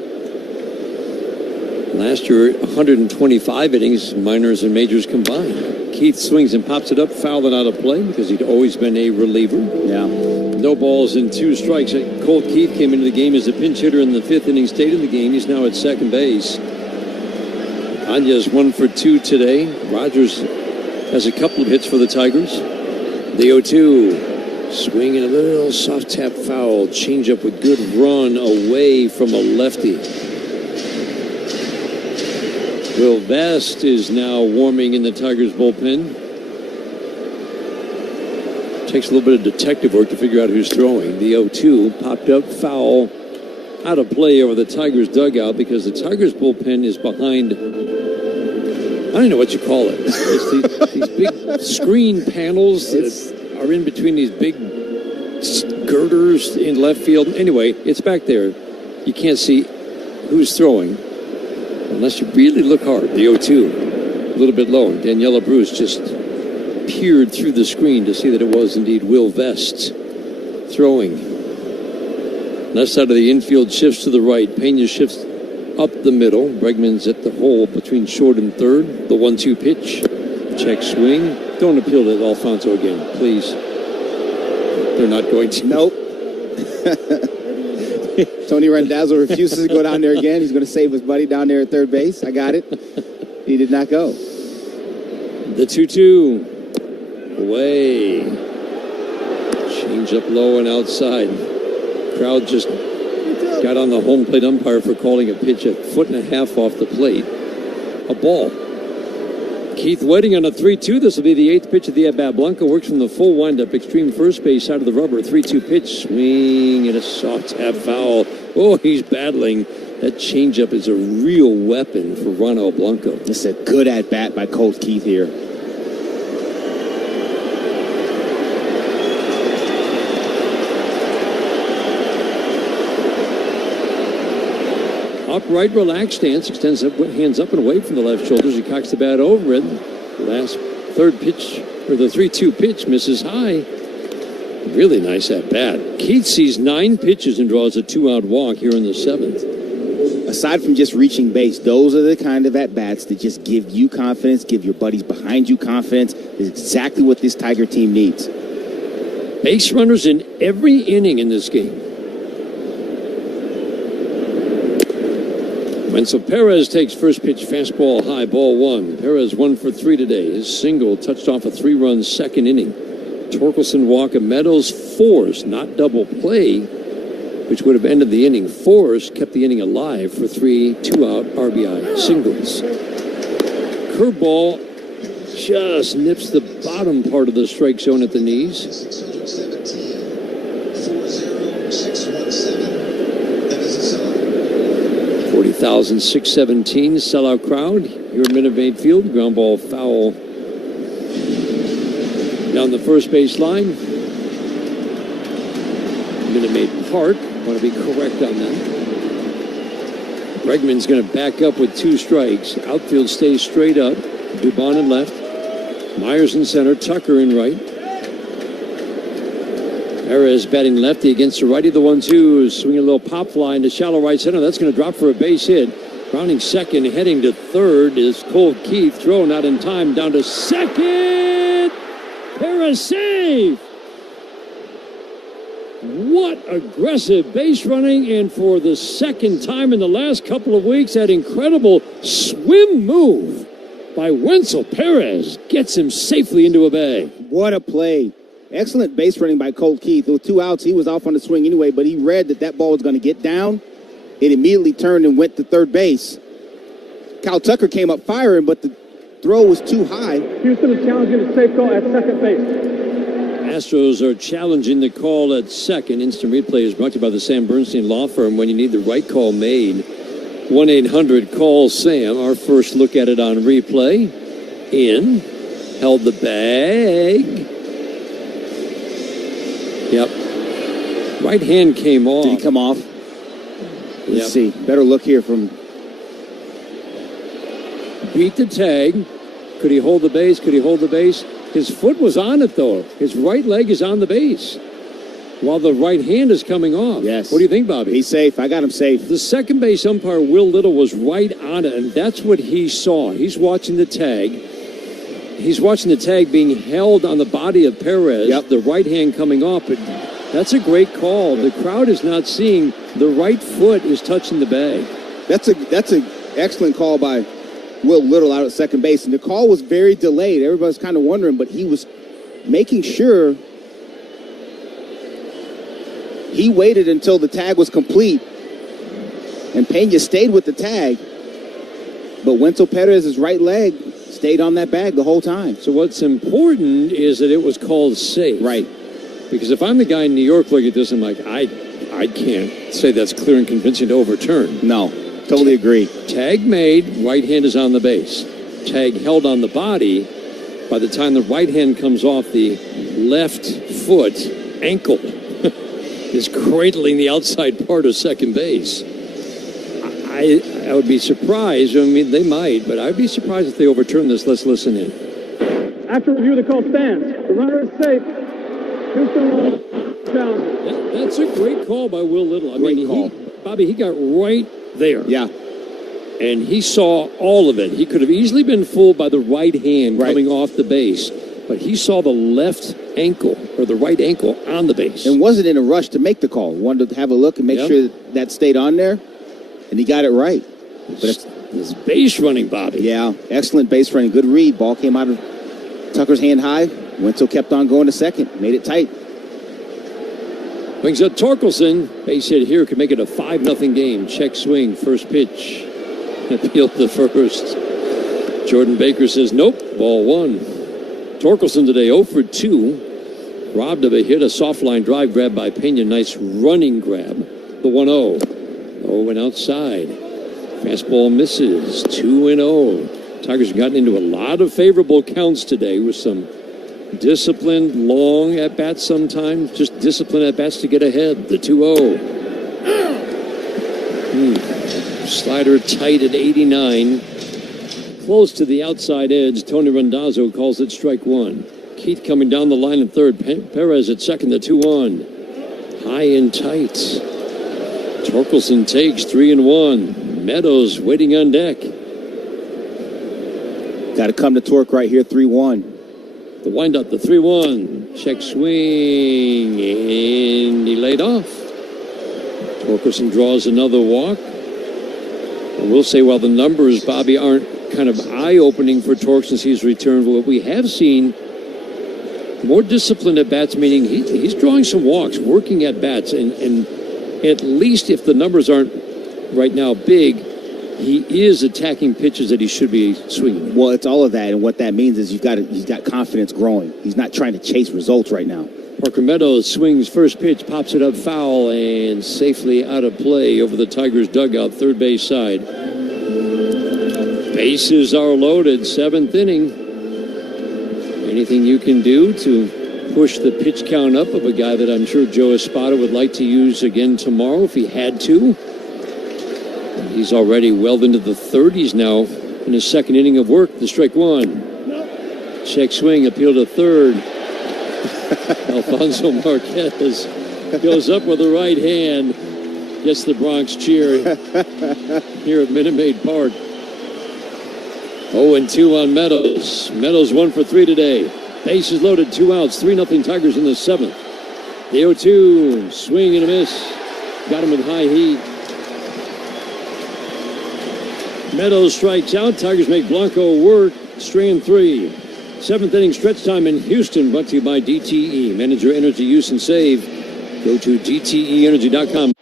Last year, 125 innings, minors and majors combined. Keith swings and pops it up, fouled and out of play because he'd always been a reliever. Yeah. No balls and 2 strikes. Colt Keith came into the game as a pinch hitter in the 5th inning, stayed in the game. He's now at second base. Anya's 1 for 2 today. Rogers has a couple of hits for the Tigers. The 0-2. Swing and a little soft tap foul. Change up with good run away from a lefty. Will Vest is now warming in the Tigers bullpen. Takes a little bit of detective work to figure out who's throwing. The 0-2 popped up foul out of play over the Tigers dugout because the Tigers bullpen is behind, I don't know what you call it. It's these big screen panels that are in between these big girders in left field. Anyway, it's back there. You can't see who's throwing unless you really look hard. The 0-2, a little bit low. Daniela Bruce just peered through the screen to see that it was indeed Will Vest throwing. Left side of the infield shifts to the right. Pena shifts up the middle. Bregman's at the hole between short and third. The 1-2 pitch. Check swing. Don't appeal to Alfonso again, please. They're not going to. Nope. Tony Randazzo refuses to go down there again. He's going to save his buddy down there at third base. I got it. He did not go. The 2-2. Away. Change up low and outside. Crowd just got on the home plate umpire for calling a pitch a 1.5 feet off the plate. A ball. Keith waiting on a 3-2. This will be the 8th pitch of the at-bat. Blanco works from the full windup, extreme first base side of the rubber. 3-2 pitch. Swing and a soft tap foul. Oh, he's battling. That changeup is a real weapon for Ronald Blanco. This is a good at-bat by Colt Keith here. upright, relaxed stance, extends hands up and away from the left shoulders. He cocks the bat over it. Last third pitch, or the 3-2 pitch, misses high. Really nice at bat. Keith sees 9 pitches and draws a 2-out walk here in the 7th. Aside from just reaching base, those are the kind of at-bats that just give you confidence, give your buddies behind you confidence. Is exactly what this Tiger team needs. Base runners in every inning in this game. Wenzel Perez takes first pitch, fastball high, ball 1. Perez 1 for 3 today. His single touched off a 3-run second inning. Torkelson, Walker, Meadows, Force, not double play, which would have ended the inning. Force kept the inning alive for 3 2-out RBI singles. Curveball just nips the bottom part of the strike zone at the knees. 40,617 sellout crowd here at Minute Maid Field. Ground ball foul down the first base line. Minute Maid Park. Want to be correct on that. Bregman's going to back up with 2 strikes. Outfield stays straight up. Dubon in left. Myers in center. Tucker in right. Perez batting lefty against the righty. The 1-2 is swinging a little pop fly into shallow right center. That's going to drop for a base hit. Rounding second, heading to third is Cole Keith. Throw not in time. Down to second. Perez save. What aggressive base running, and for the second time in the last couple of weeks, that incredible swim move by Wenzel Perez gets him safely into a bag. What a play. Excellent base running by Cole Keith. With 2 outs, he was off on the swing anyway, but he read that ball was going to get down. It immediately turned and went to third base. Kyle Tucker came up firing, but the throw was too high. Houston is challenging a safe call at second base. Astros are challenging the call at second. Instant replay is brought to you by the Sam Bernstein Law Firm. When you need the right call made, 1-800-CALL-SAM. Our first look at it on replay. In. Held the bag. Yep. Right hand came off. Did he come off? Let's see. Better look here from... Beat the tag. Could he hold the base? Could he hold the base? His foot was on it, though. His right leg is on the base while the right hand is coming off. Yes. What do you think, Bobby? He's safe. I got him safe. The second base umpire, Will Little, was right on it, and that's what he saw. He's watching the tag. He's watching the tag being held on the body of Perez, the right hand coming off. But that's a great call. The crowd is not seeing the right foot is touching the bag. That's an excellent call by Will Little out at second base. And the call was very delayed. Everybody's kind of wondering, but he was making sure he waited until the tag was complete. And Pena stayed with the tag. But Wenzel Perez's right leg stayed on that bag the whole time. So what's important is that it was called safe. Right. Because if I'm the guy in New York looking at this, I'm like, I can't say that's clear and convincing to overturn. No, totally agree. Tag made, right hand is on the base. Tag held on the body. By the time the right hand comes off, the left foot, ankle, is cradling the outside part of second base. I would be surprised. I mean, they might, but I'd be surprised if they overturn this. Let's listen in. After review, the call stands. The runner is safe. Houston will challenge. That's a great call by Will Little. Great call. Bobby, he got right there. Yeah. And he saw all of it. He could have easily been fooled by the right hand coming off the base, but he saw the left ankle, or the right ankle, on the base. And wasn't in a rush to make the call. Wanted to have a look and make sure that stayed on there, and he got it right. But it's base running, Bobby. Yeah, excellent base running. Good read. Ball came out of Tucker's hand high. Wenzel kept on going to second. Made it tight. Brings up Torkelson. Base hit here could make it a 5-0 game. Check swing. First pitch. Appeal to first. Jordan Baker says nope. Ball 1. Torkelson today 0 for 2. Robbed of a hit. A soft line drive grab by Pena. Nice running grab. The 1-0. 0 and outside. Fastball misses. 2-0. Tigers have gotten into a lot of favorable counts today with some disciplined, long at-bats sometimes. Just disciplined at-bats to get ahead. The 2-0. Slider tight at 89. Close to the outside edge. Tony Randazzo calls it strike one. Keith coming down the line in third. Perez at second, the 2-1. High and tight. Torkelson takes 3-1. Meadows waiting on deck. Got to come to Torque right here, 3-1. The windup, the 3-1. Check swing, and he laid off. Torkelson draws another walk. I will say, while the numbers, Bobby, aren't kind of eye-opening for Torque since he's returned, what we have seen more disciplined at bats, meaning he's drawing some walks, working at bats, and at least if the numbers aren't right now big, he is attacking pitches that he should be swinging. Well, it's all of that, and what that means is he's got confidence growing. He's not trying to chase results right now. Parker Meadows swings first pitch, pops it up foul, and safely out of play over the Tigers dugout, third base side. Bases are loaded, seventh inning. Anything you can do to push the pitch count up of a guy that I'm sure Joe Espada would like to use again tomorrow if he had to. He's already well into the 30s now in his second inning of work. The strike one. Check swing, appeal to third. Alfonso Marquez goes up with the right hand. Gets the Bronx cheer here at Minute Maid Park. 0-2 on Meadows. Meadows 1 for 3 today. Bases loaded, 2 outs, 3-0 Tigers in the 7th. The 0-2, swing and a miss. Got him with high heat. Meadows strikes out. Tigers make Blanco work. Strand 3. 7th inning stretch time in Houston, brought to you by DTE. Manage your energy use and save. Go to DTEenergy.com.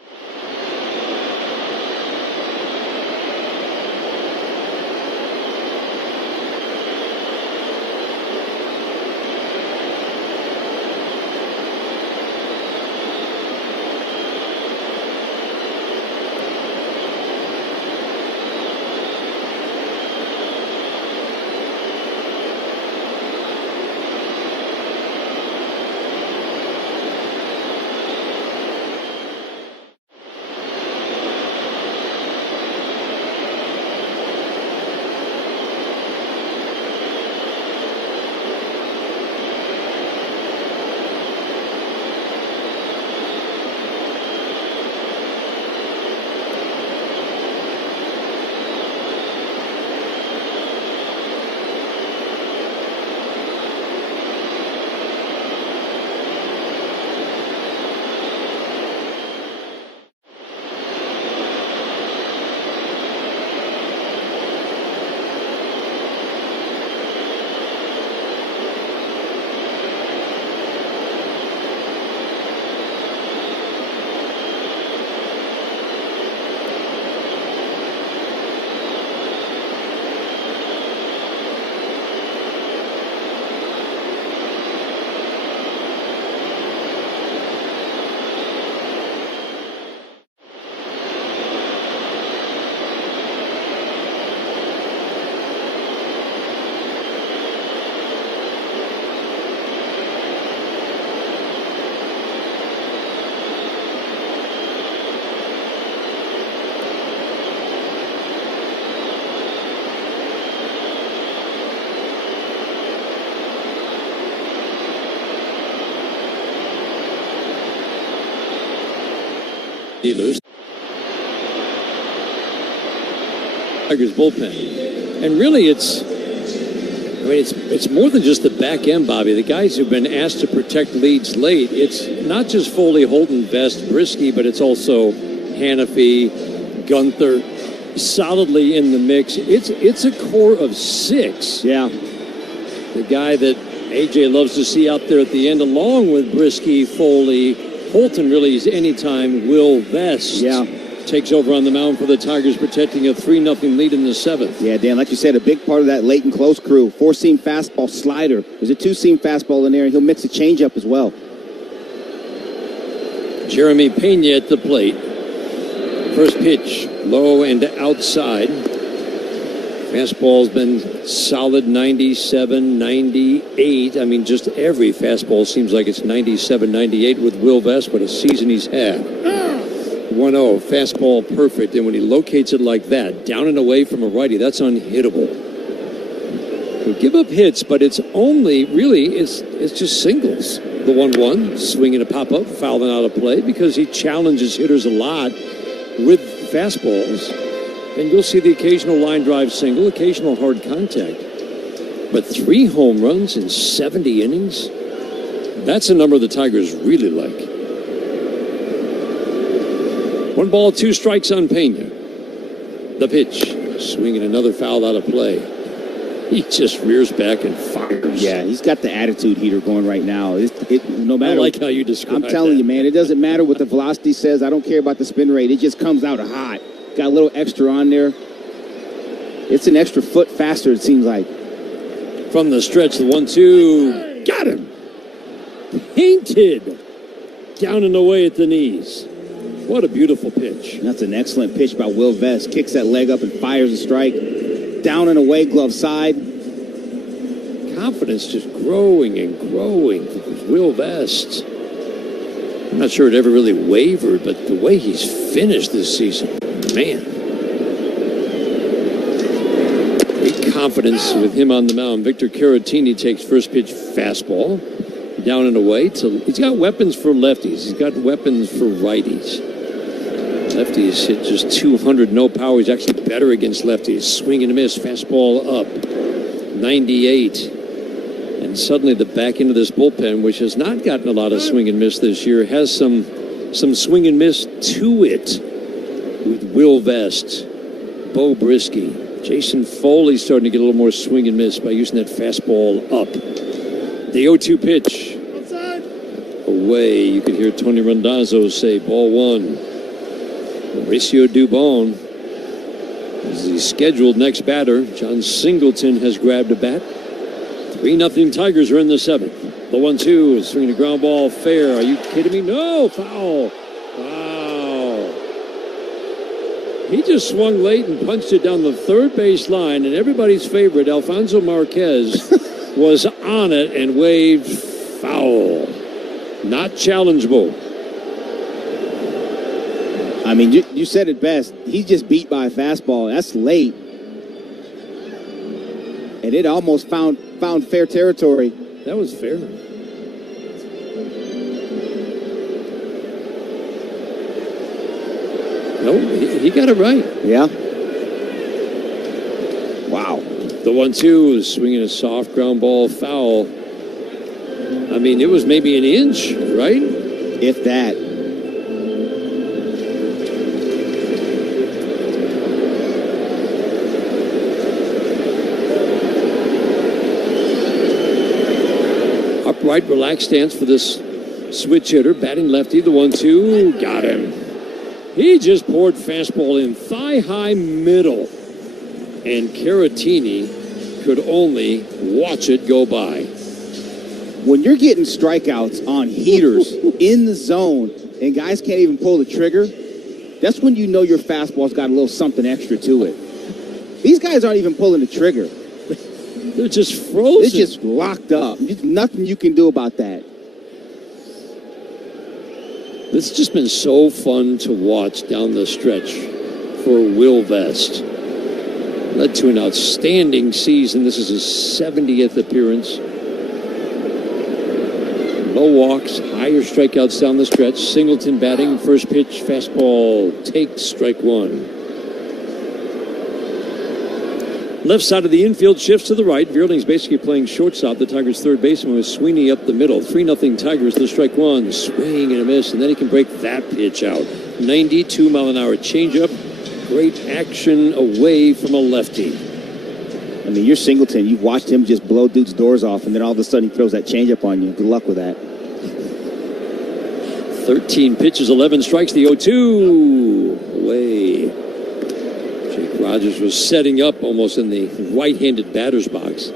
Dealers. Tigers bullpen. And really it's more than just the back end, Bobby. The guys who've been asked to protect leads late, it's not just Foley, Holton, Vest, Brisky, but it's also Hanafy, Gunther, solidly in the mix. It's a core of 6. Yeah. The guy that AJ loves to see out there at the end, along with Brisky, Foley, Holton really is anytime. Will Vest takes over on the mound for the Tigers, protecting a 3-0 lead in the 7th. Yeah, Dan, like you said, a big part of that late and close crew. 4-seam fastball slider. There's a 2-seam fastball in there, and he'll mix a changeup as well. Jeremy Pena at the plate. First pitch, low and outside. Fastball's been solid 97, 98. I mean, just every fastball seems like it's 97, 98 with Will Vest. What a season he's had. 1-0, fastball perfect, and when he locates it like that, down and away from a righty, that's unhittable. He'll give up hits, but it's only, really, it's just singles. The 1-1, swinging a pop-up, fouling out of play, because he challenges hitters a lot with fastballs. And you'll see the occasional line drive single, occasional hard contact. But 3 home runs in 70 innings, that's a number the Tigers really like. 1 ball, 2 strikes on Pena. The pitch, swinging another foul out of play. He just rears back and fires. Yeah, he's got the attitude heater going right now. No matter. I like how you describe it. I'm telling you, man, it doesn't matter what the velocity says. I don't care about the spin rate. It just comes out hot. Got a little extra on there. It's an extra foot faster, it seems like. From the stretch, the 1-2. Got him. Painted. Down and away at the knees. What a beautiful pitch. That's an excellent pitch by Will Vest. Kicks that leg up and fires a strike. Down and away, glove side. Confidence just growing and growing for Will Vest. I'm not sure it ever really wavered, but the way he's finished this season, man. Great confidence with him on the mound. Victor Caratini takes first pitch fastball. Down and away. He's got weapons for lefties. He's got weapons for righties. Lefties hit just 200, no power. He's actually better against lefties. Swing and a miss, fastball up, 98. And suddenly the back end of this bullpen, which has not gotten a lot of swing and miss this year, has some swing and miss to it with Will Vest, Bo Brisky. Jason Foley starting to get a little more swing and miss by using that fastball up. The 0-2 pitch. Away, you can hear Tony Randazzo say, ball 1. Mauricio Dubon is the scheduled next batter. John Singleton has grabbed a bat. 3-0 Tigers are in the 7th. The 1-2 is swinging a ground ball fair. Are you kidding me? No, foul. Wow. He just swung late and punched it down the third base line, and everybody's favorite, Alfonso Marquez, was on it and waved foul. Not challengeable. I mean, you said it best. He's just beat by a fastball. That's late. And it almost found fair territory. That was fair. No, he got it right. Yeah. Wow. The 1-2 is swinging a soft ground ball foul. I mean, it was maybe an inch, right? If that. Upright, relaxed stance for this switch hitter. Batting lefty, the 1-2. Got him. He just poured fastball in thigh-high middle. And Caratini could only watch it go by. When you're getting strikeouts on heaters in the zone and guys can't even pull the trigger, that's when you know your fastball's got a little something extra to it. These guys aren't even pulling the trigger. They're just frozen. They're just locked up. There's nothing you can do about that. This has just been so fun to watch down the stretch for Will Vest. Led to an outstanding season. This is his 70th appearance. Low walks, higher strikeouts down the stretch. Singleton batting, first pitch, fastball, takes strike 1. Left side of the infield shifts to the right. Vierling's basically playing shortstop. The Tigers' third baseman was Sweeney up the middle. 3-0 Tigers, the strike 1. Swing and a miss, and then he can break that pitch out. 92-mile-an-hour changeup. Great action away from a lefty. I mean, you're Singleton. You've watched him just blow dudes' doors off, and then all of a sudden he throws that changeup on you. Good luck with that. 13 pitches, 11 strikes. The 0-2 away. Jake Rogers was setting up almost in the right-handed batter's box.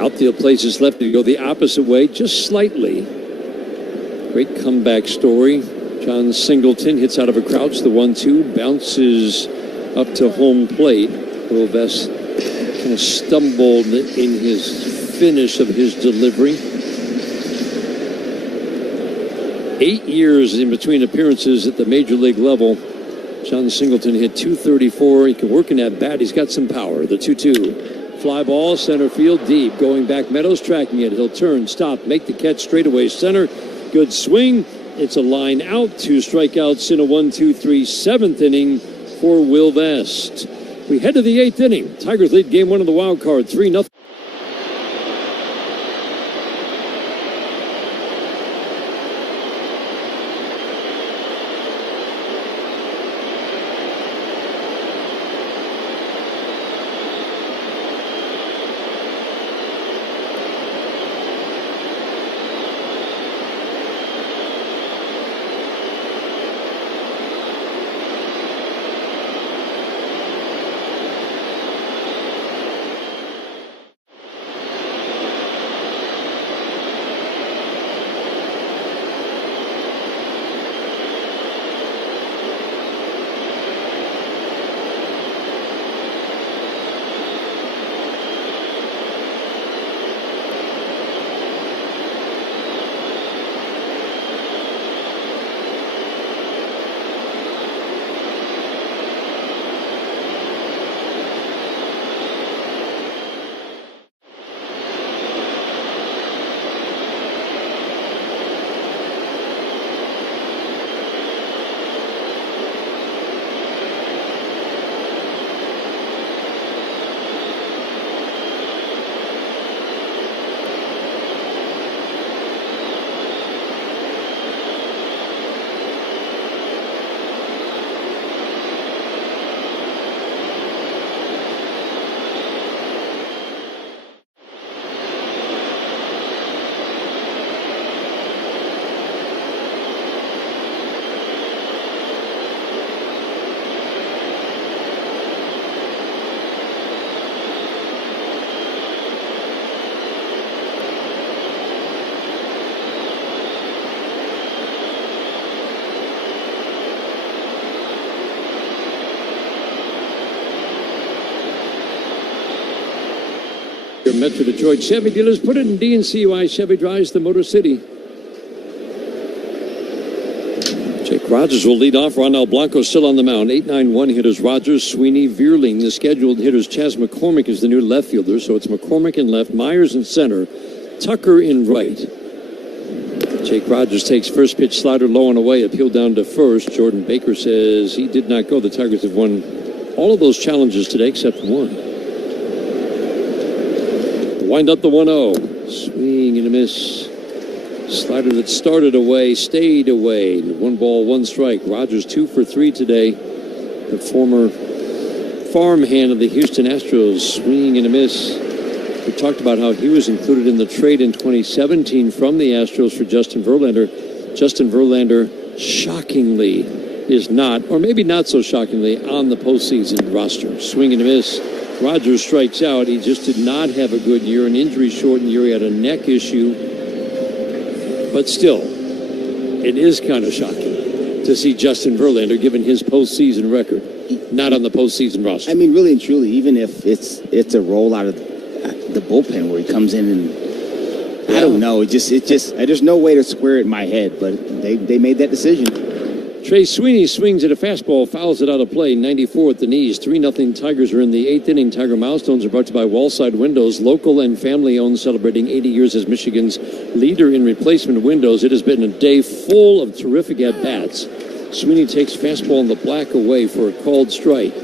Outfield plays his lefty to go the opposite way, just slightly. Great comeback story. John Singleton hits out of a crouch. The 1-2 bounces up to home plate. Will Vest kind of stumbled in his finish of his delivery. 8 years in between appearances at the major league level. John Singleton hit .234. He can work in that bat. He's got some power. The 2-2. Fly ball, center field, deep. Going back, Meadows tracking it. He'll turn, stop, make the catch straightaway center. Good swing. It's a line out. 2 strikeouts in a 1-2-3 7th inning for Will Vest. We head to the 8th inning. Tigers lead game 1 of the wild card, 3-0. Metro Detroit Chevy dealers, put it in DNCUI Chevy drives the Motor City. Jake Rogers will lead off. Ronald Blanco still on the mound. 8-9-1 hitters Rogers, Sweeney, Vierling. The scheduled hitters, Chas McCormick is the new left fielder, so it's McCormick in left, Myers in center, Tucker in right. Jake Rogers takes first pitch slider low and away, appeal down to first. Jordan Baker says he did not go. The Tigers have won all of those challenges today except one. Wind up the 1-0. Swing and a miss. Slider that started away, stayed away. 1 ball, 1 strike. Rogers 2 for 3 today. The former farmhand of the Houston Astros. Swing and a miss. We talked about how he was included in the trade in 2017 from the Astros for Justin Verlander. Justin Verlander, shockingly, is not, or maybe not so shockingly, on the postseason roster. Swing and a miss. Rogers strikes out. He just did not have a good year, an injury-shortened year. He had a neck issue. But still, it is kind of shocking to see Justin Verlander, given his postseason record, not on the postseason roster. I mean, really and truly, even if it's a roll out of the bullpen where he comes in and I don't know, there's no way to square it in my head, but they made that decision. Trey Sweeney swings at a fastball, fouls it out of play, 94 at the knees. 3-0 Tigers are in the 8th inning. Tiger milestones are brought to you by Wallside Windows, local and family-owned, celebrating 80 years as Michigan's leader in replacement windows. It has been a day full of terrific at-bats. Sweeney takes fastball in the black away for a called strike.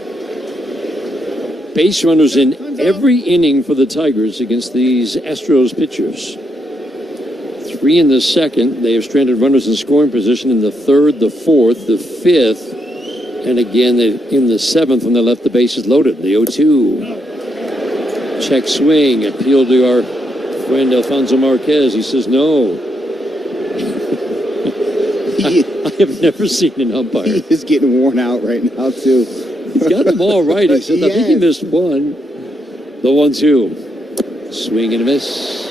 Base runners in every inning for the Tigers against these Astros pitchers. 3 in the second. They have stranded runners in scoring position in the 3rd, the 4th, the 5th, and again in the 7th when they left the bases loaded. The 0-2. Check swing. Appeal to our friend Alfonso Marquez. He says no. I have never seen an umpire. He is getting worn out right now, too. He's got them all right, except I think he missed one. The 1-2. Swing and a miss.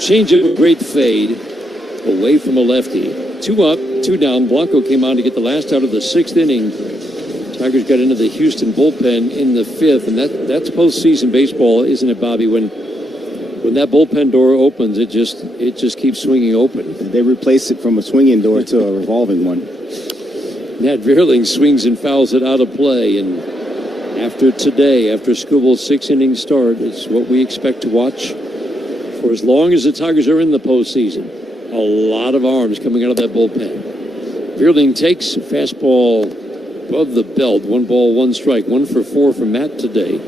Change of a great fade away from a lefty. 2 up, 2 down. Blanco came on to get the last out of the 6th inning. Tigers got into the Houston bullpen in the 5th, and that's postseason baseball, isn't it, Bobby? When When that bullpen door opens, it just keeps swinging open. They replace it from a swinging door to a revolving one. Matt Vierling swings and fouls it out of play, and after Skubal's 6-inning start, it's what we expect to watch for as long as the Tigers are in the postseason. A lot of arms coming out of that bullpen. Vierling takes a fastball above the belt. 1 ball, 1 strike. 1 for 4 from Matt today.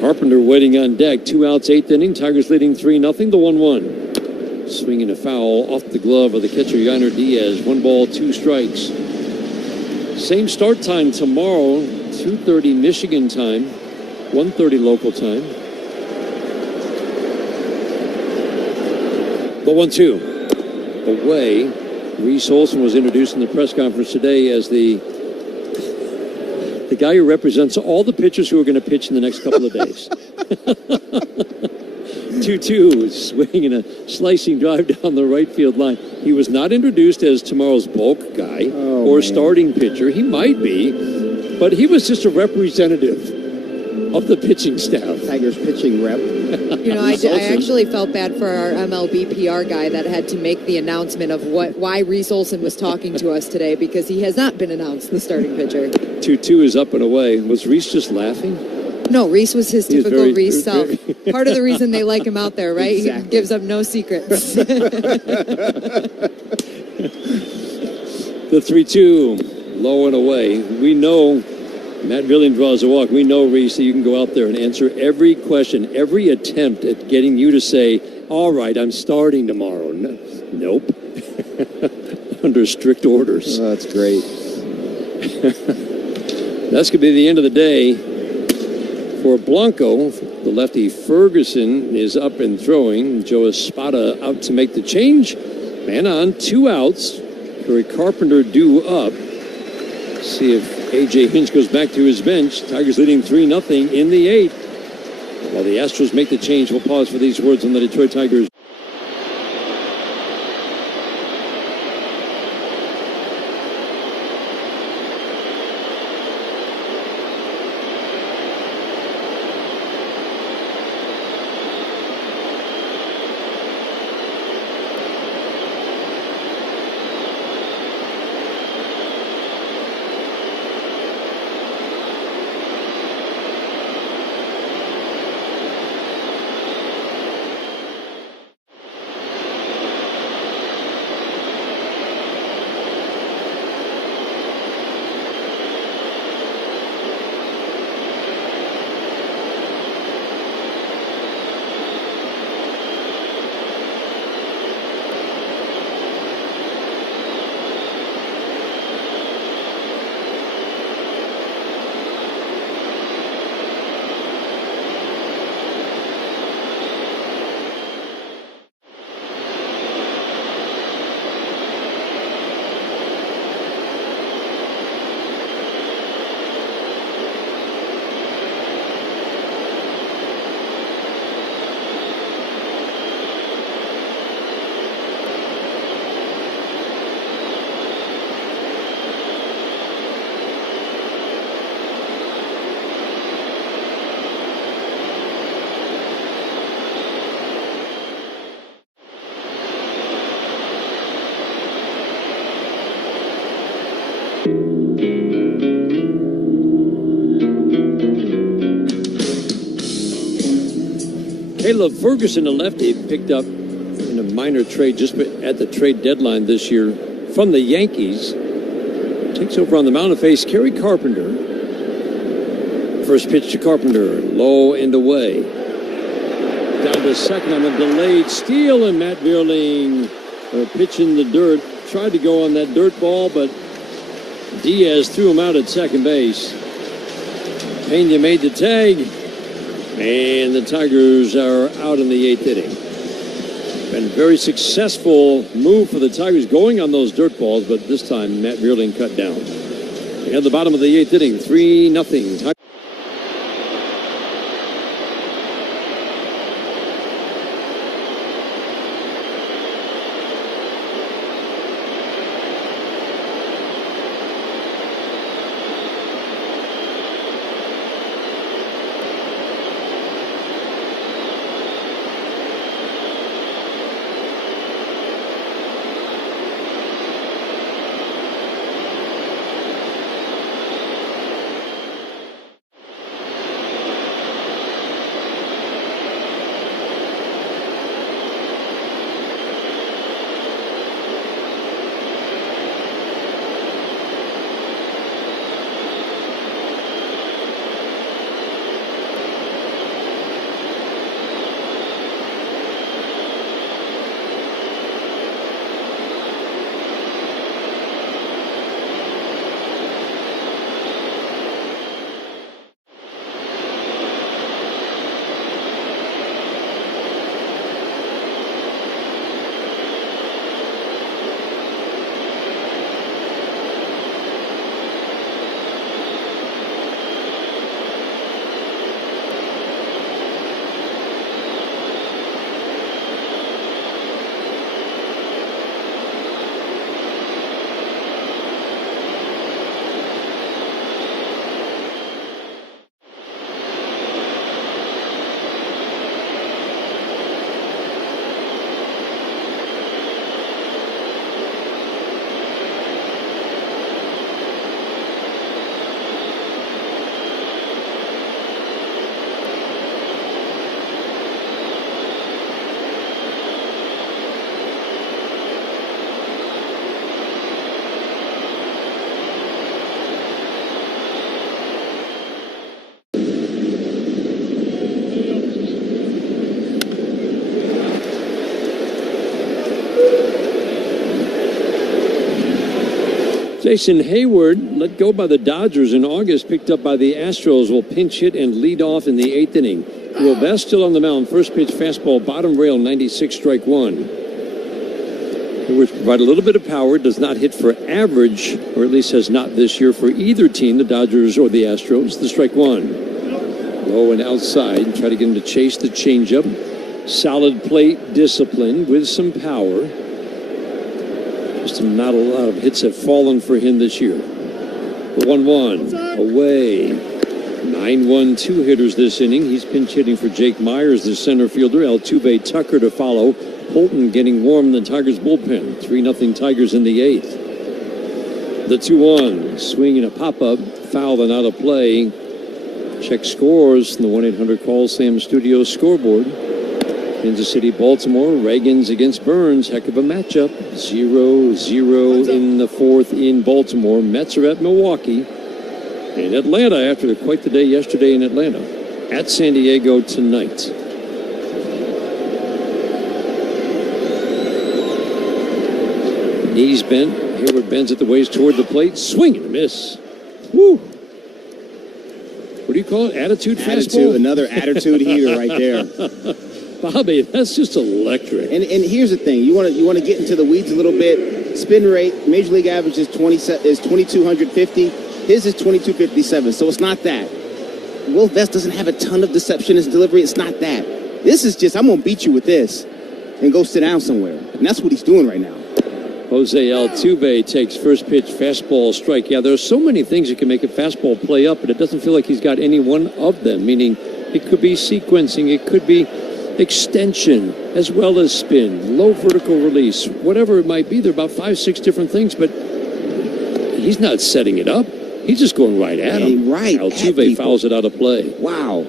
Carpenter waiting on deck. 2 outs, 8th inning. Tigers leading 3-0. The 1-1. Swinging a foul off the glove of the catcher, Yainer Diaz. 1 ball, 2 strikes. Same start time tomorrow. 2:30 Michigan time. 1:30 local time. The 1-2. Away. Reese Olson was introduced in the press conference today as the guy who represents all the pitchers who are going to pitch in the next couple of days. 2-2, swinging a slicing drive down the right field line. He was not introduced as tomorrow's bulk guy starting pitcher. He might be, but he was just a representative of the pitching staff. Tigers pitching rep. You know, I actually felt bad for our MLB PR guy that had to make the announcement of why Reese Olson was talking to us today, because he has not been announced the starting pitcher. 2-2 is up and away. Was Reese just laughing? No, Reese was his typical Reese self. very- Part of the reason they like him out there, right? Exactly. He gives up no secrets. The 3-2, low and away. We know Matt Vierling draws a walk. We know, Reese, that you can go out there and answer every question, every attempt at getting you to say, all right, I'm starting tomorrow. Nope. Under strict orders. Oh, that's great. That's going to be the end of the day for Blanco. The lefty Ferguson is up and throwing. Joe Espada out to make the change. Man on, 2 outs. Kerry Carpenter due up. See if A.J. Hinch goes back to his bench. Tigers leading 3-0 in the 8th. While the Astros make the change, we'll pause for these words on the Detroit Tigers. Caleb Ferguson, a lefty, picked up in a minor trade just at the trade deadline this year from the Yankees. Takes over on the mound to face Kerry Carpenter. First pitch to Carpenter, low and away. Down to second on a delayed steal, and Matt Vierling pitch in the dirt. Tried to go on that dirt ball, but Diaz threw him out at second base. Pena made the tag. And the Tigers are out in the 8th inning. Been a very successful move for the Tigers going on those dirt balls, but this time Matt Vierling cut down. At the bottom of the 8th inning, 3-0. Jason Hayward, let go by the Dodgers in August, picked up by the Astros, will pinch hit and lead off in the 8th inning. Will Vest still on the mound. First pitch fastball, bottom rail, 96, strike one. Hayward's provided a little bit of power, does not hit for average, or at least has not this year for either team, the Dodgers or the Astros. The strike one. Low and outside, try to get him to chase the changeup. Solid plate discipline with some power. Just not a lot of hits have fallen for him this year. The 1-1 away. 9-1 two-hitters this inning. He's pinch hitting for Jake Myers, the center fielder. Altuve Tucker to follow. Holton getting warm in the Tigers bullpen. 3-0 Tigers in the 8th. The 2-1 swing and a pop-up. Foul and out of play. Check scores from the 1-800-CALL-SAM Studio scoreboard. Kansas City, Baltimore, Reagan's against Burns. Heck of a matchup. 0-0 in the 4th in Baltimore. Mets are at Milwaukee. And Atlanta, after quite the day yesterday in Atlanta. At San Diego tonight. Knees bent. Hayward bends at the waist toward the plate. Swing and a miss. Woo! What do you call it? Attitude fastball? Another attitude heater right there. Bobby, that's just electric. And here's the thing: you want to get into the weeds a little bit. Spin rate, Major League average is 2250. His is 2257. So it's not that. Will Vest doesn't have a ton of deception in his delivery. It's not that. This is just, I'm gonna beat you with this, and go sit down somewhere. And that's what he's doing right now. Jose Altuve takes first pitch fastball strike. Yeah, there are so many things that can make a fastball play up, but it doesn't feel like he's got any one of them. Meaning, it could be sequencing, it could be extension, as well as spin, low vertical release, whatever it might be. There are about 5-6 different things, but he's not setting it up. He's just going right at him. Right. Altuve fouls it out of play. Wow.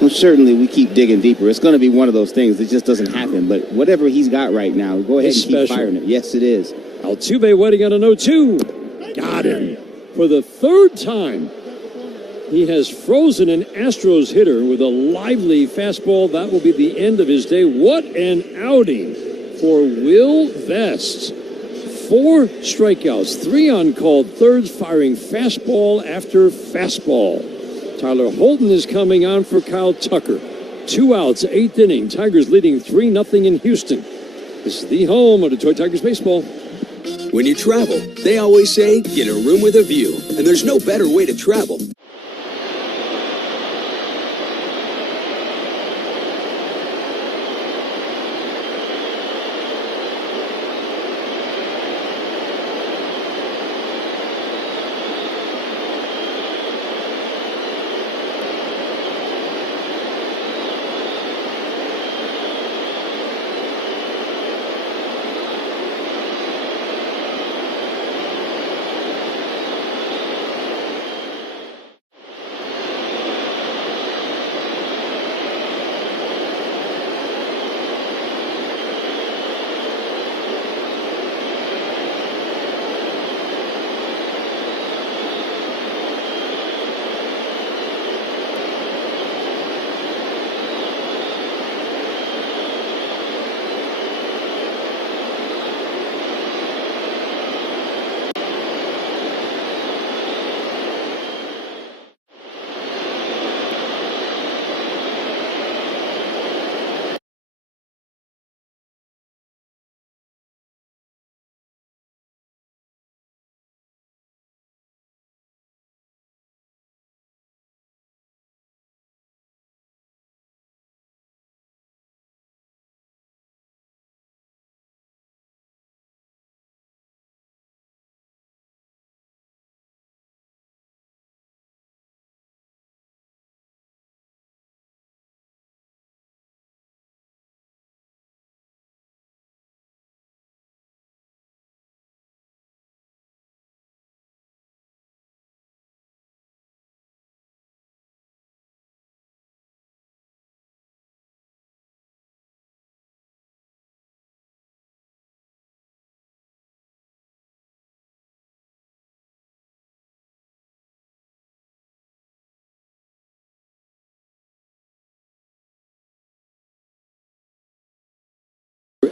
Well, certainly we keep digging deeper. It's going to be one of those things that just doesn't happen. But whatever he's got right now, go ahead and keep firing it. Yes, it is. Altuve waiting on an 0-2. Got him. For the 3rd time, he has frozen an Astros hitter with a lively fastball. That will be the end of his day. What an outing for Will Vest. 4 strikeouts, 3 uncalled thirds, firing fastball after fastball. Tyler Holton is coming on for Kyle Tucker. 2 outs, 8th inning. Tigers leading 3-0 in Houston. This is the home of Detroit Tigers baseball. When you travel, they always say, get a room with a view. And there's no better way to travel.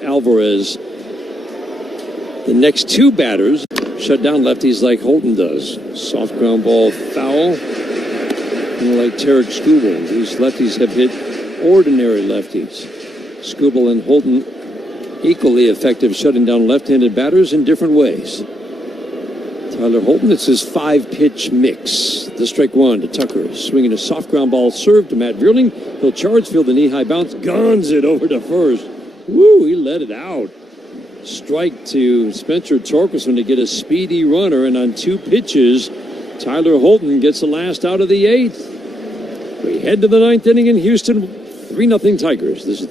Alvarez. The next two batters shut down lefties like Holton does. Soft ground ball foul. And like Tarik Skubal, these lefties have hit ordinary lefties. Skubal and Holton equally effective shutting down left-handed batters in different ways. Tyler Holton, it's his 5-pitch mix. The strike one to Tucker, swinging a soft ground ball serve to Matt Vierling. He'll charge field, the knee-high bounce, guns it over to first. Woo, he let it out. Strike to Spencer Torkelson to get a speedy runner, and on 2 pitches, Tyler Holton gets the last out of the 8th. We head to the 9th inning in Houston, 3-0 Tigers. This is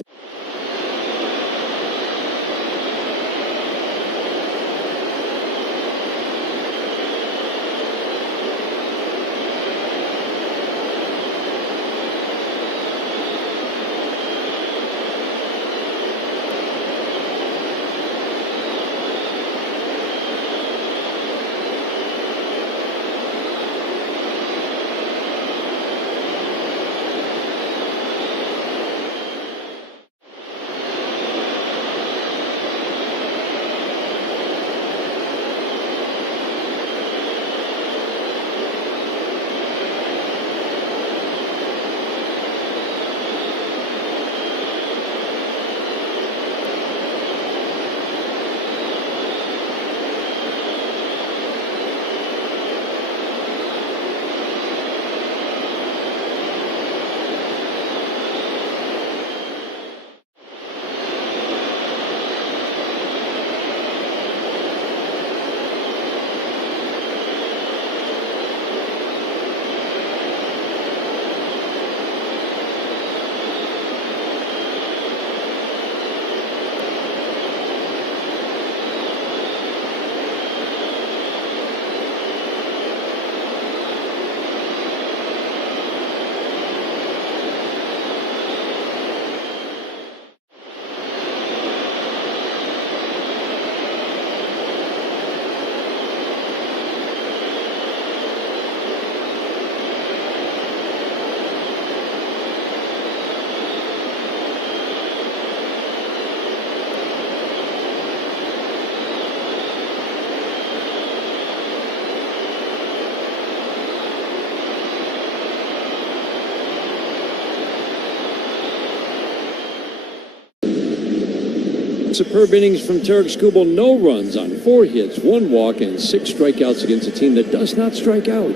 superb innings from Tarik Skubal. No runs on 4 hits, 1 walk, and 6 strikeouts against a team that does not strike out.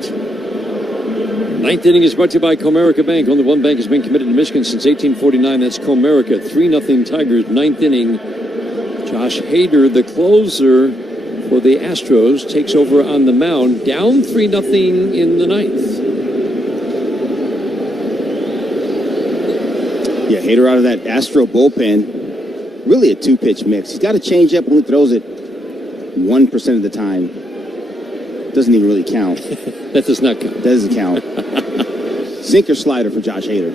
9th inning is brought to you by Comerica Bank. Only one bank has been committed to Michigan since 1849. That's Comerica. 3-0 Tigers. 9th inning. Josh Hader, the closer for the Astros, takes over on the mound. Down 3-0 in the 9th. Yeah, Hader out of that Astro bullpen. Really a 2-pitch mix. He's got a changeup, only throws it 1% of the time. Doesn't even really count. That does not count. That doesn't count. Sinker slider for Josh Hader.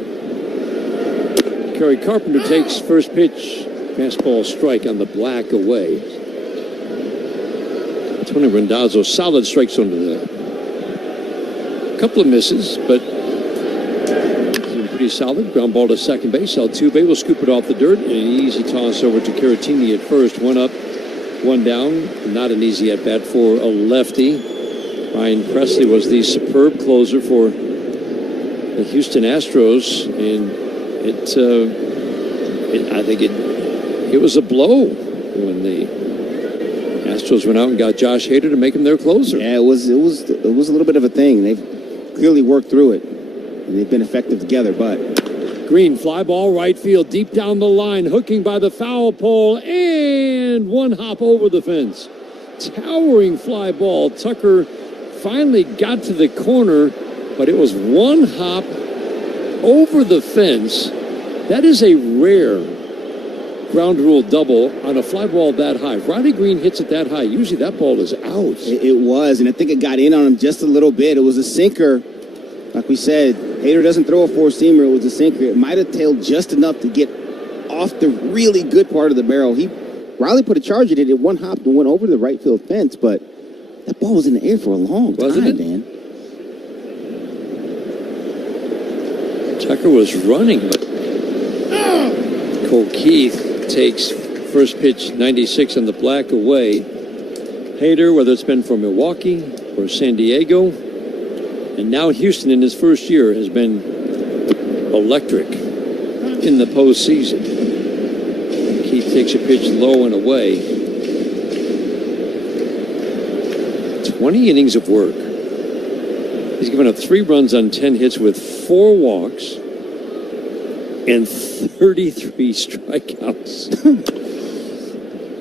Kerry Carpenter takes first pitch. Fastball strike on the black away. Tony Randazzo, solid strike zone to that. A couple of misses, but pretty solid. Ground ball to second base. Altuve will scoop it off the dirt. And an easy toss over to Caratini at first. 1 up, 1 down. Not an easy at-bat for a lefty. Ryan Presley was the superb closer for the Houston Astros. And I think it was a blow when the Astros went out and got Josh Hader to make him their closer. Yeah, it was a little bit of a thing. They've clearly worked through it. And they've been effective together, but... Greene, fly ball, right field, deep down the line, hooking by the foul pole, and 1 hop over the fence. Towering fly ball. Tucker finally got to the corner, but it was 1 hop over the fence. That is a rare ground rule double on a fly ball that high. If Riley Greene hits it that high, usually that ball is out. It was, and I think it got in on him just a little bit. It was a sinker. Like we said, Hader doesn't throw a 4-seamer. It was a sinker. It might have tailed just enough to get off the really good part of the barrel. Riley put a charge at it. It 1 hop and went over the right field fence, but that ball was in the air for a long time, man. Tucker was running, but Cole Keith takes first pitch 96 on the black away. Hader, whether it's been for Milwaukee or San Diego, and now Houston in his first year has been electric in the postseason. Keith takes a pitch low and away. 20 innings of work. He's given up 3 runs on 10 hits with 4 walks and 33 strikeouts.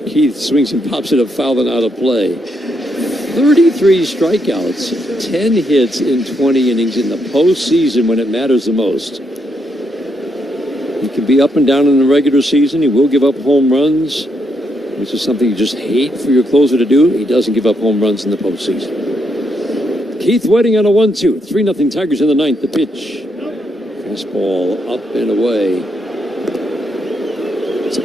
Keith swings and pops it up, foul and out of play. 33 strikeouts, 10 hits in 20 innings in the postseason when it matters the most. He can be up and down in the regular season. He will give up home runs, which is something you just hate for your closer to do. He doesn't give up home runs in the postseason. Keith waiting on a 1-2. 3-0 Tigers in the 9th. The pitch. Fastball up and away. It's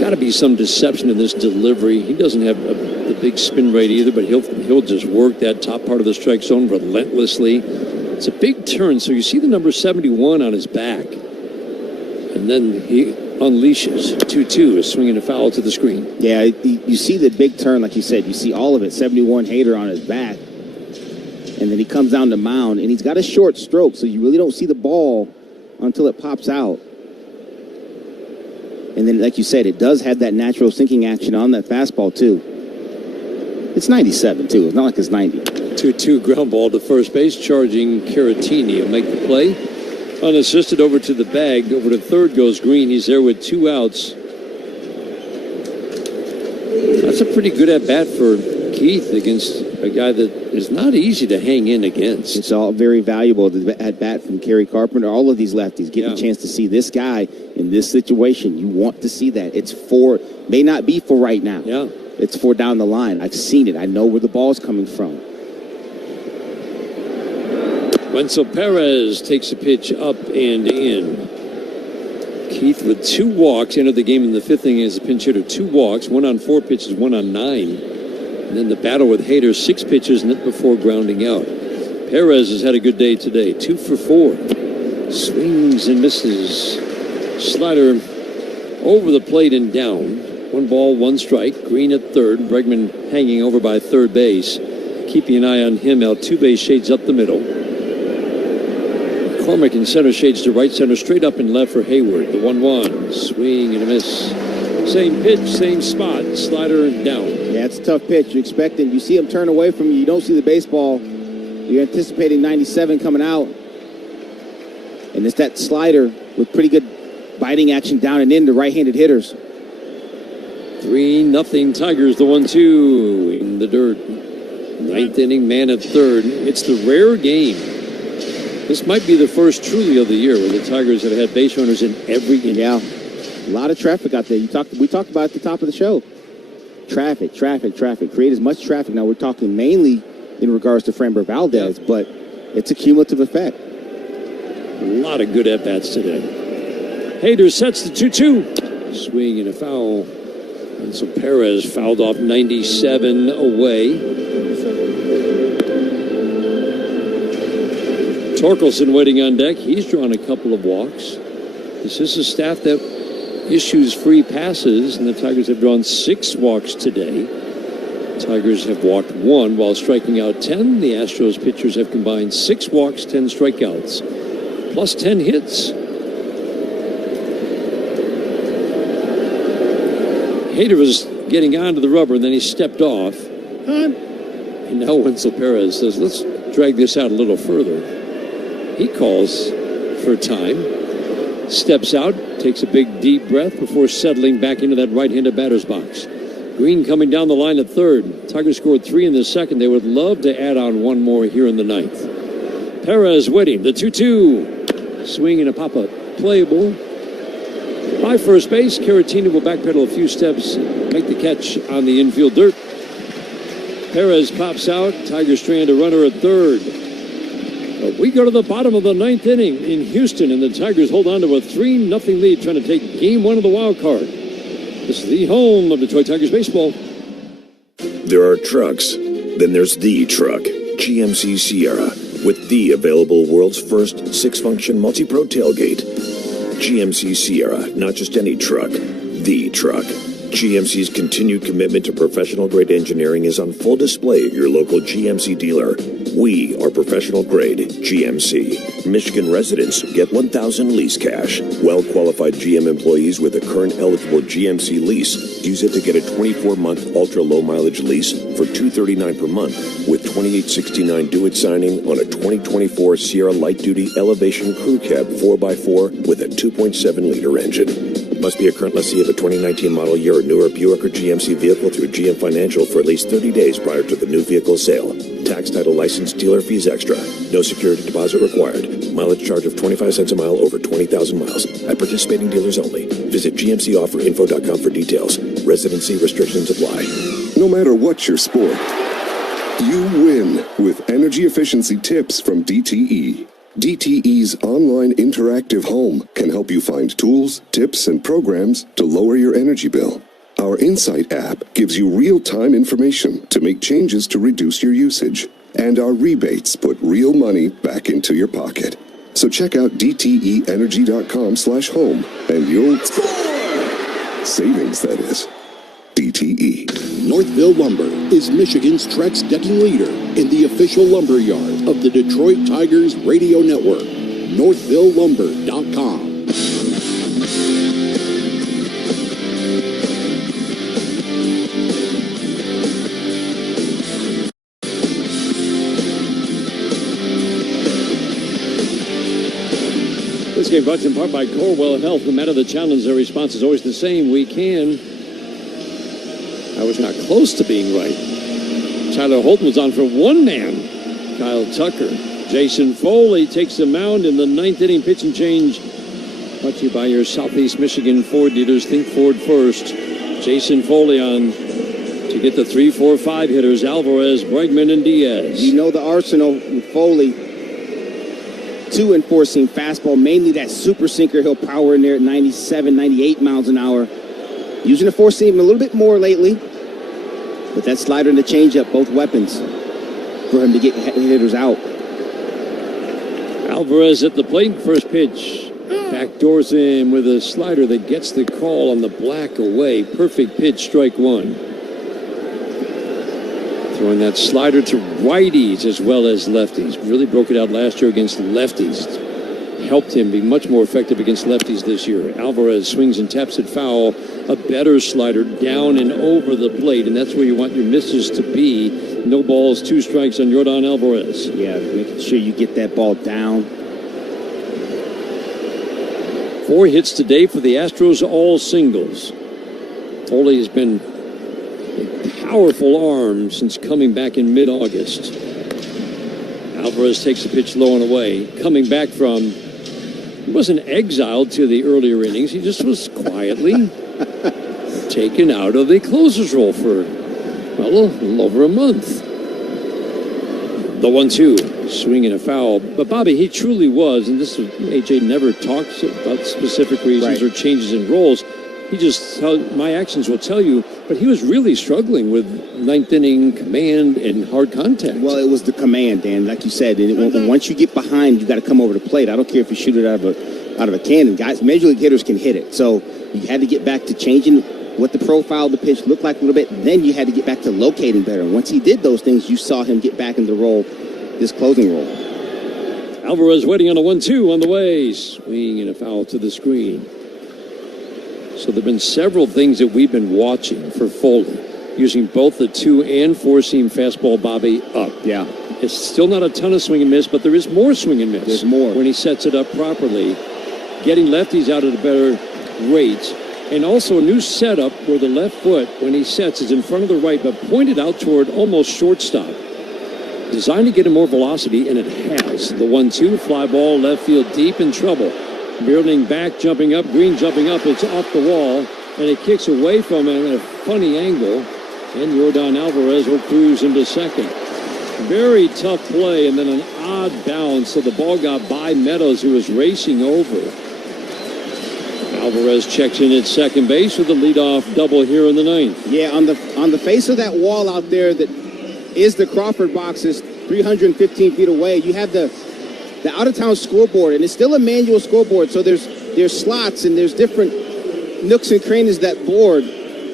got to be some deception in this delivery. He doesn't have the big spin rate either, but he'll just work that top part of the strike zone relentlessly. It's a big turn, so you see the number 71 on his back. And then he unleashes. 2-2 is swinging a foul to the screen. Yeah, you see the big turn, like you said. You see all of it. 71 Hader on his back. And then he comes down the mound, and he's got a short stroke, so you really don't see the ball until it pops out. And then, like you said, it does have that natural sinking action on that fastball, too. It's 97, too. It's not like it's 90. 2-2 ground ball to first base, charging Caratini. He'll make the play. Unassisted over to the bag. Over to third goes Greene. He's there with 2 outs. That's a pretty good at-bat for Keith against a guy that is not easy to hang in against. It's all very valuable, the at-bat from Kerry Carpenter. All of these lefties getting a chance to see this guy in this situation. You want to see that. It's for, may not be for right now. Yeah. It's for down the line. I've seen it. I know where the ball's coming from. Wenzel Perez takes a pitch up and in. Keith with 2 walks entered the game in the 5th inning as a pinch hitter. 2 walks, 1 on 4 pitches, 1 on 9. And then the battle with Hader, 6 pitches net before grounding out. Perez has had a good day today. 2 for 4. Swings and misses. Slider over the plate and down. 1 ball, 1 strike. Greene at third. Bregman hanging over by third base. Keeping an eye on him out. 2 base shades up the middle. McCormick in center shades to right center. Straight up and left for Hayward. The 1-1. Swing and a miss. Same pitch, same spot. Slider down. Yeah, it's a tough pitch. You expect it. You see him turn away from you. You don't see the baseball. You're anticipating 97 coming out. And it's that slider with pretty good biting action down and in to right-handed hitters. 3-0 Tigers, the 1-2 in the dirt. 9th inning, man at third. It's the rare game. This might be the first truly of the year where the Tigers have had base runners in every inning. Yeah, a lot of traffic out there. We talked about at the top of the show. Traffic. Create as much traffic. Now, we're talking mainly in regards to Framber Valdez, but it's a cumulative effect. A lot of good at-bats today. Hader sets the 2-2. Swing and a foul. And so Perez fouled off 97 away. Torkelson waiting on deck. He's drawn a couple of walks. This is a staff that issues free passes, and the Tigers have drawn 6 walks today. Tigers have walked 1 while striking out 10. The Astros pitchers have combined 6 walks, 10 strikeouts, plus 10 hits. Hader was getting onto the rubber, and then he stepped off. And now Wenzel Perez says, let's drag this out a little further. He calls for time, steps out, takes a big deep breath before settling back into that right-handed batter's box. Greene coming down the line at third. Tigers scored 3 in the second. They would love to add on 1 more here in the 9th. Perez waiting, the 2-2. Swing and a pop-up. Playable. By first base, Caratini will backpedal a few steps, make the catch on the infield dirt. Perez pops out. Tigers strand a runner at third. But we go to the bottom of the 9th inning in Houston, and the Tigers hold on to a 3-0 lead, trying to take game 1 of the wild card. This is the home of Detroit Tigers baseball. There are trucks, then there's the truck, GMC Sierra, with the available world's first 6-function multi-pro tailgate. GMC Sierra, not just any truck, the truck. GMC's continued commitment to professional-grade engineering is on full display at your local GMC dealer. We are professional-grade GMC. Michigan residents get $1,000 lease cash. Well-qualified GM employees with a current eligible GMC lease use it to get a 24-month ultra-low-mileage lease for $239 per month with $28.69 due at signing on a 2024 Sierra light-duty elevation crew cab 4x4 with a 2.7-liter engine. Must be a current lessee of a 2019 model year or newer Buick or GMC vehicle through GM Financial for at least 30 days prior to the new vehicle sale. Tax, title, license, dealer fees extra. No security deposit required. Mileage charge of 25 cents a mile over 20,000 miles. At participating dealers only. Visit GMCOfferInfo.com for details. Residency restrictions apply. No matter what your sport, you win with energy efficiency tips from DTE. DTE's online interactive home can help you find tools, tips, and programs to lower your energy bill. Our Insight app gives you real-time information to make changes to reduce your usage. And our rebates put real money back into your pocket. So check out DTEenergy.com/home and you'll score! Savings, that is. DTE. Northville Lumber is Michigan's Trex decking leader in the official lumber yard of the Detroit Tigers radio network. NorthvilleLumber.com. This game brought to you in part by Corewell Health. No matter the challenge, their response is always the same. We can. I was not close to being right. Tyler Holton was on for one man. Kyle Tucker. Jason Foley takes the mound in the ninth inning pitch and change. Brought to you by your Southeast Michigan Ford dealers. Think Ford first. Jason Foley on to get the 3, 4, 5 hitters. Alvarez, Bregman, and Diaz. You know the arsenal with Foley. 2 and 4 seam fastball, mainly that super sinker. He'll power in there at 97, 98 miles an hour. Using the 4 seam a little bit more lately. But that slider and the changeup, both weapons for him to get hitters out. Alvarez at the plate, first pitch. Backdoors in with a slider that gets the call on the black away. Perfect pitch, strike one. Throwing that slider to righties as well as lefties. Really broke it out last year against lefties. Helped him be much more effective against lefties this year. Alvarez swings and taps it foul. A better slider down and over the plate, and that's where you want your misses to be. No balls, 2 strikes on Yordan Alvarez. Yeah, making sure you get that ball down. 4 hits today for the Astros, all singles. Foley has been a powerful arm since coming back in mid-August. Alvarez takes the pitch low and away. Coming back from, he wasn't exiled to the earlier innings. He just was quietly taken out of the closer's role for, well, a little over a month. The 1-2, swing and a foul. But Bobby, he truly was, and this is, AJ never talks about specific reasons or changes in roles. He just, my actions will tell you, but he was really struggling with ninth inning command and hard contact. Well, it was the command, Dan, like you said. And once you get behind, you got to come over the plate. I don't care if you shoot it out of a cannon. Guys, major league hitters can hit it. So you had to get back to changing what the profile of the pitch looked like a little bit. Then you had to get back to locating better. And once he did those things, you saw him get back in the role, this closing role. Alvarez waiting on a 1-2 on the way. Swing and a foul to the screen. So there have been several things that we've been watching for Foley, using both the 2 and 4 seam fastball, Bobby, up. Yeah. It's still not a ton of swing and miss, but there is more swing and miss. There's more. When he sets it up properly, getting lefties out at a better rate. And also a new setup where the left foot, when he sets, is in front of the right, but pointed out toward almost shortstop. Designed to get him more velocity, and it has. The 1-2, fly ball, left field, deep in trouble. Barreling back, jumping up, Greene jumping up, it's off the wall, and it kicks away from him at a funny angle, and Yordan Alvarez will cruise into second. Very tough play, and then an odd bounce, so the ball got by Meadows, who was racing over. Alvarez checks in at second base with a leadoff double here in the ninth. Yeah, on the face of that wall out there that is the Crawford boxes, 315 feet away, you have the out-of-town scoreboard, and it's still a manual scoreboard, so there's slots and there's different nooks and crannies that board.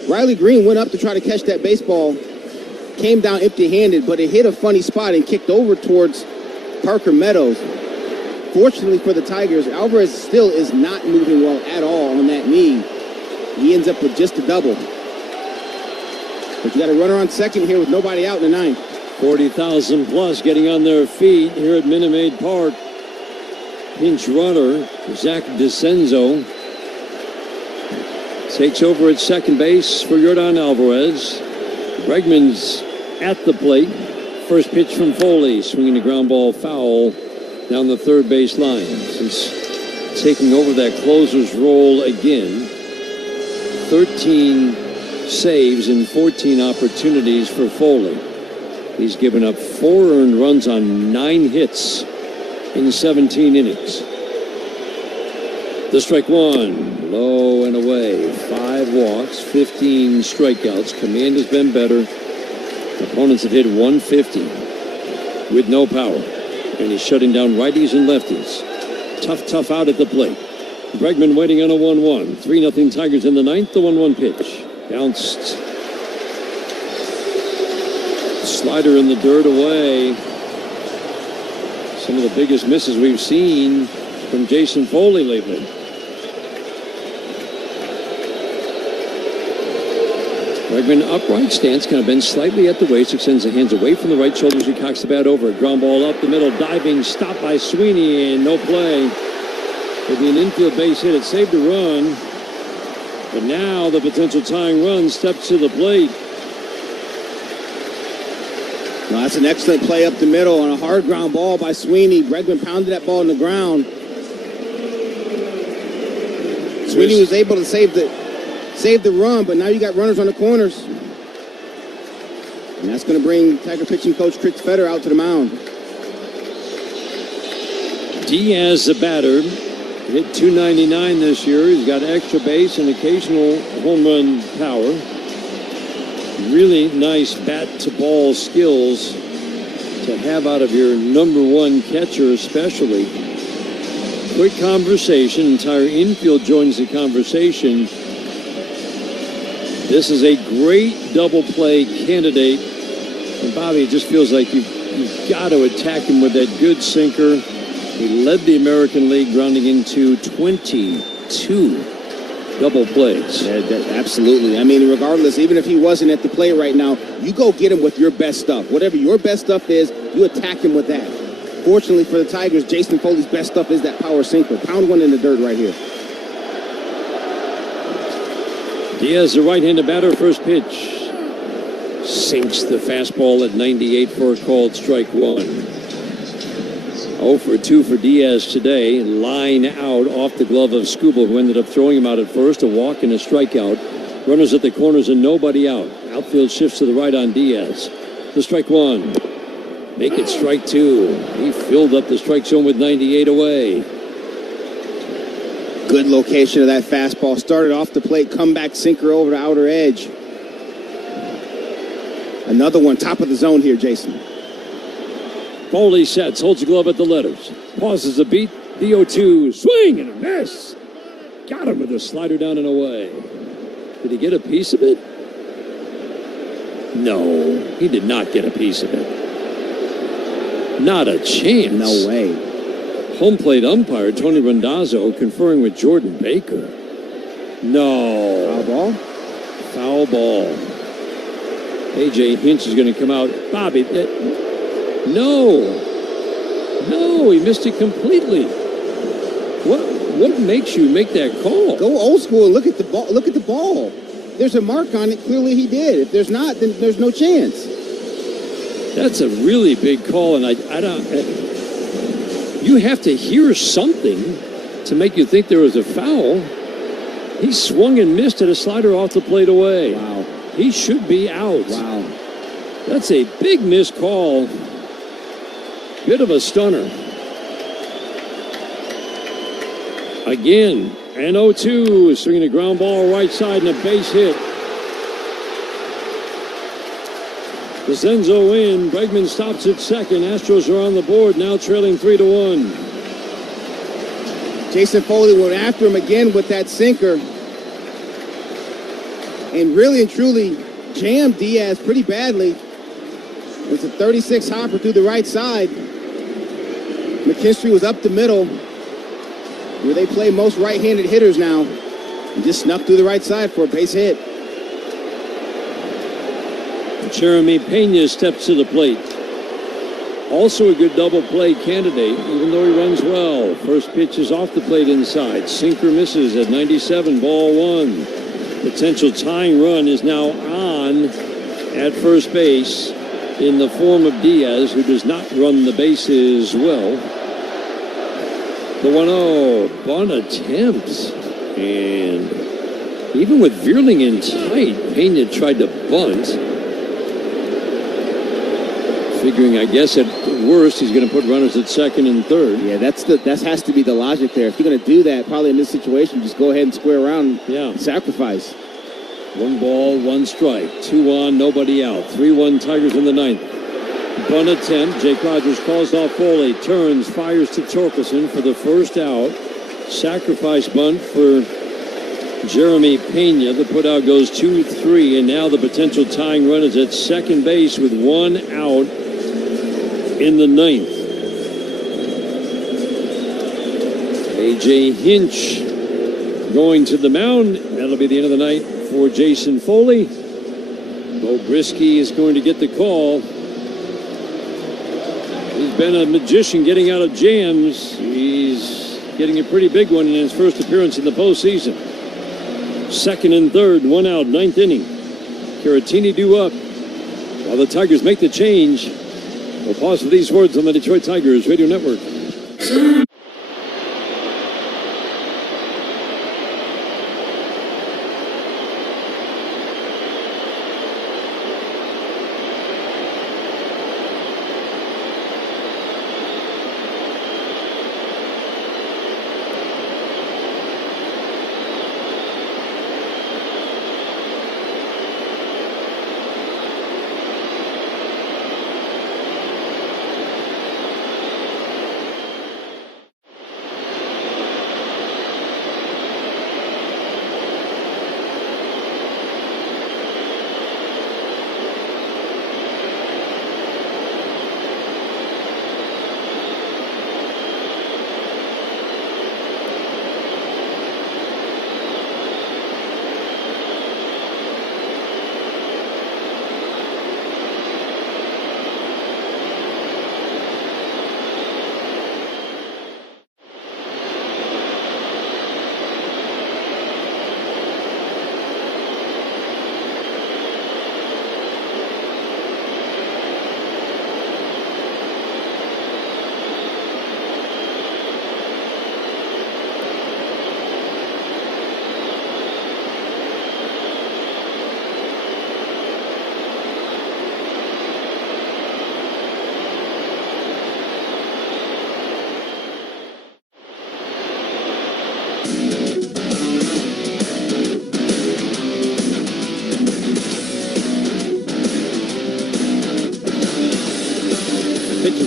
Riley Greene went up to try to catch that baseball, came down empty-handed, but it hit a funny spot and kicked over towards Parker Meadows. Fortunately for the Tigers, Alvarez still is not moving well at all on that knee. He ends up with just a double. But you got a runner on second here with nobody out in the ninth. 40,000 plus getting on their feet here at Minute Maid Park. Pinch runner, Zach DeCenzo, takes over at second base for Yordan Alvarez. Bregman's at the plate. First pitch from Foley, swinging the ground ball foul down the third base line. Since taking over that closer's role again, 13 saves and 14 opportunities for Foley. He's given up 4 earned runs on 9 hits in 17 innings. The strike one, low and away. 5 walks, 15 strikeouts. Command has been better. Opponents have hit 150 with no power. And he's shutting down righties and lefties. Tough out at the plate. Bregman waiting on a 1-1. 3-0 Tigers in the ninth. The 1-1 pitch. Bounced. Slider in the dirt away. Some of the biggest misses we've seen from Jason Foley lately. Bregman upright stance, kind of bends slightly at the waist, extends the hands away from the right shoulder as he cocks the bat over. Ground ball up the middle, diving, stopped by Sweeney, and no play. It'd be an infield base hit. It saved the run. But now the potential tying run steps to the plate. Well, that's an excellent play up the middle on a hard ground ball by Sweeney. Bregman pounded that ball on the ground. Sweeney was able to save the run, but now you got runners on the corners. And that's going to bring Tiger pitching coach Chris Fetter out to the mound. Diaz, the batter, hit .299 this year. He's got extra base and occasional home run power. Really nice bat-to-ball skills to have out of your number one catcher especially. Quick conversation. Entire infield joins the conversation. This is a great double play candidate. And Bobby, it just feels like you've got to attack him with that good sinker. He led the American League grounding into 22 double plays. Yeah, absolutely. I mean, regardless, even if he wasn't at the plate right now, you go get him with your best stuff. Whatever your best stuff is, you attack him with that. Fortunately for the Tigers, Jason Foley's best stuff is that power sinker. Pound one in the dirt right here. Diaz, the right-handed batter, first pitch. Sinks the fastball at 98 for a called strike one. 0 for 2 for Diaz today. Line out off the glove of Skubal, who ended up throwing him out at first. A walk and a strikeout. Runners at the corners and nobody out. Outfield shifts to the right on Diaz. The strike one. Make it strike two. He filled up the strike zone with 98 away. Good location of that fastball. Started off the plate, comeback sinker over the outer edge. Another one, top of the zone here, Jason. Foley sets, holds the glove at the letters. Pauses the beat. The 0-2, swing and a miss. Got him with a slider down and away. Did he get a piece of it? No, he did not get a piece of it. Not a chance. No way. Home plate umpire Tony Randazzo conferring with Jordan Baker. No. Foul ball? Foul ball. A.J. Hinch is going to come out. Bobby, no, he missed it completely. What makes you make that call? Go old school and look at the ball. Look at the ball. There's a mark on it. Clearly he did. If there's not, then there's no chance. That's a really big call, and I don't. You have to hear something to make you think there was a foul. He swung and missed at a slider off the plate away. Wow. He should be out. Wow. That's a big missed call. Bit of a stunner. Again, and 0-2, swinging a ground ball right side and a base hit. DeCenzo in. Bregman stops at second. Astros are on the board, now trailing 3-1. Jason Foley went after him again with that sinker. and really and truly jammed Diaz pretty badly. It's a 36 hopper through the right side. McKinstry was up the middle, where they play most right-handed hitters now, and just snuck through the right side for a base hit. Jeremy Pena steps to the plate. Also a good double play candidate, even though he runs well. First pitch is off the plate inside. Sinker misses at 97, ball one. Potential tying run is now on at first base in the form of Diaz, who does not run the bases well. The 1-0, Bunt attempts. And even with Vierling in tight, Pena tried to bunt. Figuring, I guess, at worst, he's going to put runners at second and third. Yeah, that has to be the logic there. If you're going to do that, probably in this situation, just go ahead and square around and sacrifice. 1 ball, 1 strike. 2 on, nobody out. 3-1 Tigers in the ninth. Bunt attempt. Jake Rogers calls off Foley. Turns, fires to Torkelson for the first out. Sacrifice bunt for Jeremy Pena. The putout goes 2-3, and now the potential tying run is at second base with 1 out in the ninth. A.J. Hinch going to the mound. That'll be the end of the night for Jason Foley. Bo Brisky is going to get the call. He's been a magician getting out of jams. He's getting a pretty big one in his first appearance in the postseason. Second and third, 1 out, ninth inning. Caratini due up while the Tigers make the change. We'll pause for these words on the Detroit Tigers Radio Network.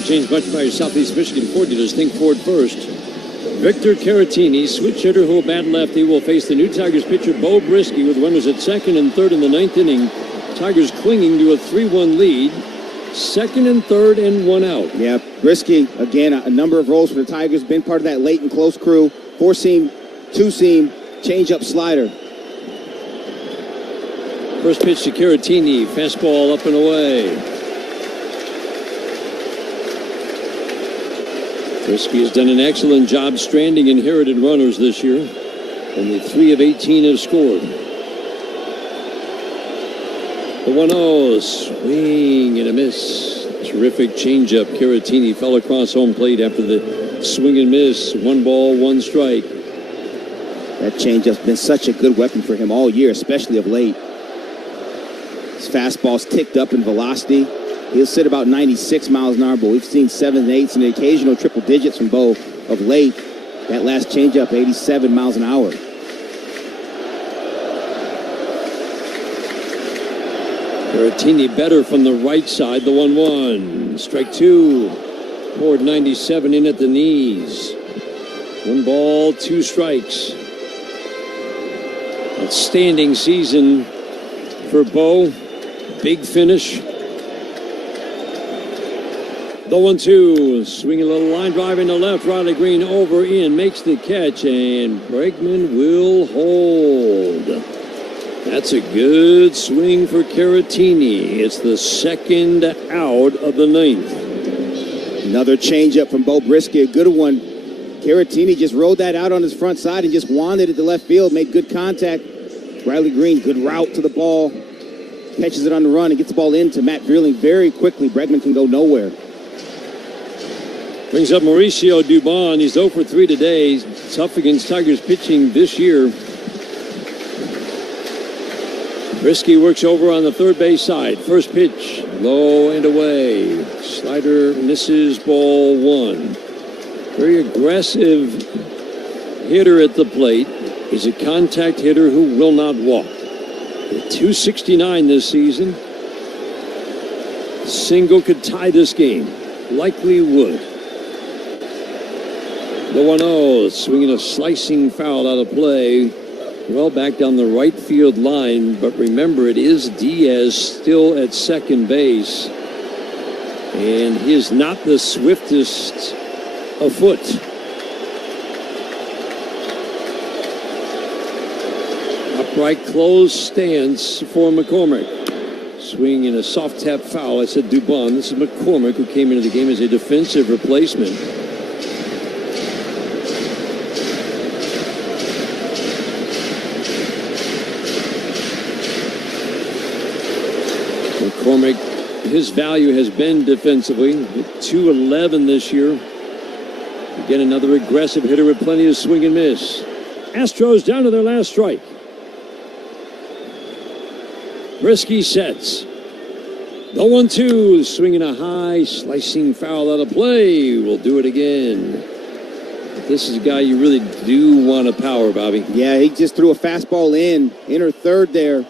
Change much by your Southeast Michigan Ford dealers. Think Ford first. Victor Caratini, switch hitter who will bat lefty, will face the new Tigers pitcher Bo Brisky with runners at second and third in the ninth inning. Tigers clinging to a 3-1 lead. Second and third and 1 out. Yeah, Brisky, again, a number of roles for the Tigers. Been part of that late and close crew. 4-seam, 2-seam, change-up slider. First pitch to Caratini. Fastball up and away. Brisky has done an excellent job stranding inherited runners this year. Only 3 of 18 have scored. The 1-0, swing and a miss. Terrific changeup. Caratini fell across home plate after the swing and miss. 1 ball, 1 strike. That changeup's been such a good weapon for him all year, especially of late. His fastball's ticked up in velocity. He'll sit about 96 miles an hour, but we've seen 7s and 8s and occasional triple digits from Bo of late. That last changeup, 87 miles an hour. Caratini better from the right side, the 1-1. Strike 2. Poured 97 in at the knees. 1 ball, 2 strikes. Outstanding season for Bo. Big finish. The 1-2, swinging a little line drive into left. Riley Greene over in, makes the catch, and Bregman will hold. That's a good swing for Caratini. It's the second out of the ninth. Another changeup from Bo Brisky, a good one. Caratini just rode that out on his front side and just wandered it to left field, made good contact. Riley Greene, good route to the ball, catches it on the run and gets the ball into Matt Vierling very quickly. Bregman can go nowhere. Brings up Mauricio Dubon. He's 0 for 3 today. He's tough against Tigers pitching this year. Brisky works over on the third base side. First pitch, low and away. Slider misses, ball 1. Very aggressive hitter at the plate. He's a contact hitter who will not walk. At 269 this season. Single could tie this game. Likely would. The 1-0, swinging a slicing foul out of play. Well back down the right field line, but remember it is Diaz still at second base. And he is not the swiftest afoot. Upright closed stance for McCormick. Swing in a soft tap foul. I said Dubon. This is McCormick, who came into the game as a defensive replacement. McCormick, his value has been defensively. With 211 this year. Again, another aggressive hitter with plenty of swing and miss. Astros down to their last strike. Brisky sets. The 1-2, swinging a high, slicing foul out of play. We'll do it again. This is a guy you really do want to power, Bobby. Yeah, he just threw a fastball in, inner third there.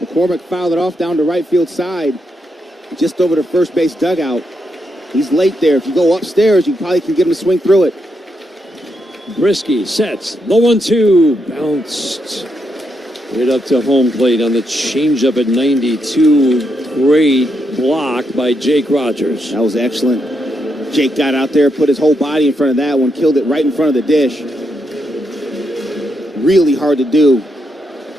McCormick fouled it off down to right field side, just over the first base dugout. He's late there. If you go upstairs, you probably can get him to swing through it. Brisky sets. The 1-2, bounced. Hit up to home plate on the changeup at 92. Great block by Jake Rogers. That was excellent. Jake got out there, put his whole body in front of that one, killed it right in front of the dish. Really hard to do.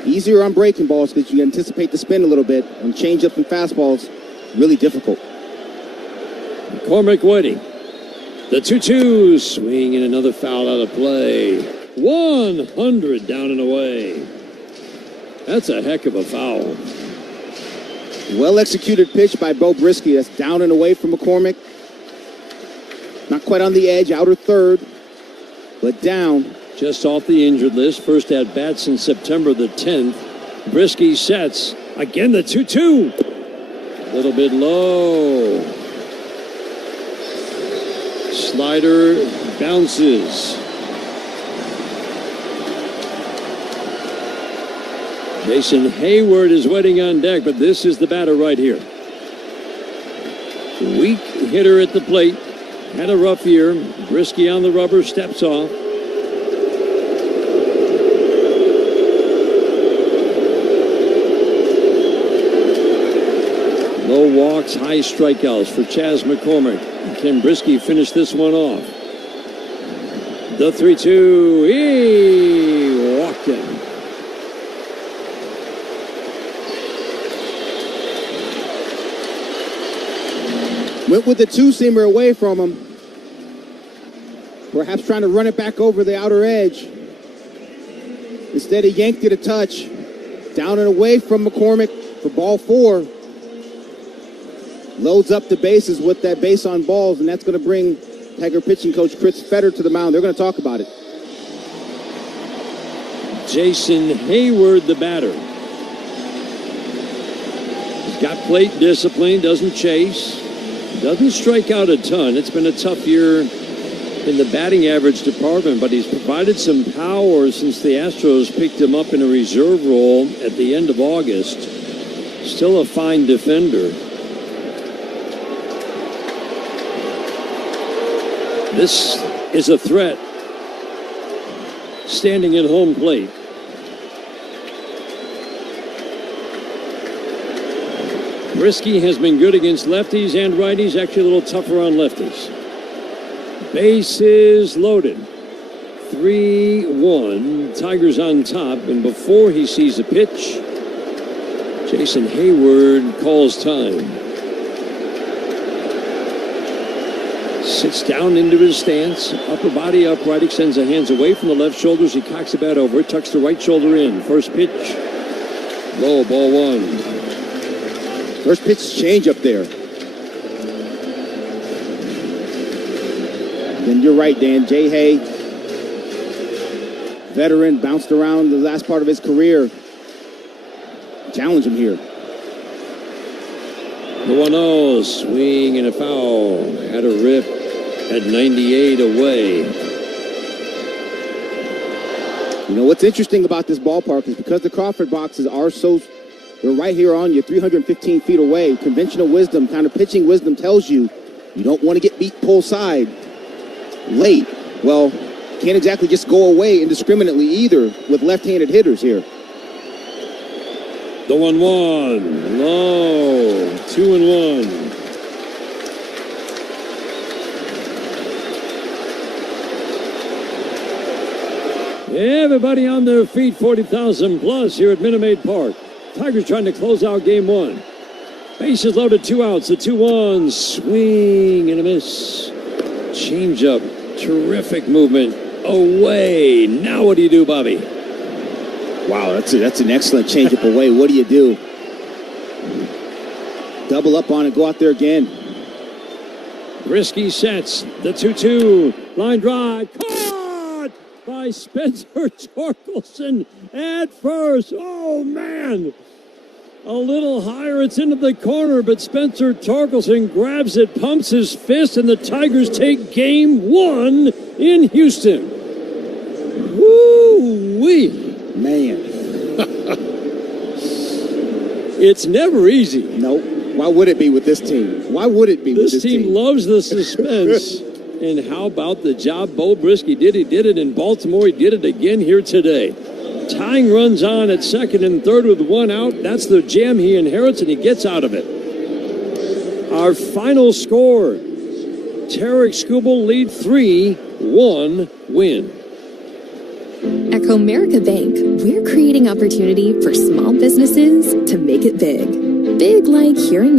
Easier on breaking balls because you anticipate the spin a little bit. On changeups and fastballs, really difficult. McCormick waiting. The 2-2, swing and another foul out of play. 100 down and away. That's a heck of a foul. Well-executed pitch by Bo Brisky. That's down and away from McCormick. Not quite on the edge, outer third, but down. Just off the injured list. First at bat since September the 10th. Brisky sets. Again, the 2-2. A little bit low. Slider bounces. Jason Hayward is waiting on deck, but this is the batter right here. Weak hitter at the plate. Had a rough year. Brisky on the rubber, steps off. Low walks, high strikeouts for Chas McCormick. Can Brisky finish this one off? The 3-2. He walked him. Went with the two-seamer away from him. Perhaps trying to run it back over the outer edge. Instead, he yanked it a touch. Down and away from McCormick for ball 4. Loads up the bases with that base on balls, and that's going to bring Tiger pitching coach Chris Fetter to the mound. They're going to talk about it. Jason Hayward, the batter. He's got plate discipline, doesn't chase. Doesn't strike out a ton. It's been a tough year in the batting average department, but he's provided some power since the Astros picked him up in a reserve role at the end of August. Still a fine defender. This is a threat. Standing at home plate. Brisky has been good against lefties and righties, actually a little tougher on lefties. Bases loaded. 3-1. Tigers on top, and before he sees the pitch, Jason Hayward calls time. Sits down into his stance, upper body upright, extends the hands away from the left shoulder as he cocks the bat over, tucks the right shoulder in. First pitch, low, ball one. First pitch change up there. Then you're right, Dan. Jay Hay, veteran, bounced around the last part of his career. Challenge him here. The 1-0, swing and a foul. Had a rip at 98 away. You know, what's interesting about this ballpark is because the Crawford boxes are so, they're right here on you, 315 feet away. Conventional wisdom, kind of pitching wisdom tells you you don't want to get beat pull side late. Well, can't exactly just go away indiscriminately either with left-handed hitters here. The 1-1, low, 2-1. Everybody on their feet, 40,000 plus here at Minute Maid Park. Tigers trying to close out game one. Bases loaded, 2 outs, the 2-1, swing and a miss. Changeup, terrific movement, away. Now what do you do, Bobby? Wow, that's an excellent changeup away. What do you do? Double up on it, go out there again. Brisky sets the 2-2, line drive, caught by Spencer Torkelson at first. Oh, man. A little higher, it's into the corner, but Spencer Torkelson grabs it, pumps his fist, and the Tigers take game one in Houston. Woo-wee. Man. It's never easy. Nope. Why would it be with this team? Why would it be with this team? This team loves the suspense. And how about the job Bo Brisky did? He did it in Baltimore. He did it again here today. Tying runs on at second and third with 1 out. That's the jam he inherits, and he gets out of it. Our final score, Tarik Skubal lead 3-1 win. At Comerica Bank, we're creating opportunity for small businesses to make it big. Big like hearing your